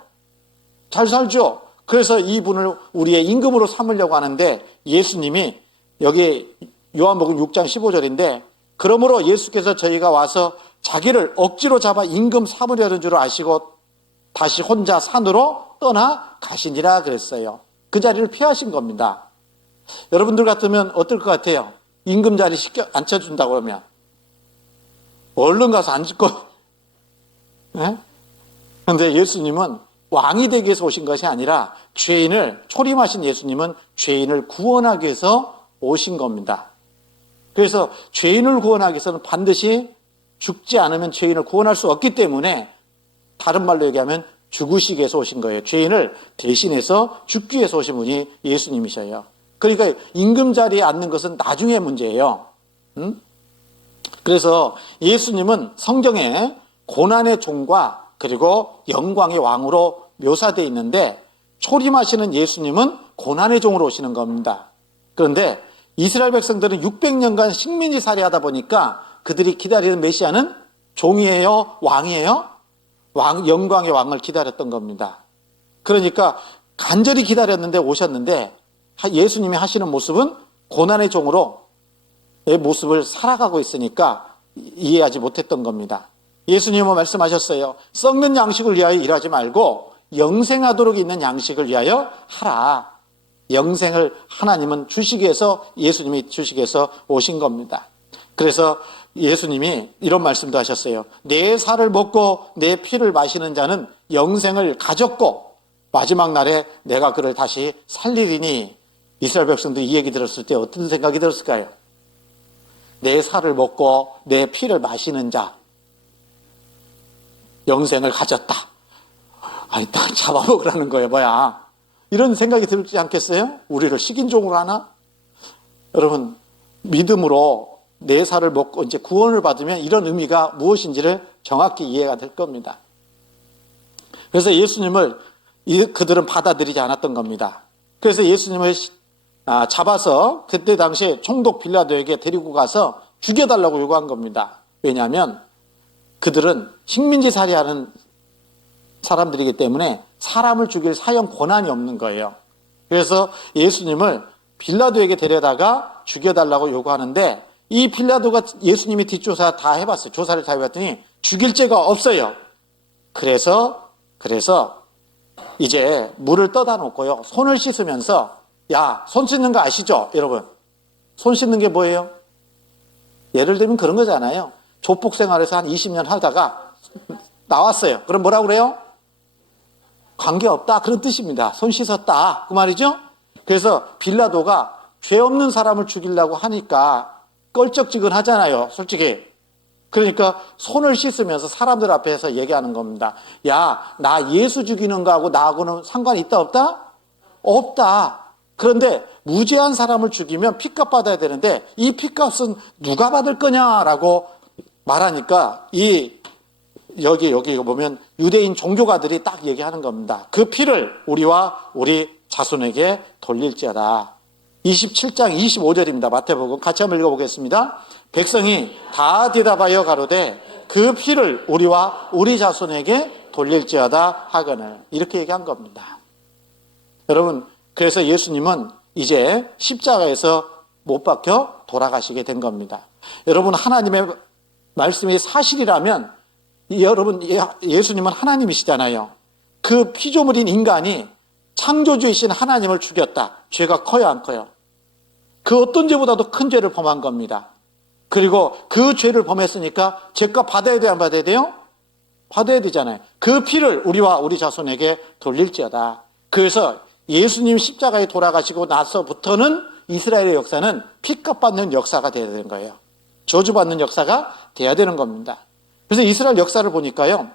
잘 살죠. 그래서 이분을 우리의 임금으로 삼으려고 하는데 예수님이 여기 요한복음 6장 15절인데 그러므로 예수께서 저희가 와서 자기를 억지로 잡아 임금 삼으려는 줄 아시고 다시 혼자 산으로 떠나 가시니라 그랬어요. 그 자리를 피하신 겁니다. 여러분들 같으면 어떨 것 같아요? 임금 자리 앉혀준다고 그러면 얼른 가서 앉을 거. 그런데 예수님은 왕이 되기 위해서 오신 것이 아니라 죄인을, 초림하신 예수님은 죄인을 구원하기 위해서 오신 겁니다. 그래서 죄인을 구원하기 위해서는 반드시 죽지 않으면 죄인을 구원할 수 없기 때문에 다른 말로 얘기하면 죽으시기 위해서 오신 거예요. 죄인을 대신해서 죽기 위해서 오신 분이 예수님이셔요. 그러니까 임금 자리에 앉는 것은 나중의 문제예요. 그래서 예수님은 성경에 고난의 종과 그리고 영광의 왕으로 묘사되어 있는데 초림하시는 예수님은 고난의 종으로 오시는 겁니다. 그런데 이스라엘 백성들은 600년간 식민지 살이하다 보니까 그들이 기다리는 메시아는 종이에요? 왕이에요? 영광의 왕을 기다렸던 겁니다. 그러니까 간절히 기다렸는데 오셨는데 예수님이 하시는 모습은 고난의 종으로 의 모습을 살아가고 있으니까 이해하지 못했던 겁니다. 예수님은 말씀하셨어요. 썩는 양식을 위하여 일하지 말고 영생하도록 있는 양식을 위하여 하라. 영생을 하나님은 주시기 위해서, 예수님이 주시기 위해서 오신 겁니다. 그래서 예수님이 이런 말씀도 하셨어요. 내 살을 먹고 내 피를 마시는 자는 영생을 가졌고 마지막 날에 내가 그를 다시 살리리니. 이스라엘 백성들이 이 얘기 들었을 때 어떤 생각이 들었을까요? 내 살을 먹고 내 피를 마시는 자, 영생을 가졌다. 아니, 딱 잡아먹으라는 거예요, 뭐야. 이런 생각이 들지 않겠어요? 우리를 식인종으로 하나? 여러분, 믿음으로 내 살을 먹고 이제 구원을 받으면 이런 의미가 무엇인지를 정확히 이해가 될 겁니다. 그래서 예수님을 그들은 받아들이지 않았던 겁니다. 그래서 예수님을 잡아서 그때 당시에 총독 빌라도에게 데리고 가서 죽여달라고 요구한 겁니다. 왜냐하면 그들은 식민지 살이하는 사람들이기 때문에 사람을 죽일 사형 권한이 없는 거예요. 그래서 예수님을 빌라도에게 데려다가 죽여달라고 요구하는데 이 빌라도가 예수님이 뒷조사 다 해봤어요. 조사를 다 해봤더니 죽일 죄가 없어요. 그래서 이제 물을 떠다 놓고요. 손을 씻으면서 야, 손 씻는 거 아시죠? 여러분. 손 씻는 게 뭐예요? 예를 들면 그런 거잖아요. 조폭 생활에서 한 20년 하다가 나왔어요. 그럼 뭐라고 그래요? 관계없다 그런 뜻입니다. 손 씻었다 그 말이죠. 그래서 빌라도가 죄 없는 사람을 죽이려고 하니까 껄쩍지근하잖아요, 솔직히. 그러니까 손을 씻으면서 사람들 앞에서 얘기하는 겁니다. 야, 나 예수 죽이는 거하고 나하고는 상관이 있다 없다? 없다. 그런데 무죄한 사람을 죽이면 핏값 받아야 되는데 이 핏값은 누가 받을 거냐라고 말하니까 여기 보면 유대인 종교가들이 딱 얘기하는 겁니다. 그 피를 우리와 우리 자손에게 돌릴지어다. 27장 25절입니다. 마태복음 같이 한번 읽어보겠습니다. 백성이 다 대답하여 가로되 그 피를 우리와 우리 자손에게 돌릴지어다 하거늘. 이렇게 얘기한 겁니다. 여러분, 그래서 예수님은 이제 십자가에서 못 박혀 돌아가시게 된 겁니다. 여러분, 하나님의 말씀이 사실이라면 여러분, 예수님은 하나님이시잖아요. 그 피조물인 인간이 창조주이신 하나님을 죽였다. 죄가 커요, 안 커요? 그 어떤 죄보다도 큰 죄를 범한 겁니다. 그리고 그 죄를 범했으니까 죄값 받아야 돼요, 안 받아야 돼요? 받아야 되잖아요. 그 피를 우리와 우리 자손에게 돌릴지어다. 그래서 예수님 십자가에 돌아가시고 나서부터는 이스라엘의 역사는 피값 받는 역사가 돼야 되는 거예요. 저주받는 역사가 돼야 되는 겁니다. 그래서 이스라엘 역사를 보니까요,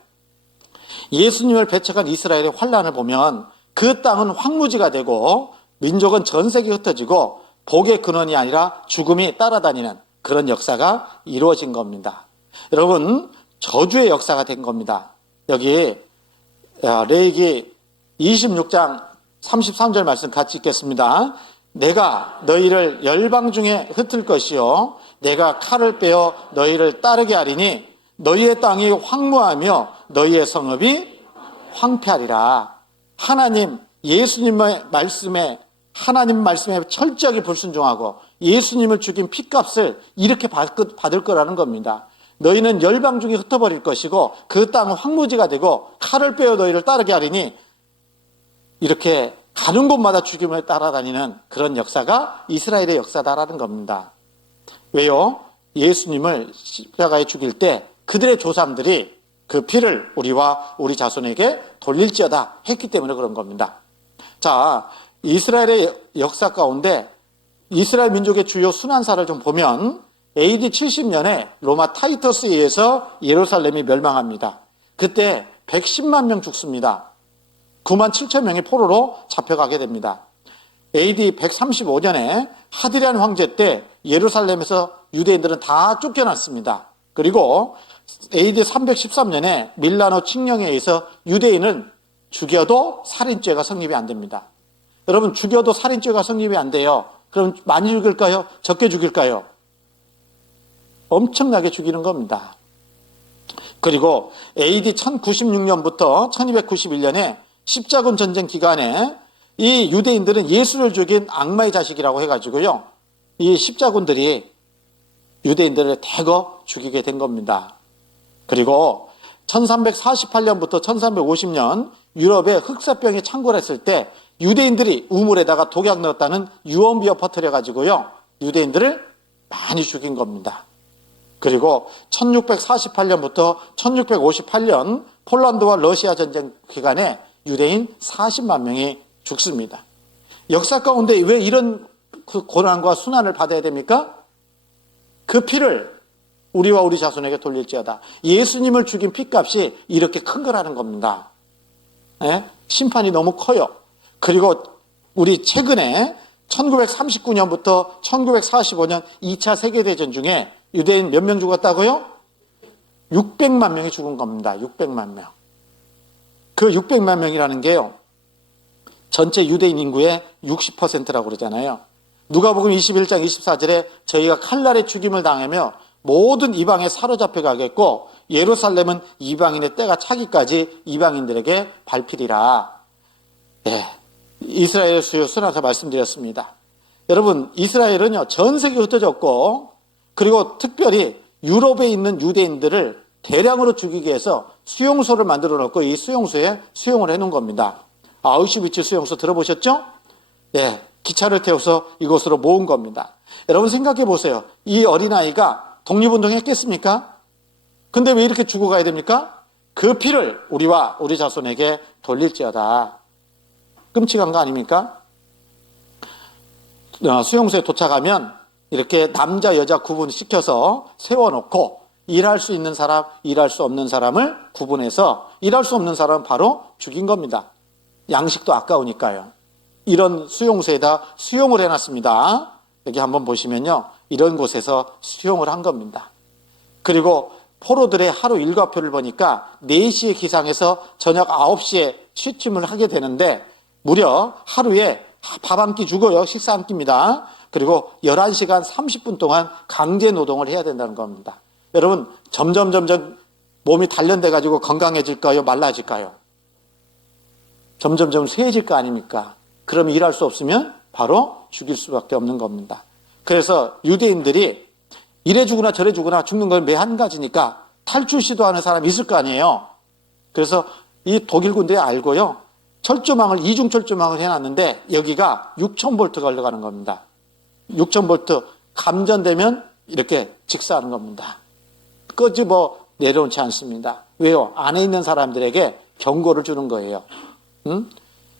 예수님을 배척한 이스라엘의 환란을 보면 그 땅은 황무지가 되고 민족은 전 세계에 흩어지고 복의 근원이 아니라 죽음이 따라다니는 그런 역사가 이루어진 겁니다. 여러분, 저주의 역사가 된 겁니다. 여기 레위기 26장 33절 말씀 같이 읽겠습니다. 내가 너희를 열방 중에 흩을 것이요 내가 칼을 빼어 너희를 따르게 하리니 너희의 땅이 황무하며 너희의 성읍이 황폐하리라. 하나님, 예수님의 말씀에, 하나님 말씀에 철저하게 불순종하고 예수님을 죽인 핏값을 이렇게 받을 거라는 겁니다. 너희는 열방 중에 흩어버릴 것이고 그 땅은 황무지가 되고 칼을 빼어 너희를 따르게 하리니 이렇게 가는 곳마다 죽임을 따라다니는 그런 역사가 이스라엘의 역사다라는 겁니다. 왜요? 예수님을 십자가에 죽일 때 그들의 조상들이 그 피를 우리와 우리 자손에게 돌릴지어다 했기 때문에 그런 겁니다. 자, 이스라엘의 역사 가운데 이스라엘 민족의 주요 순환사를 좀 보면 AD 70년에 로마 타이터스에 의해서 예루살렘이 멸망합니다. 그때 110만 명 죽습니다. 9만 7천 명이 포로로 잡혀가게 됩니다. AD 135년에 하드리안 황제 때 예루살렘에서 유대인들은 다 쫓겨났습니다. 그리고 AD 313년에 밀라노 칙령에 의해서 유대인은 죽여도 살인죄가 성립이 안 됩니다. 여러분, 죽여도 살인죄가 성립이 안 돼요. 그럼 많이 죽일까요? 적게 죽일까요? 엄청나게 죽이는 겁니다. 그리고 AD 1096년부터 1291년에 십자군 전쟁 기간에 이 유대인들은 예수를 죽인 악마의 자식이라고 해가지고요, 이 십자군들이 유대인들을 대거 죽이게 된 겁니다. 그리고 1348년부터 1350년 유럽에 흑사병이 창궐했을 때 유대인들이 우물에다가 독약 넣었다는 유언비어 퍼뜨려가지고요, 유대인들을 많이 죽인 겁니다. 그리고 1648년부터 1658년 폴란드와 러시아 전쟁 기간에 유대인 40만 명이 죽습니다. 역사 가운데 왜 이런 고난과 순환을 받아야 됩니까? 그 피를 우리와 우리 자손에게 돌릴지어다. 예수님을 죽인 피값이 이렇게 큰 거라는 겁니다. 네? 심판이 너무 커요. 그리고 우리 최근에 1939년부터 1945년 2차 세계대전 중에 유대인 몇 명 죽었다고요? 600만 명이 죽은 겁니다. 600만 명. 그 600만 명이라는 게요, 전체 유대인 인구의 60%라고 그러잖아요. 누가복음 21장 24절에 저희가 칼날에 죽임을 당하며 모든 이방에 사로잡혀 가겠고 예루살렘은 이방인의 때가 차기까지 이방인들에게 밟히리라. 네, 이스라엘 수요 순환사 말씀드렸습니다. 여러분, 이스라엘은요 전 세계에 흩어졌고, 그리고 특별히 유럽에 있는 유대인들을 대량으로 죽이기 위해서 수용소를 만들어 놓고 이 수용소에 수용을 해놓은 겁니다. 아우슈비츠 수용소 들어보셨죠? 예, 기차를 태워서 이곳으로 모은 겁니다. 여러분 생각해 보세요. 이 어린아이가 독립운동 했겠습니까? 근데 왜 이렇게 죽어가야 됩니까? 그 피를 우리와 우리 자손에게 돌릴지어다. 끔찍한 거 아닙니까? 수용소에 도착하면 이렇게 남자 여자 구분시켜서 세워놓고 일할 수 있는 사람, 일할 수 없는 사람을 구분해서 일할 수 없는 사람은 바로 죽인 겁니다. 양식도 아까우니까요. 이런 수용소에다 수용을 해놨습니다. 여기 한번 보시면요. 이런 곳에서 수용을 한 겁니다. 그리고 포로들의 하루 일과표를 보니까 4시에 기상해서 저녁 9시에 취침을 하게 되는데 무려 하루에 밥 한 끼 주고요. 식사 한 끼입니다. 그리고 11시간 30분 동안 강제 노동을 해야 된다는 겁니다. 여러분 점점 몸이 단련돼 가지고 건강해질까요? 말라질까요? 점점 쇠해질 거 아닙니까? 그럼 일할 수 없으면 바로 죽일 수밖에 없는 겁니다. 그래서 유대인들이 이래 죽으나 저래 죽으나 죽는 건 매 한 가지니까 탈출 시도하는 사람이 있을 거 아니에요. 그래서 이 독일 군대에 알고요. 철조망을 이중 철조망을 해놨는데 여기가 6000볼트가 흘러가는 겁니다. 6000볼트 감전되면 이렇게 직사하는 겁니다. 끄집어 내려놓지 않습니다. 왜요? 안에 있는 사람들에게 경고를 주는 거예요.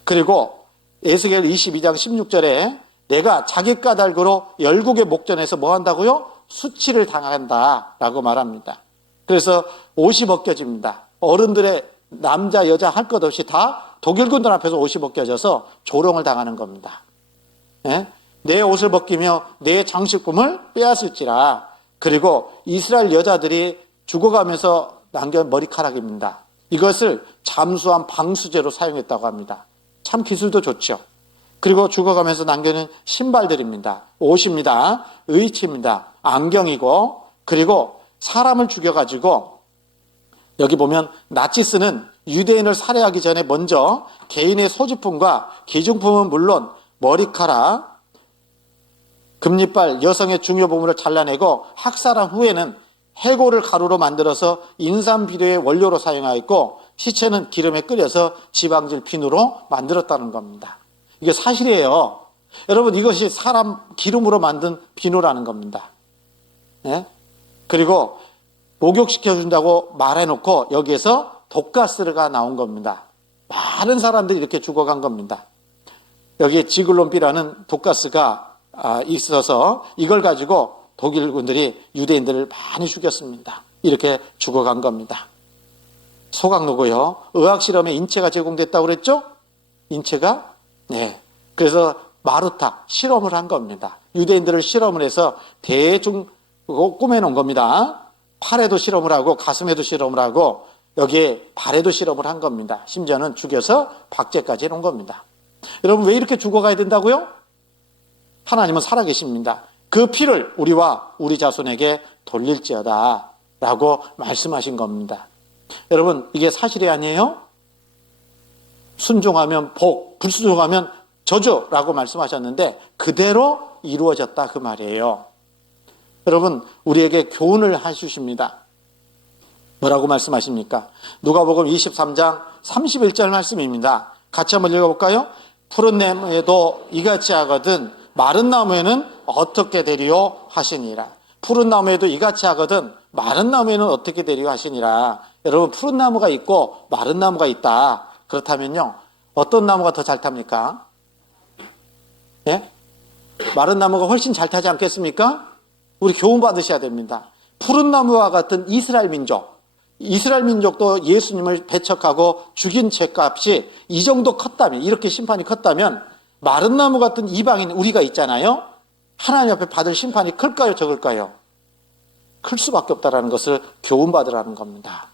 그리고 에스겔 22장 16절에 내가 자기 까닭으로 열국의 목전에서 뭐 한다고요? 수치를 당한다라고 말합니다. 그래서 옷이 벗겨집니다. 어른들의 남자 여자 할 것 없이 다 독일군들 앞에서 옷이 벗겨져서 조롱을 당하는 겁니다. 예? 내 옷을 벗기며 내 장식품을 빼앗을지라. 그리고 이스라엘 여자들이 죽어가면서 남긴 머리카락입니다. 이것을 잠수함 방수제로 사용했다고 합니다. 참 기술도 좋죠. 그리고 죽어가면서 남겨놓은 신발들입니다. 옷입니다. 의치입니다. 안경이고 그리고 사람을 죽여가지고 여기 보면 나치스는 유대인을 살해하기 전에 먼저 개인의 소지품과 기중품은 물론 머리카락, 금리빨, 여성의 중요 부분을 잘라내고 학살한 후에는 해골을 가루로 만들어서 인삼 비료의 원료로 사용하였고 시체는 기름에 끓여서 지방질 비누로 만들었다는 겁니다. 이게 사실이에요. 여러분 이것이 사람 기름으로 만든 비누라는 겁니다. 예? 그리고 목욕시켜준다고 말해놓고 여기에서 독가스가 나온 겁니다. 많은 사람들이 이렇게 죽어간 겁니다. 여기에 지글론비라는 독가스가 있어서 이걸 가지고 독일군들이 유대인들을 많이 죽였습니다. 이렇게 죽어간 겁니다. 소각로고요. 의학실험에 인체가 제공됐다고 그랬죠? 인체가? 네. 그래서 마루타 실험을 한 겁니다. 유대인들을 실험을 해서 대충 꾸며놓은 겁니다. 팔에도 실험을 하고 가슴에도 실험을 하고 여기에 발에도 실험을 한 겁니다. 심지어는 죽여서 박제까지 해놓은 겁니다. 여러분 왜 이렇게 죽어가야 된다고요? 하나님은 살아계십니다. 그 피를 우리와 우리 자손에게 돌릴지어다 라고 말씀하신 겁니다. 여러분 이게 사실이 아니에요? 순종하면 복, 불순종하면 저주라고 말씀하셨는데 그대로 이루어졌다 그 말이에요. 여러분 우리에게 교훈을 해주십니다. 뭐라고 말씀하십니까? 누가복음 23장 31절 말씀입니다. 같이 한번 읽어볼까요? 푸른 나무에도 이같이 하거든 마른 나무에는 어떻게 되리요 하시니라. 푸른 나무에도 이같이 하거든 마른 나무에는 어떻게 되리요 하시니라. 여러분 푸른 나무가 있고 마른 나무가 있다. 그렇다면요 어떤 나무가 더 잘 탑니까? 예? 마른 나무가 훨씬 잘 타지 않겠습니까? 우리 교훈 받으셔야 됩니다. 푸른 나무와 같은 이스라엘 민족도 예수님을 배척하고 죽인 죄값이 이 정도 컸다면, 이렇게 심판이 컸다면 마른 나무 같은 이방인 우리가 있잖아요. 하나님 앞에 받을 심판이 클까요, 적을까요? 클 수밖에 없다는 것을 교훈 받으라는 겁니다.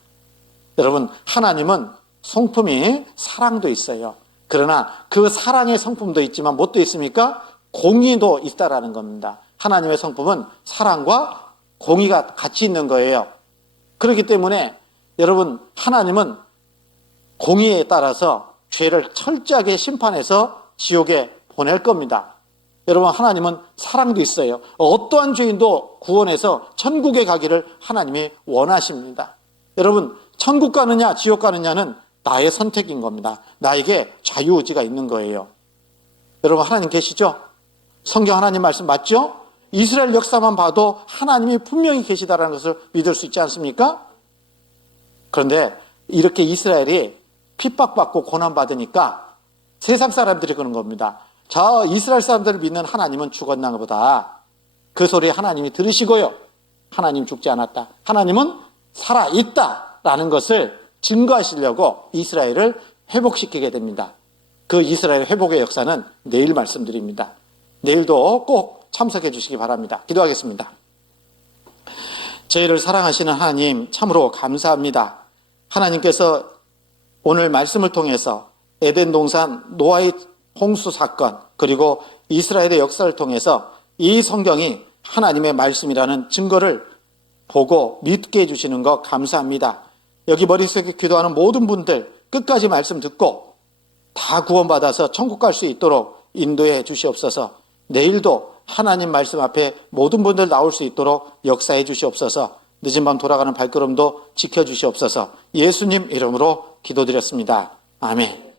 여러분, 하나님은 성품이 사랑도 있어요. 그러나 그 사랑의 성품도 있지만 뭣도 있습니까? 공의도 있다라는 겁니다. 하나님의 성품은 사랑과 공의가 같이 있는 거예요. 그렇기 때문에 여러분 하나님은 공의에 따라서 죄를 철저하게 심판해서 지옥에 보낼 겁니다. 여러분 하나님은 사랑도 있어요. 어떠한 죄인도 구원해서 천국에 가기를 하나님이 원하십니다. 여러분 천국 가느냐 지옥 가느냐는 나의 선택인 겁니다. 나에게 자유의지가 있는 거예요. 여러분 하나님 계시죠? 성경 하나님 말씀 맞죠? 이스라엘 역사만 봐도 하나님이 분명히 계시다는 것을 믿을 수 있지 않습니까? 그런데 이렇게 이스라엘이 핍박받고 고난받으니까 세상 사람들이 그런 겁니다. 저 이스라엘 사람들을 믿는 하나님은 죽었나 보다. 그 소리 하나님이 들으시고요. 하나님 죽지 않았다. 하나님은 살아있다라는 것을 증거하시려고 이스라엘을 회복시키게 됩니다. 그 이스라엘 회복의 역사는 내일 말씀드립니다. 내일도 꼭 참석해 주시기 바랍니다. 기도하겠습니다. 저희를 사랑하시는 하나님 참으로 감사합니다. 하나님께서 오늘 말씀을 통해서 에덴 동산 노아의 홍수 사건 그리고 이스라엘의 역사를 통해서 이 성경이 하나님의 말씀이라는 증거를 보고 믿게 해주시는 것 감사합니다. 여기 머릿속에 기도하는 모든 분들 끝까지 말씀 듣고 다 구원받아서 천국 갈 수 있도록 인도해 주시옵소서. 내일도 하나님 말씀 앞에 모든 분들 나올 수 있도록 역사해 주시옵소서. 늦은 밤 돌아가는 발걸음도 지켜주시옵소서. 예수님 이름으로 기도드렸습니다. 아멘.